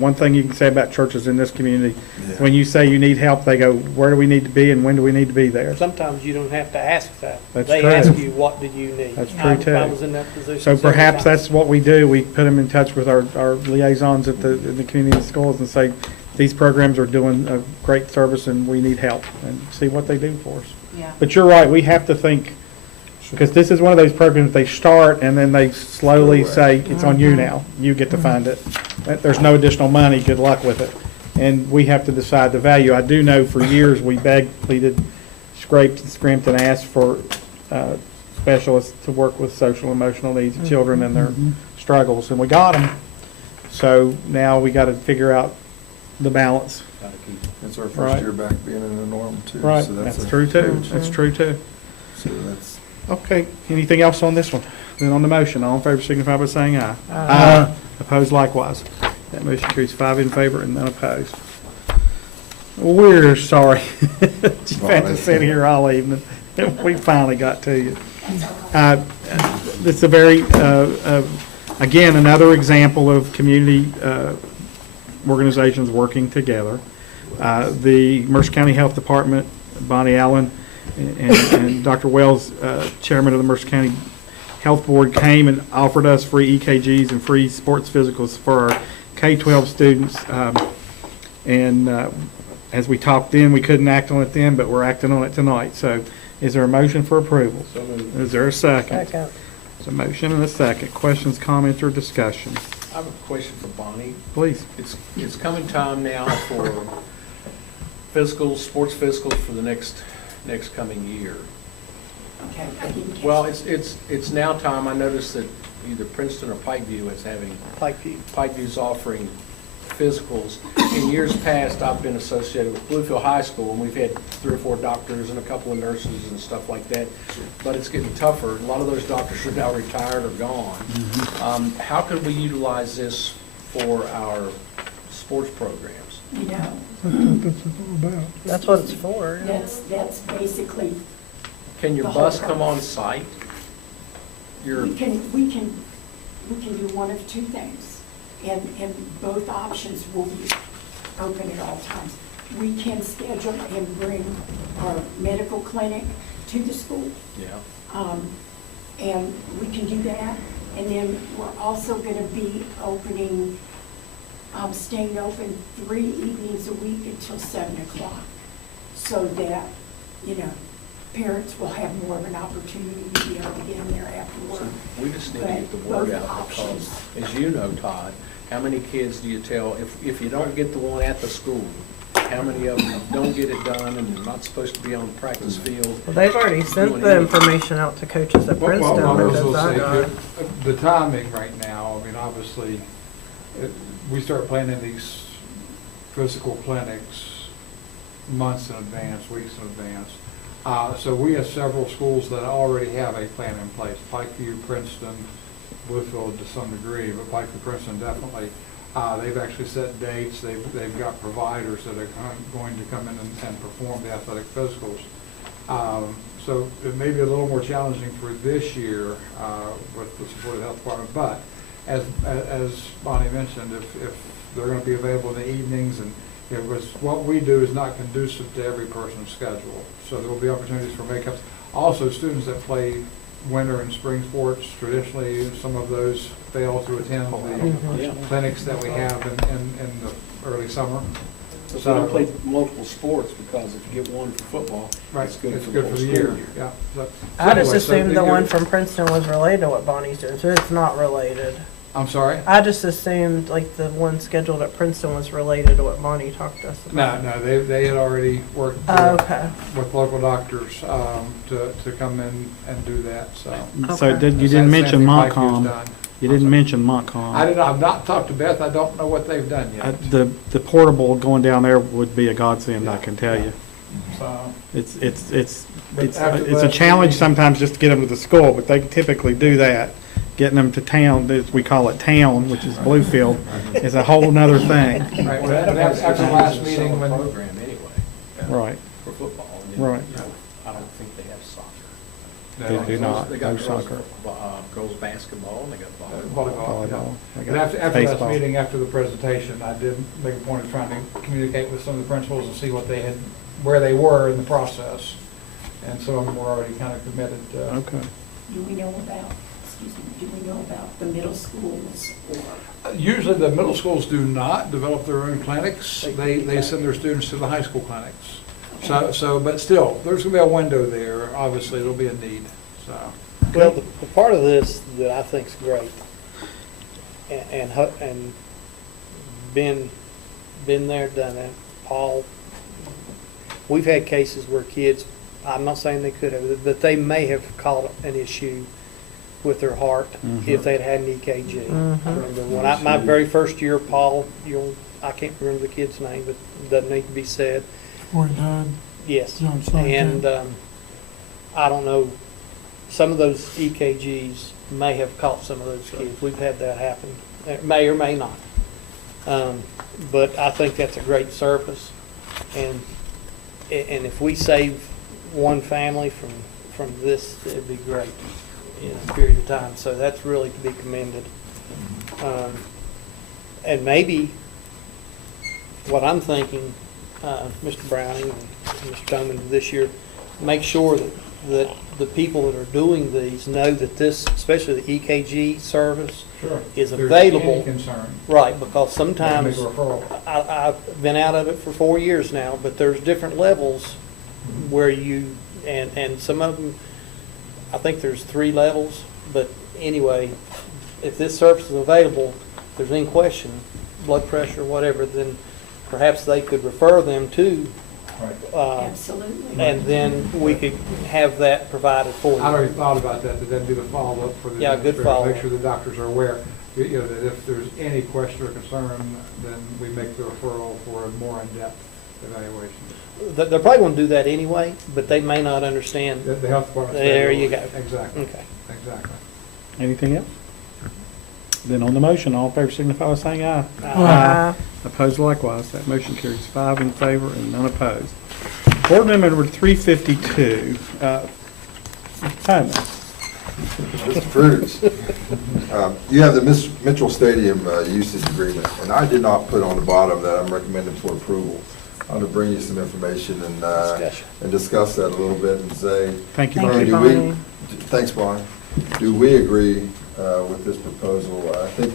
one thing you can say about churches in this community, when you say you need help, they go, where do we need to be and when do we need to be there? Sometimes you don't have to ask that. That's They true. ask you, what do you need? That's true, too. I was in that position. So several perhaps times. that's what we do. We put them in touch with our liaisons at the community schools and say, these programs are doing a great service and we need help, and see what they do for us. Yeah. But you're right, we have to think, because this is one of those programs they start and then they slowly say, it's on you now. You get to find it. There's no additional money. Good luck with it. And we have to decide the value. I do know for years we begged, pleaded, scraped and scrimped and asked for specialists to work with social and emotional needs of children and their struggles, and we got them. So now we got to figure out the balance. It's our first Right. year back being in the norm too. Right, So that's true too. That's true too. So that's. Okay, anything else on this one? Then on the motion, all in favor signify by saying aye. Aye. Opposed likewise. That motion carries 5 in favor and none opposed. We're sorry. You've had to sit here all evening. We finally got to you. This is a very, again, another example of community organizations working together. The Mercer County Health Department, Bonnie Allen, and Dr. Wells, chairman of the Mercer County Health Board, came and offered us free EKGs and free sports physicals for our K-12 students. As we talked then, we couldn't act on it then, but we're acting on it tonight. So is there a motion for approval? So moved. Is there a second? Second. There's a motion and a second. Questions, comments, or discussion? I have a question for Bonnie. Please. It's coming time now for physicals, sports physicals for the next coming year. Okay. Well, it's now time. I noticed that either Princeton or Pikeview is having, Pikeview's offering physicals. In years past, I've been associated with Bluefield High School, and we've had 3 or 4 doctors and a couple of nurses and stuff like that. But it's getting tougher. A lot of those doctors are now retired or gone. How could we utilize this for our sports programs? That's what it's for. That's basically. Can your the whole bus come on purpose. site? you're, We can do one of two things, and both options will be open at all times. We can schedule and bring our medical clinic to the school. yeah. And we can do that. And then we're also gonna be opening, staying open 3 evenings a week until 7 o'clock. So that, you know, parents will have more of an opportunity to be able to get in there after work. So we just need to get the But word both out because, options. as you know, Todd, how many kids do you tell, if you don't get the one at the school, how many of them don't get it done and they're not supposed to be on the practice field? Well, they've already sent the information out to coaches at Princeton Well, I was because I gonna got. say, the timing right now, I mean, obviously, we start planning these physical clinics months in advance, weeks in advance. So we have several schools that already have a plan in place. Pikeview, Princeton, Bluefield to some degree, but Pikeview, Princeton definitely. They've actually set dates. They've got providers that are going to come in and perform the athletic physicals. So it may be a little more challenging for this year with the support of the health department. But as Bonnie mentioned, if they're going to be available in the evenings, and it was what we do is not conducive to every person's schedule. So there will be opportunities for makeups. Also, students that play winter and spring sports, traditionally, some of those fail to attend the clinics that we have in the early summer. So if we don't play multiple sports, because if you get one for football, Right, it's good it's for good the for whole the school year, yeah. So I just anyway, assumed so the you- one from Princeton was related to what Bonnie's doing, so it's not related. I'm sorry? I just assumed like the one scheduled at Princeton was related to what Bonnie talked to us about. No, they had already worked Okay. with local doctors to come in and do that, so. So Okay. you Same didn't mention thing Pikeview Montcalm. done. You didn't mention Montcalm. I've not talked to Beth, I don't know what they've done yet. The portable going down there would be a godsend, I can tell you. So, It's after a last challenge meeting- sometimes just to get them to the school, but they typically do that. Getting them to town, as we call it town, which is Bluefield, is a whole nother thing. right, well, after the last meeting, when, program anyway. Right. For football. And then, Right. you know, I don't think they have soccer. They do not. They got No girls, soccer. Girls basketball, and they got volleyball, yeah. Volleyball. They And got after last baseball. meeting, after the presentation, I did make a point of trying to communicate with some of the principals and see what they had, where they were in the process. And some of them were already kind of committed. Okay. Do we know about, excuse me, do we know about the middle schools or? Usually the middle schools do not develop their own clinics. They send their students to the high school clinics. So, but still, there's gonna be a window there. Obviously, there'll be a need, so. Well, the part of this that I think's great, and been there, done that, Paul, we've had cases where kids, I'm not saying they could have, but they may have caught an issue with their heart if they'd had an EKG. I remember when my very first year, Paul, I can't remember the kid's name, but it doesn't need to be said. Before he died. Yes. John Sloan, And I don't know, some of those EKGs may have caught some of those kids. We've had that happen. It may or may not. But I think that's a great service. And if we save one family from this, it'd be great in a period of time. So that's really to be commended. And maybe what I'm thinking, Mr. Browning and Mr. Bowman this year, make sure that the people that are doing these know that this, especially the EKG service, Sure. is If there's available. any concern. Right, because sometimes, Make a referral. I've been out of it for 4 years now, but there's different levels where you, and some of them, I think there's 3 levels, but anyway, if this service is available, if there's any question, blood pressure, whatever, then perhaps they could refer them to. Absolutely. And then we could have that provided for you. I already thought about that, to then do the follow-up for the. Yeah, good administrator, follow-up. Make sure the doctors are aware, you know, that if there's any question or concern, then we make the referral for a more in-depth evaluation. They're probably going to do that anyway, but they may not understand. The health department. There you go. Exactly. Okay. Exactly. Anything else? Then on the motion, all in favor signify by saying aye. Aye. Opposed likewise. That motion carries 5 in favor and none opposed. Board Amendment number 352. Mr. Thomas. Mr. Cruz, you have the Mitchell Stadium usage agreement, and I did not put on the bottom that I'm recommending for approval. I'm going to bring you some information and discuss that a little bit and say. Thank you, Brian, Brian. Thanks, Brian. Do we agree with this proposal? I think,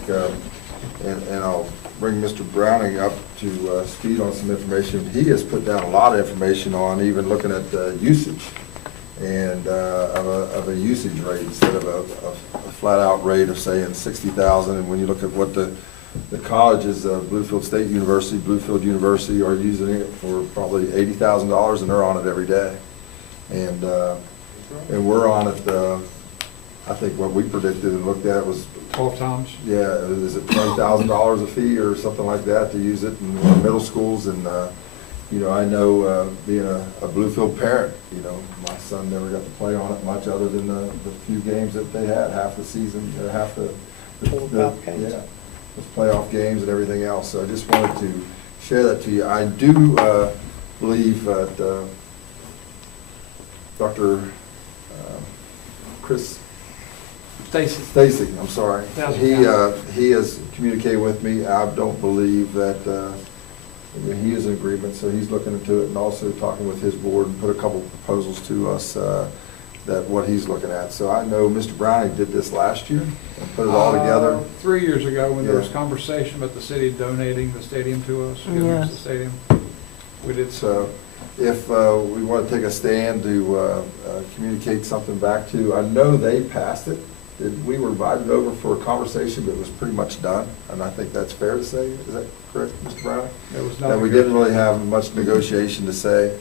and I'll bring Mr. Browning up to speed on some information. He has put down a lot of information on even looking at usage and of a usage rate instead of a flat-out rate of saying 60,000. And when you look at what the colleges, Bluefield State University, Bluefield University are using it for probably $80,000, and they're on it every day. And we're on it, I think what we predicted and looked at was 12 times. Yeah, is it $20,000 a fee or something like that to use it in middle schools? And you know, I know being a Bluefield parent, you know, my son never got to play on it much other than the few games that they had, half the season, half the yeah, those playoff games and everything else. So I just wanted to share that to you. I do believe that Dr. Chris Stacy, I'm sorry. He has communicated with me. I don't believe that he is in agreement, so he's looking into it and also talking with his board and put a couple proposals to us that what he's looking at. So I know Mr. Browning did this last year and put it all together. 3 years ago, when there was conversation about the city donating the stadium to us, giving us the stadium, we did so. If we want to take a stand to communicate something back to, I know they passed it. We were invited over for a conversation, but it was pretty much done, and I think that's fair to say. Is that correct, Mr. Brown? It was not. That we didn't really have much negotiation to say,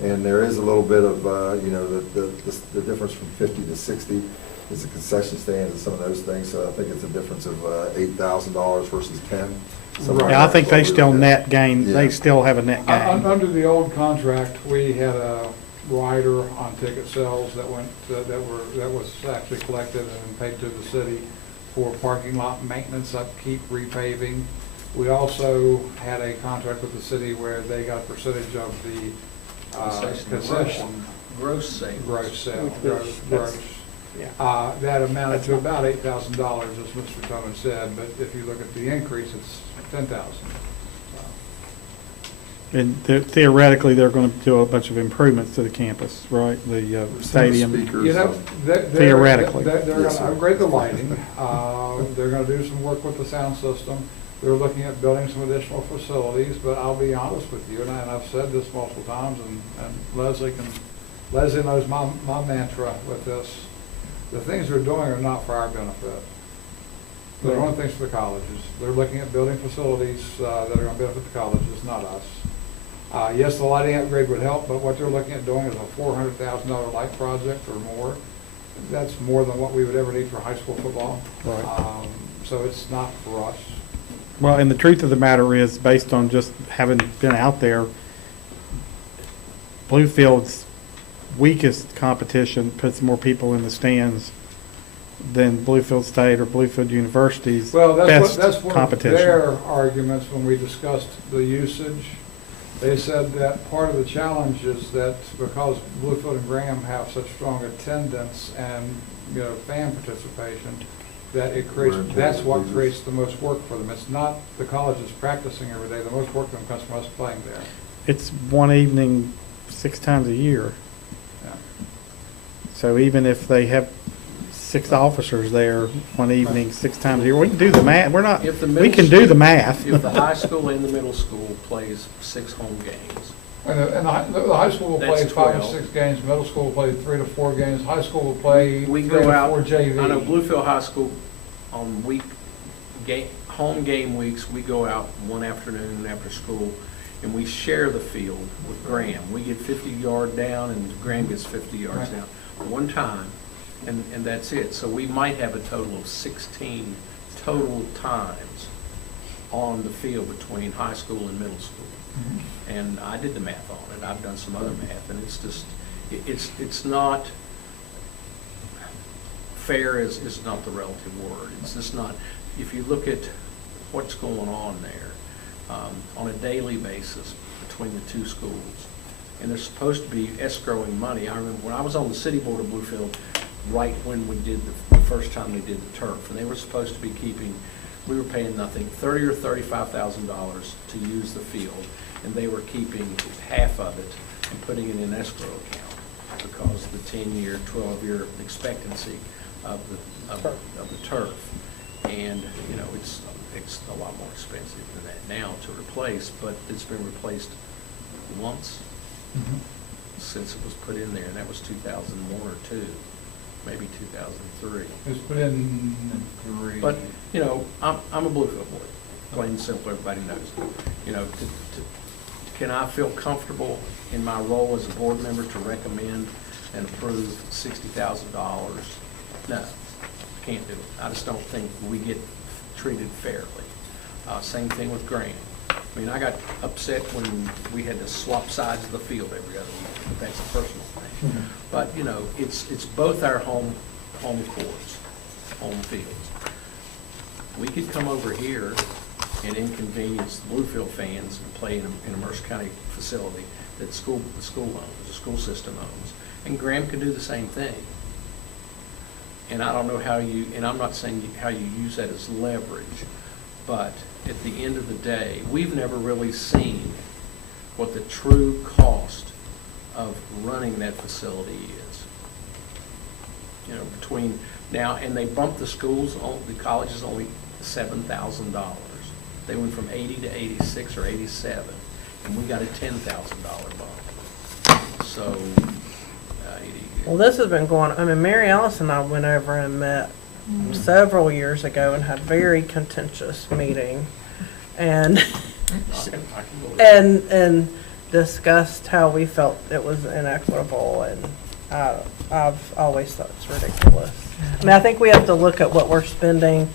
and there is a little bit of, you know, the difference from 50 to 60 is the concession stands and some of those things, so I think it's a difference of $8,000 versus 10. Yeah, I think they still net gain, they still have a net gain. Under the old contract, we had a rider on ticket sales that went, that was actually collected and paid to the city for parking lot maintenance, upkeep, repaving. We also had a contract with the city where they got a percentage of the concession. Gross sales. Gross. That amounted to about $8,000, as Mr. Tillman said, but if you look at the increase, it's $10,000. And theoretically, they're going to do a bunch of improvements to the campus, right? The stadium. You know, theoretically. They're going to upgrade the lighting. They're going to do some work with the sound system. They're looking at building some additional facilities, but I'll be honest with you, and I've said this multiple times, and Leslie knows my mantra with this. The things they're doing are not for our benefit. They're doing things for the colleges. They're looking at building facilities that are going to benefit the colleges, not us. Yes, the lighting upgrade would help, but what they're looking at doing is a $400,000 light project or more. That's more than what we would ever need for high school football. Right. So it's not for us. Well, and the truth of the matter is, based on just having been out there, Bluefield's weakest competition puts more people in the stands than Bluefield State or Bluefield University's best that's one competition. of their arguments when we discussed the usage. They said that part of the challenge is that because Bluefield and Graham have such strong attendance and, you know, fan participation, that it creates, that's what creates the most work for them. It's not the colleges practicing every day. The most work for them comes from us playing there. It's one evening 6 times a year. Yeah. So even if they have 6 officers there one evening 6 times a year, we can do the math. We can do the math. If the high school and the middle school plays 6 home games. And the high school will play 5 or 6 games, middle school will play 3 to 4 games, high school will play 3 to 4 JV. I know Bluefield High School on home game weeks, we go out one afternoon after school and we share the field with Graham. We get 50 yard down and Graham gets 50 yards down one time, and that's it. So we might have a total of 16 total times on the field between high school and middle school. Mm-hmm. And I did the math on it. I've done some other math, and it's just, it's not, fair is not the relative word. It's just not, if you look at what's going on there on a daily basis between the 2 schools, and they're supposed to be escrowing money. I remember when I was on the city board of Bluefield, right when we did the first time they did the turf. And they were supposed to be keeping, we were paying nothing, $30,000 or $35,000 to use the field, and they were keeping half of it and putting it in escrow account because of the 10-year, 12-year expectancy of the turf. And, you know, it's a lot more expensive than that now to replace, but it's been replaced once since it was put in there, and that was 2001 or 2, maybe 2003. It was put in 3. But, you know, I'm a Bluefield boy, plain and simple, everybody knows. You know, can I feel comfortable in my role as a board member to recommend and approve $60,000? No, can't do it. I just don't think we get treated fairly. Same thing with Graham. I mean, I got upset when we had to swap sides of the field every other week, but that's a personal thing. But, you know, it's both our home courts, home fields. We could come over here and inconvenience the Bluefield fans and play in a Mercer County facility that the school owns, the school system owns. And Graham can do the same thing. And I don't know how and I'm not saying how you use that as leverage, but at the end of the day, we've never really seen what the true cost of running that facility is. You know, between now, and they bumped the the colleges only $7,000. They went from 80 to 86 or 87, and we got a $10,000 bump. So, well, this has been going, I mean, Mary Alice and I went over and met several years ago and had a very contentious meeting and and discussed how we felt it was inequitable, and I've always thought it's ridiculous. I mean, I think we have to look at what we're spending.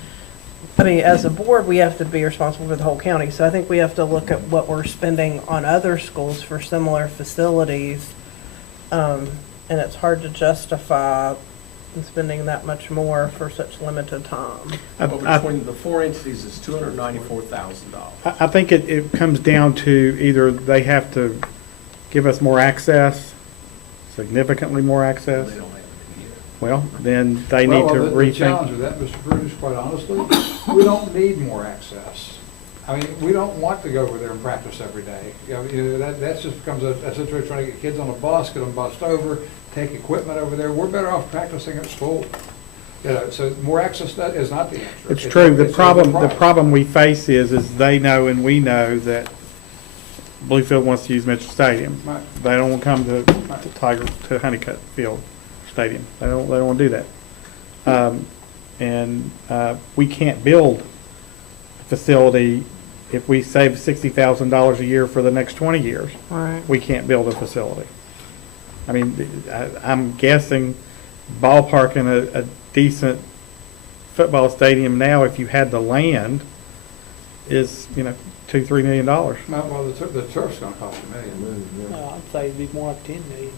I mean, as a board, we have to be responsible for the whole county, so I think we have to look at what we're spending on other schools for similar facilities, and it's hard to justify spending that much more for such limited time. Between the 4 entities, it's $294,000. I think it comes down to either they have to give us more access, significantly more access. They don't have it here. Well, then they need to The rethink. challenge with that, Mr. Bruce, quite honestly, we don't need more access. I mean, we don't want to go over there and practice every day. You know, that just becomes a situation trying to get kids on a bus, get them bussed over, take equipment over there. We're better off practicing at school. You know, so more access that is not the answer. It's true. The problem we face is they know and we know that Bluefield wants to use Mitchell Stadium. Right. They don't want to come to Honeycutt Field Stadium. They don't want to do that. And we can't build a facility if we save $60,000 a year for the next 20 years. Right. We can't build a facility. I mean, I'm guessing ballparking a decent football stadium now, if you had the land, is, you know, $2-3 million. Well, the turf's going to cost $1 million. I'd say it'd be more like 10 million.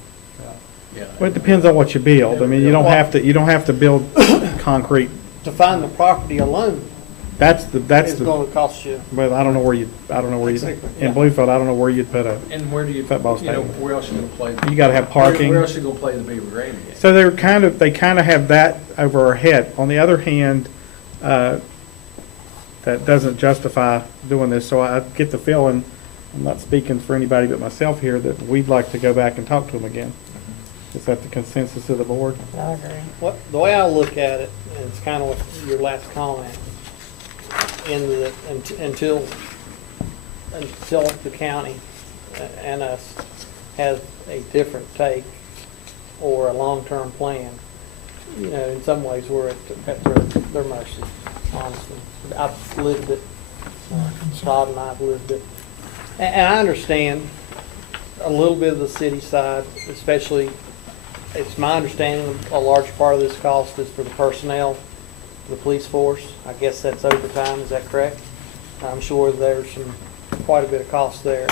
Yeah. Well, it depends on what you build. I mean, you don't have to build concrete. To find the property alone It's is going to cost you. Well, I don't know where you in Bluefield, I don't know where you'd put a And where do you, football you know, stadium. where else are you going to play? You gotta have parking. Where else are you going to play the Beaver Graham game? So they kind of have that over our head. On the other hand, that doesn't justify doing this. So I get the feeling, I'm not speaking for anybody but myself here, that we'd like to go back and talk to them again. Is that the consensus of the board? I agree. The way I look at it, and it's kind of what your last comment, until the county and us has a different take or a long-term plan, you know, in some ways we're at their mercy, honestly. I've lived it. Todd and I have lived it. And I understand a little bit of the city side, especially, it's my understanding a large part of this cost is for the personnel, the police force. I guess that's overtime, is that correct? I'm sure there's quite a bit of cost there.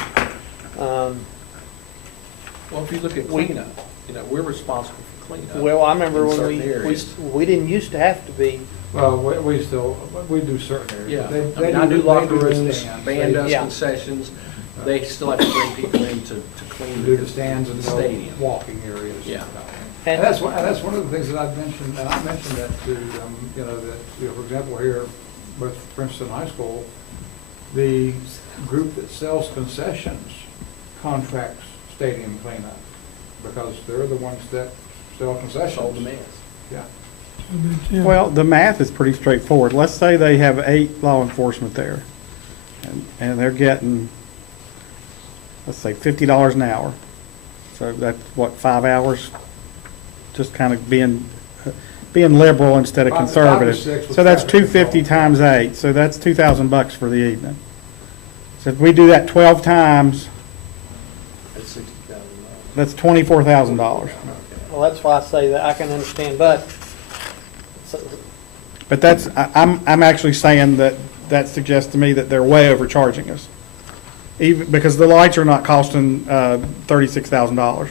Well, if you look at cleanup, you know, we're responsible for cleanup. Well, I remember in when certain areas. we didn't used to have to be. Well, we do certain areas. Yeah, I do locker the rooms, stands. band does Yeah. concessions. They still have to bring people in to clean Do the stands and the the stadium. walking areas. Yeah. And that's one of the things that I've mentioned, and I mentioned that to, for example, here with Princeton High School, the group that sells concessions contracts stadium cleanup, because they're the ones that sell concessions. Sold the mess. Yeah. Well, the math is pretty straightforward. Let's say they have 8 law enforcement there, and they're getting, let's say, $50 an hour. So that's what, 5 hours? Just kind of being liberal instead of 5 to conservative. 6 So that's with traffic $250 involved. times 8. So that's $2,000 for the evening. So if we do that 12 times, That's $60,000. that's $24,000. Well, that's why I say that I can understand, but But that's, I'm actually saying that suggests to me that they're way overcharging us. Even, because the lights are not costing, $36,000.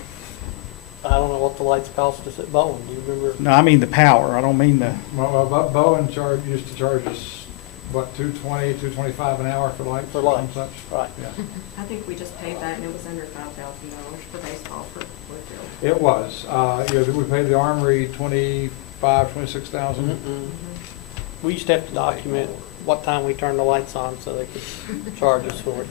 I don't know what the lights cost us at Bowen. Do you remember? No, I mean the power, I don't mean the, Well, Bowen used to charge us, what, $220, $225 an hour for lights? For lights, Such? right. Yeah. I think we just paid that and it was under $5,000 for baseball for Woodfield. It was. We paid the Armory $26,000. We used to have to document what time we turned the lights on so they could charge us for it.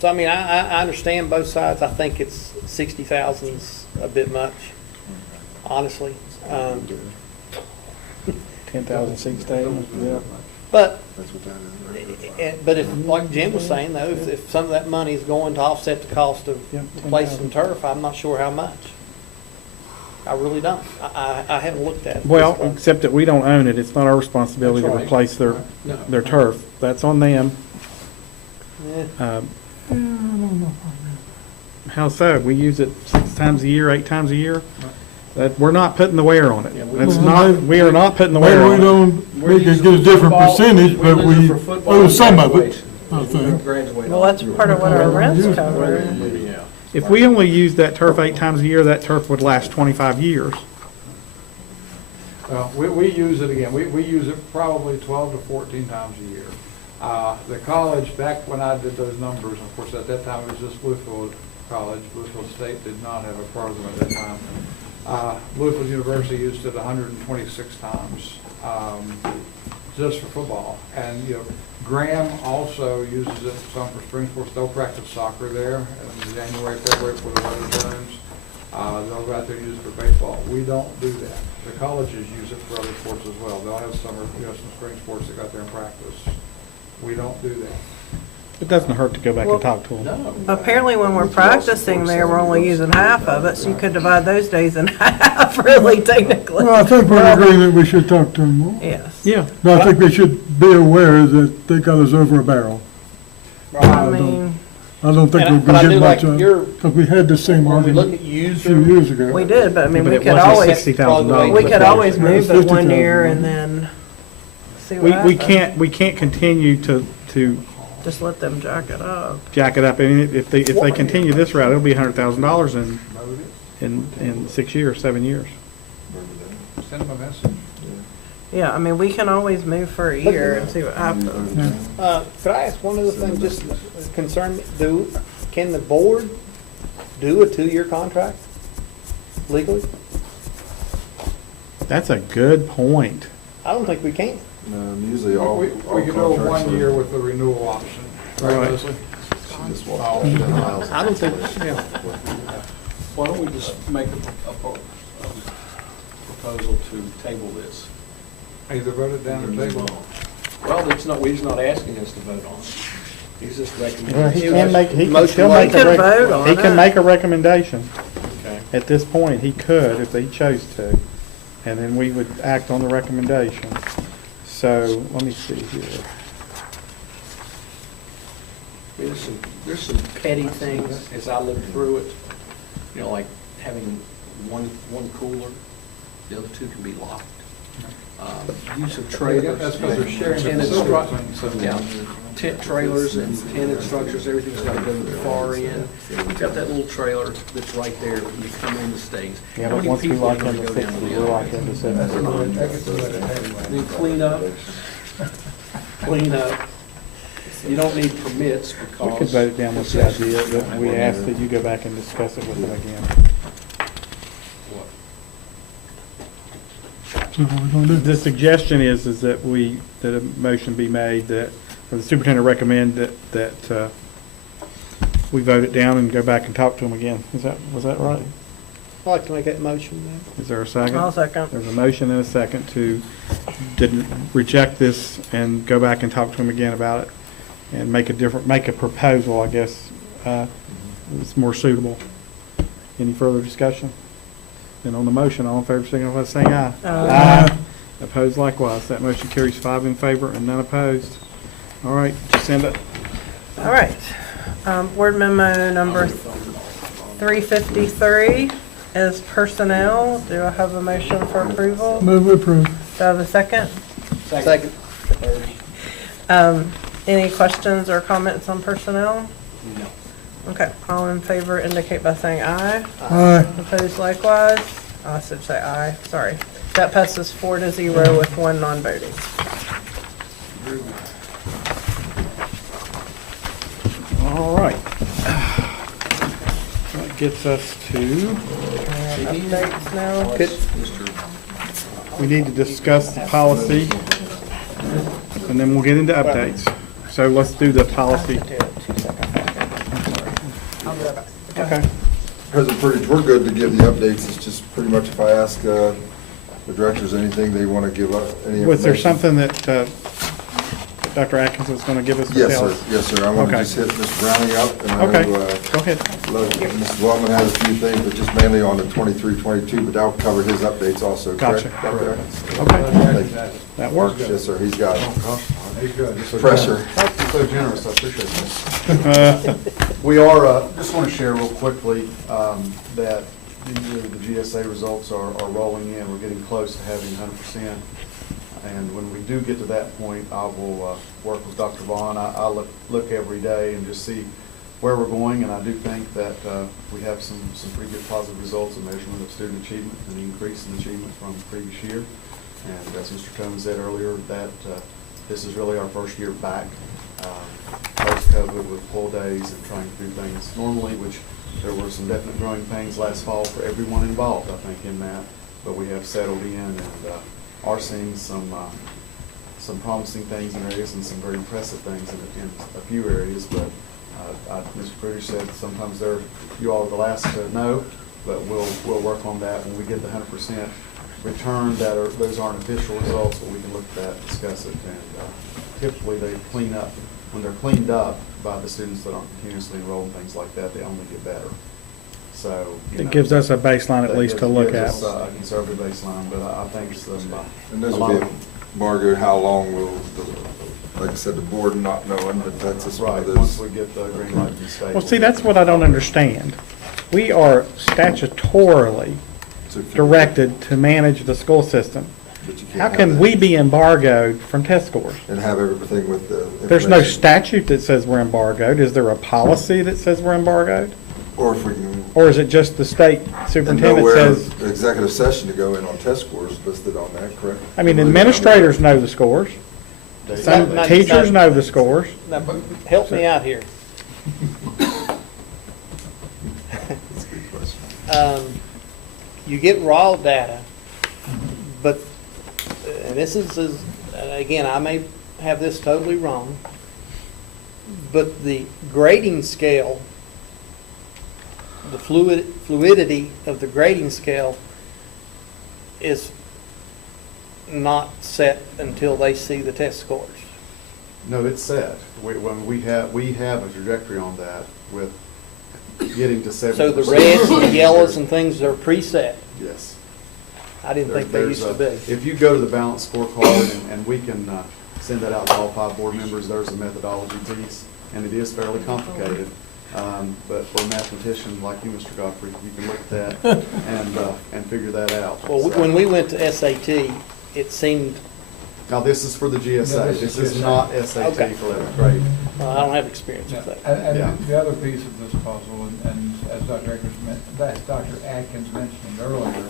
So I mean, I understand both sides. I think it's 60,000's a bit much, honestly. 10,000 seat stadium, yeah. But if, like Jim was saying though, if some of that money is going to offset the cost of replacing turf, I'm not sure how much. I really don't. I haven't looked at it. Well, except that we don't own it, it's not our responsibility to That's right. replace their turf. That's on them. Yeah. How so? We use it 6 times a year, 8 times a year? That, we're not putting the wear on it. That's not, we are not putting the wear on it. We could get a different percentage, but we owe some of it, I think. Well, that's part of what our rents cover. If we only used that turf 8 times a year, that turf would last 25 years. Well, we use it again. We use it probably 12 to 14 times a year. The college, back when I did those numbers, of course, at that time it was just Bluefield College. Bluefield State did not have a program at that time. Bluefield University used it 126 times just for football. And, Graham also uses it some for spring sports. They'll practice soccer there in January, February before the weather turns. They'll go out there and use it for baseball. We don't do that. The colleges use it for other sports as well. They'll have some spring sports that go out there and practice. We don't do that. It doesn't hurt to go back and talk to them. No. Apparently, when we're practicing there, we're only using half of it, so you could divide those days in half, really, technically. Well, I think we agree that we should talk to them more. Yes. Yeah. But I think we should be aware that they got us over a barrel. I mean, I don't think we're But I gonna do get like much of your, it, because we had the same when we look argument at a user. few years ago. we did, but I mean, But we it could wasn't always, $60,000. we could always move it one $50,000. year and then see what We happens. can't continue to Just let them jack it up. jack it up. I mean, if they continue this route, it'll be $100,000 in 6 years, 7 years. Send them a message. Yeah, I mean, we can always move for a year and see what happens. Could I ask one other thing, just concern me? Can the board do a 2-year contract legally? That's a good point. I don't think we can. Usually all. We can do it 1 year with the renewal option. Right. Leslie? Just walk down the aisles. I don't think, yeah. Why don't we just make a proposal to table this? Either vote it down or table it. Well, it's not, he's not asking us to vote on it. He's just Well, recommending. he can make, he can Motion still made. make He a can vote on he can it. make a recommendation. Okay. At this point, he could if he chose to, and then we would act on the recommendation. So, let me see here. There's some petty things as I look through it, like having one cooler, the other 2 can be locked. Use of trailers. That's because they're sharing Tenant the stru- facility. yeah, tent trailers and tenant structures, everything's got to go to the far end. You've got that little trailer that's right there when you come in the stays. Yeah, How but many once we people are lock gonna into go down 60, the we're other locked into 70. Then clean up. Clean up. You don't need permits because. We could vote it down with the idea that we ask that you go back and discuss it with them again. The suggestion is that that a motion be made that, or the superintendent recommend that we vote it down and go back and talk to them again. Was that right? I'd like to make that motion then. Is there a second? I'll second. There's a motion and a second to reject this and go back and talk to them again about it and make a proposal, I guess, that's more suitable. Any further discussion? Then on the motion, all in favor, signify by saying aye. Aye. Opposed likewise. That motion carries 5 in favor and none opposed. All right, send it. All right. Board memo number 353 is personnel. Do I have a motion for approval? Move approved. Do I have a second? Second. Any questions or comments on personnel? No. Okay, all in favor indicate by saying aye. Aye. Opposed likewise? I should say aye, sorry. That passes 4-0 with 1 non-voting. All right. That gets us to, Updates now. we need to discuss the policy, and then we'll get into updates. So let's do the policy. Okay. President Purdge, we're good to give the updates. It's just pretty much if I ask the directors anything they want to give up, any information. Was there something that Dr. Atkins was going to give us? Yes, sir. Yes, sir. I want to Okay. just hit Ms. Browning up. And I Okay. know, Go ahead. Mrs. Wellman has a few things, but just mainly on the 23-22, but that'll cover his updates also, correct? Gotcha. Dr. Okay. Thank you. That works. Yes, sir. He's got it. He's good. Pressure. You're so generous, I appreciate this. We are, just want to share real quickly that the GSA results are rolling in. We're getting close to having 100%. And when we do get to that point, I will work with Dr. Vaughn. I look every day and just see where we're going, and I do think that we have some pretty good positive results in measurement of student achievement and the increase in achievement from the previous year. And as Mr. Combs said earlier, that this is really our first year back post-COVID with full days and trying to do things normally, which there were some definite growing pains last fall for everyone involved, I think, in that. But we have settled in and are seeing some promising things in areas and some very impressive things in a few areas. But Mr. Purdge said sometimes you all are the last to know, but we'll work on that when we get the 100% return. Those aren't official results, but we can look at that, discuss it, and typically they clean up. When they're cleaned up by the students that aren't continuously enrolled and things like that, they only get better. So It gives us a baseline at least to look at. Gives us a conservative baseline, but I think it's And this will be embargoed, how long will, like I said, the board not knowing, but that's just one of those. Once we get the green light from the state. Well, see, that's what I don't understand. We are statutorily directed to manage the school system. But you can't How have can that. we be embargoed from test scores? And have everything with the. There's no information. statute that says we're embargoed. Is there a policy that says we're embargoed? Or if we can. Or is it just the state And superintendent nowhere, says? the executive session to go in on test scores listed on that, correct? I mean, administrators know the scores. Some teachers know the scores. Now, help me out here. That's a good question. You get raw data, but, and this is, again, I may have this totally wrong, but the grading scale, the fluidity of the grading scale is not set until they see the test scores. No, it's set. We have a trajectory on that with getting to 70%. So the reds and the yellows and things are preset. Yes. I didn't think they used to be. If you go to the balanced scorecard, and we can send that out to all 5 board members, there's a methodology piece, and it is fairly complicated. But for a mathematician like you, Mr. Godfrey, you can look at that and figure that out. Well, So- when we went to SAT, it seemed, Now, this is for the GSA. This is not SAT Okay. for 11th grade. I don't have experience with that. And Yeah. the other piece of this puzzle, and as Dr. Dr. Atkins mentioned earlier,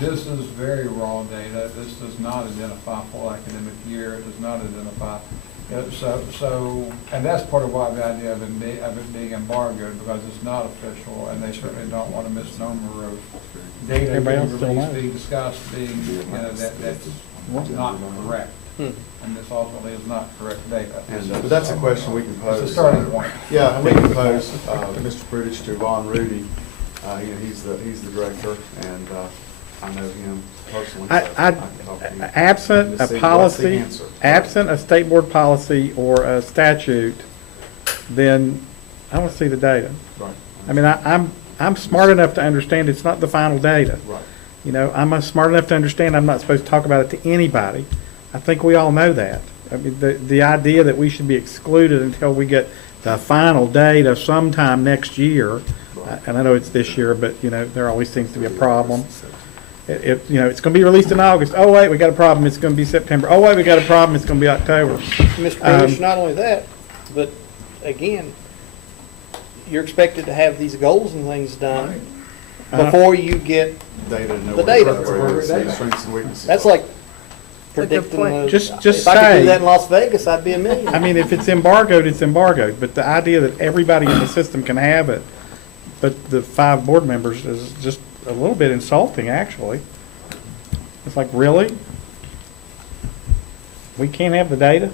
this is very raw data. This does not identify full academic year. It does not identify. And that's part of why the idea of it being embargoed, because it's not official, and they certainly don't want a misnomer of data being released, being discussed, being, that's not correct. And this ultimately is not correct data. But that's a question we can pose. It's a starting point. Yeah, and we can pose Mr. British to Von Rudy. He's the director, and I know him personally. so I can talk to him Absent and a see what's the policy, answer. absent a state board policy or a statute, then I want to see the data. Right. I mean, I'm smart enough to understand it's not the final data. Right. You know, I'm smart enough to understand I'm not supposed to talk about it to anybody. I think we all know that. I mean, the idea that we should be excluded until we get the final data sometime next year, and I know it's this year, but, you know, there always seems to be a problem. You know, it's going to be released in August. Oh, wait, we got a problem. It's going to be September. Oh, wait, we got a problem. It's going to be October. Mr. British, not only that, but again, you're expected to have these goals and things done before you get Data to know the where data. the strengths and weaknesses That's are. like predicting the, Just if I could say- do that in Las Vegas, I'd be a millionaire. I mean, if it's embargoed, it's embargoed. But the idea that everybody in the system can have it, but the 5 board members, is just a little bit insulting, actually. It's like, really? We can't have the data?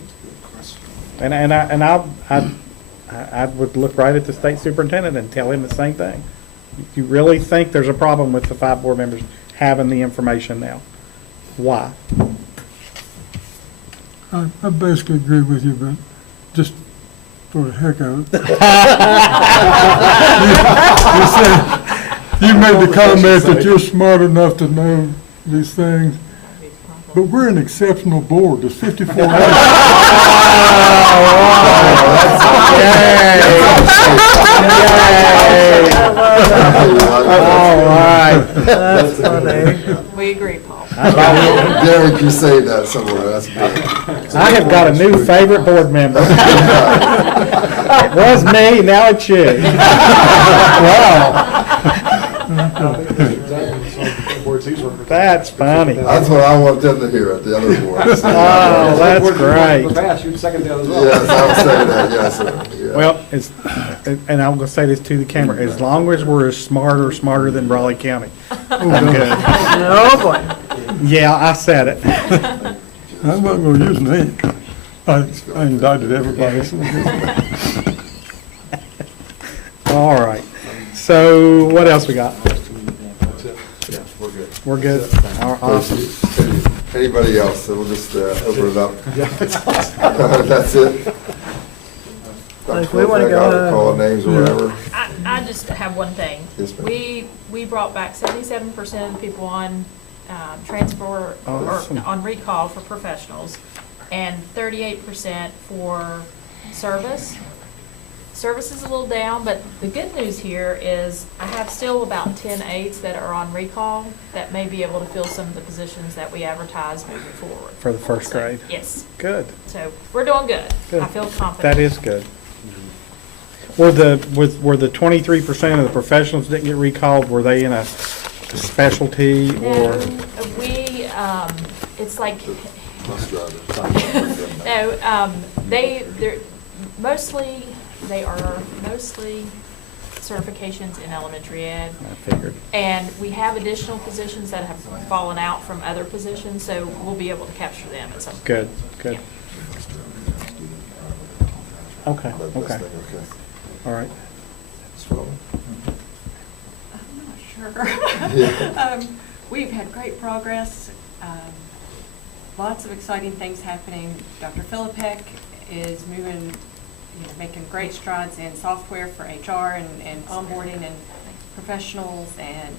And I would look right at the state superintendent and tell him the same thing. You really think there's a problem with the 5 board members having the information now? Why? I basically agree with you, but just for the heck of it. You made the comment that you're smart enough to know these things, but we're an exceptional board. There's 54 All right. That's funny. We agree, Paul. Derek, you say that somewhere, that's good. I have got a new favorite board member. It was me, now it's you. Wow. That's funny. That's what I want them to hear at the other boards. Oh, that's great. You'd second that as well. Yes, I would say that, yes, sir. Yeah. Well, and I'm going to say this to the camera, as long as we're smarter than Raleigh County, I'm good. Oh, boy. Yeah, I said it. I'm not going to use names. I indicted everybody. All right. So what else we got? Yeah, we're good. We're good? Awesome. Anybody else? So we'll just open it up. That's it. Like, we wanna go home. Call names or whatever. I just have one thing. Yes, ma'am. We brought back 77% of the people on transfer, Awesome. or on recall for professionals, and 38% for service. Service is a little down, but the good news here is I have still about 10 aides that are on recall that may be able to fill some of the positions that we advertise moving forward. For the first grade? Yes. Good. So we're doing good. Good. I feel confident. That is good. Were the 23% of the professionals that didn't get recalled, were they in a specialty or? No, we, it's like, Bus driver. no, they're mostly, they are mostly certifications in elementary ed. I figured. And we have additional positions that have fallen out from other positions, so we'll be able to capture them at some point. Good, good. Yeah. Okay, okay. All right. I'm not sure. We've had great progress, lots of exciting things happening. Dr. Philippek is moving, making great strides in software for HR and onboarding and professionals, and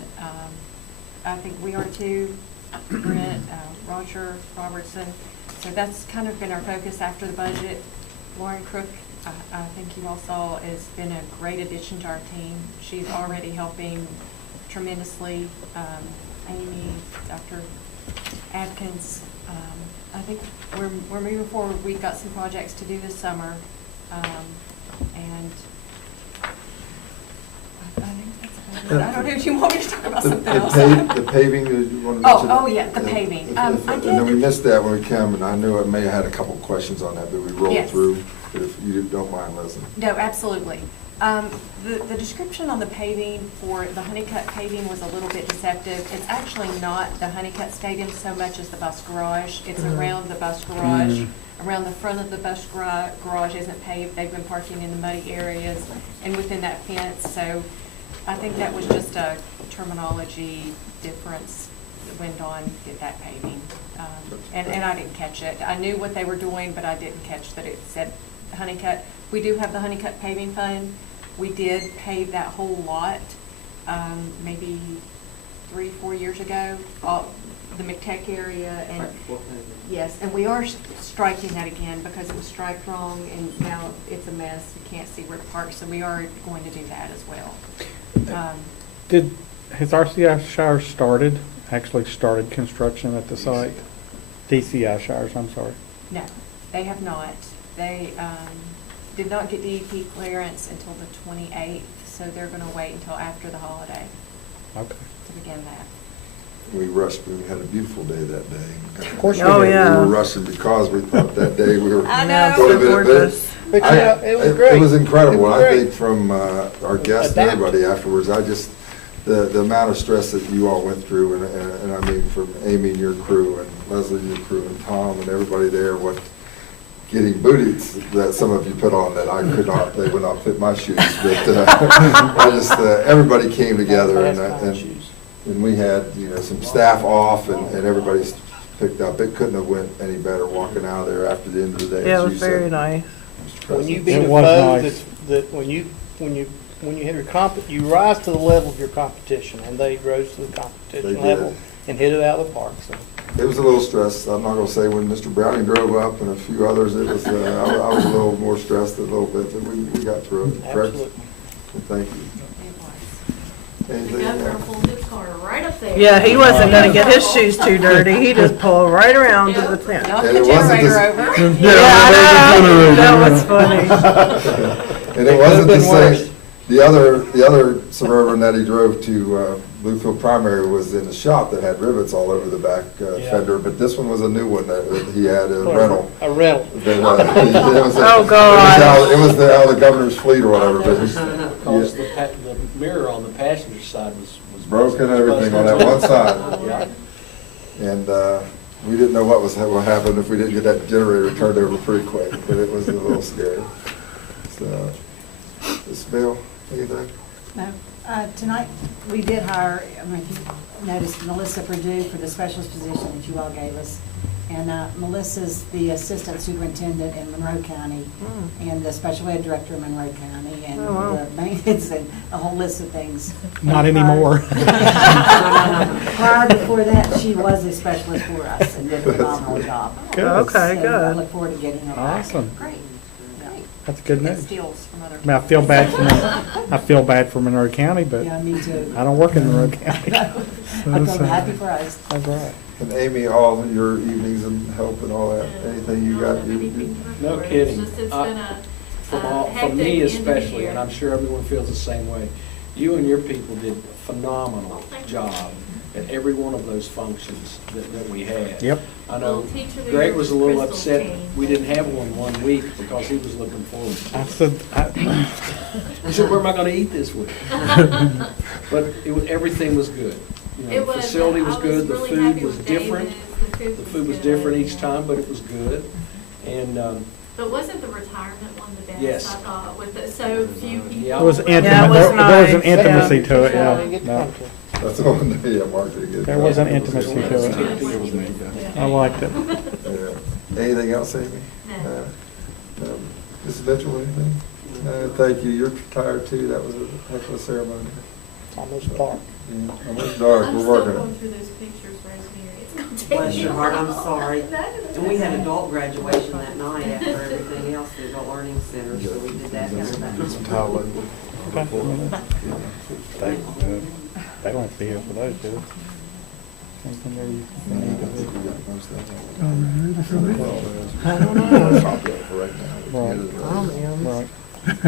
I think we are too, Brent, Roger Robertson. So that's kind of been our focus after the budget. Lauren Crook, I think you all saw, has been a great addition to our team. She's already helping tremendously. Amy, Dr. Adkins, I think we're moving forward. We've got some projects to do this summer, and I think that's I don't know if you want me to talk about The something else. the paving, you want to mention? Oh, yeah, the paving. I And then we did, missed that when we came, and I knew I may have had a couple of questions on that, but we rolled Yes. through. But if you don't mind, Leslie. no, absolutely. The description on the paving for the Honeycutt paving was a little bit deceptive. It's actually not the Honeycutt Stadium so much as the bus garage. It's around the bus garage. Around the front of the bus garage isn't paved. They've been parking in the muddy areas and within that fence. So I think that was just a terminology difference when Dawn did that paving. And I didn't catch it. I knew what they were doing, but I didn't catch that it said Honeycutt. We do have the Honeycutt paving fund. We did pave that whole lot, maybe 3-4 years ago, the McTech area, and yes, and we are striking that again because it was striped wrong, and now it's a mess. You can't see where to park, so we are going to do that as well. Has RCI Shires actually started construction at the site? DCI Shires, I'm sorry. No, they have not. They did not get DEP clearance until the 28th, so they're going to wait until after the holiday to begin that. We rushed, we had a beautiful day that day. Of course we Oh, did. yeah. We were rushing because we thought that day we were. I know. But it- Gorgeous. but But yeah, it was great. It was incredible. It was I great. think from our guests and Adapt. everybody afterwards, the amount of stress that you all went through, and I mean from Amy and your crew, and Leslie and your crew, and Tom and everybody there, what getting booties that some of you put on that I could not, they would not fit my shoes, but I just, everybody came together, and we had, some staff off, and everybody's picked up. It couldn't have went any better walking out of there after the end of the day. Yeah, as it was you said, very nice. Mr. When you President. beat It a was foe, nice. that when you hit you rise to the level of your competition, and they rose to the They competition did. level and hit it out of the park. So. It was a little stressed. I'm not gonna say when Mr. Browning drove up and a few others, it was, I was a little more stressed a little bit, but we got through it. Correct? Absolutely. Well, thank you. The Anything governor else? pulled his car right up there. Yeah, he wasn't gonna get his shoes too dirty. He just pulled right around to the tent. Knock And the it wasn't generator this- over. Yeah, I know. That was funny. And it wasn't the same, the other Suburban that he drove to Bluefield Primary was in the shop that had rivets all over the back fender, but this one was a new one that he had, a rental. A rental. That, it was Oh, God. It was out of the governor's fleet or whatever, but Because the mirror on the passenger side was broken everything on that one side. Yeah. And we didn't know what happened if we didn't get that generator turned over pretty quick, but it was a little scary. So, Ms. Bill, anything? No. Tonight, we did hire, I mean, if you noticed, Melissa Purdue for the specialist position that you all gave us. And Melissa's the assistant superintendent in Monroe County and the special ed director in Monroe County and Oh, wow. the maintenance and a whole list of things. Not anymore. Prior before that, she was a specialist for us and did a phenomenal job. Good. Okay, So I good. look forward to getting her back. Awesome. Great. That's good Get news. steals from other. I mean, I feel bad for Monroe County, but Yeah, me too. I don't work in Monroe County. I'm happy for us. That's right. And Amy, all your evenings and help and all that, anything you got? No kidding. It's just been From hectic me end of the especially, year. and I'm sure everyone feels the same way, you and your people did a phenomenal job at every one of those functions that we had. Yep. I know Well, Teacher of the Greg Year was a was little Crystal upset King. we didn't have one week because he was looking forward to I it. said, He said, where am I gonna eat this week? But everything was good. You know, It the was, facility was I good, the really food happy was with different. David. The food was different each time, but it was good. And, But wasn't the retirement one the best? Yes. I thought, with the, so few people. Yeah. it was intimate. Yeah, it was There was an nice. intimacy to it, Yeah, yeah. you get No, comfortable. That's the one, yeah, Mark did good. There was an intimacy to it. Yeah. I liked it. Yeah. Anything else, Amy? No. No. Mrs. Mitchell, anything? Thank you. You're tired too. That was a heck of a ceremony. It's almost dark. Yeah, almost dark. I'm We're still working going it. through those pictures, Rosemary. It's gonna take Bless me your a heart, I'm while. sorry. No, And we had adult graduation that night after everything else, the adult learning center, so we did that yesterday. Some towel. Okay. They don't have to be here for those, do they? Anything there you need to do? I don't know. Copy of it for right now. Right. Oh, man. Right. Got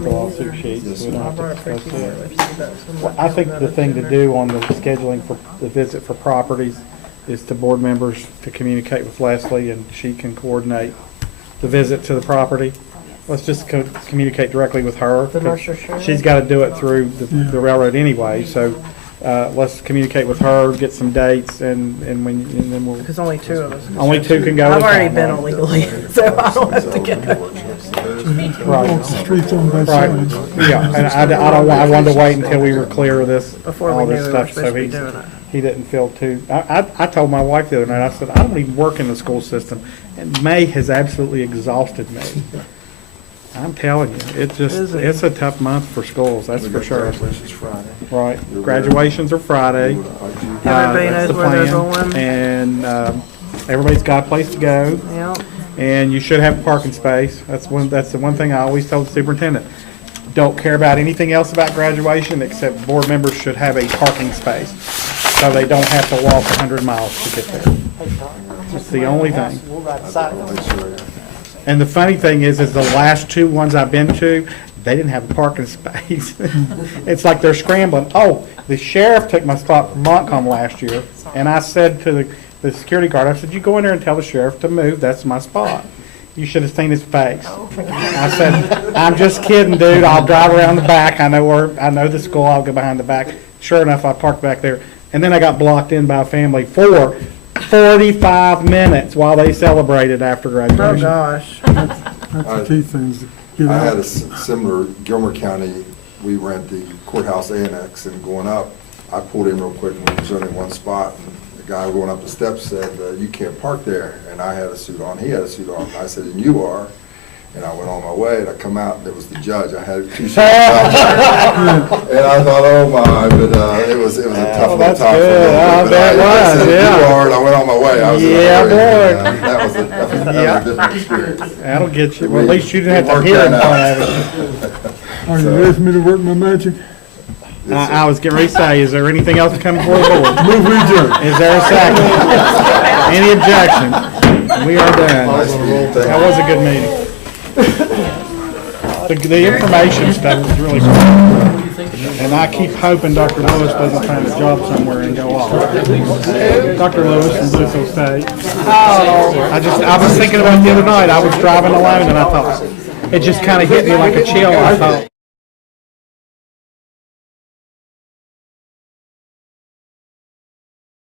the lawsuit sheets. We don't have to discuss it. Well, I think the thing to do on the scheduling for the visit for properties is to board members to communicate with Leslie, and she can coordinate the visit to the property. Let's just communicate directly with her. The Mercer Shore. She's got to do it through the railroad anyway, so let's communicate with her, get some dates, and then we'll. Because only two of us. Only two can go. I've at a already time, been right? illegally, so I don't have to get. Right. Walk the streets on both Right. sides. Yeah, and I wanted to wait until we were clear of this, Before we all knew this we were stuff, supposed so to be doing it. he didn't feel too, I told my wife the other night, I said, I don't even work in the school system, and May has absolutely exhausted me. I'm telling you, it's a tough month for schools, that's for sure. Graduation's Friday. Right, graduations are Friday. Everybody That's knows the where they're plan. going. And everybody's got a place to go. Yep. And you should have a parking space. That's the one thing I always told the superintendent. Don't care about anything else about graduation except board members should have a parking space, so they don't have to walk 100 miles to get there. That's the only thing. We'll ride beside it. And the funny thing is the last two ones I've been to, they didn't have a parking space. It's like they're scrambling. Oh, the sheriff took my spot from Montcalm last year, and I said to the security guard, I said, you go in there and tell the sheriff to move, that's my spot. You should have seen his face. I said, I'm just kidding, dude, I'll drive around the back, I know the school, I'll go behind the back. Sure enough, I parked back there, and then I got blocked in by a family for 45 minutes while they celebrated after graduation. Oh, gosh. That's the key things to get I had out. a similar, Gilmer County, we rent the courthouse annex, and going up, I pulled in real quick, and there was only one spot, and the guy going up the steps said, you can't park there, and I had a suit on, he had a suit on, and I said, and you are, and I went on my way, and I come out, and it was the judge, I had two suits on. And I thought, oh my, but it was a tough little that's time for good. me. I But bet it I said, was, yeah. you are, and I went on my way, I was in a Yeah, hurry, boy. and, that was a different experience. That'll get you, well, at least you didn't have to hear in front of it. Are you ready for me to work my magic? I was getting ready to say, is there anything else to come before the board? Move adjourned. Is there a second? Any objection? We are done. That was a good meeting. The information stuff was really good. And I keep hoping Dr. Lewis doesn't find a job somewhere and go off. Dr. Lewis from Bluefield State. I was thinking about it the other night. I was driving alone and I thought, it just kind of hit me like a chill. I thought,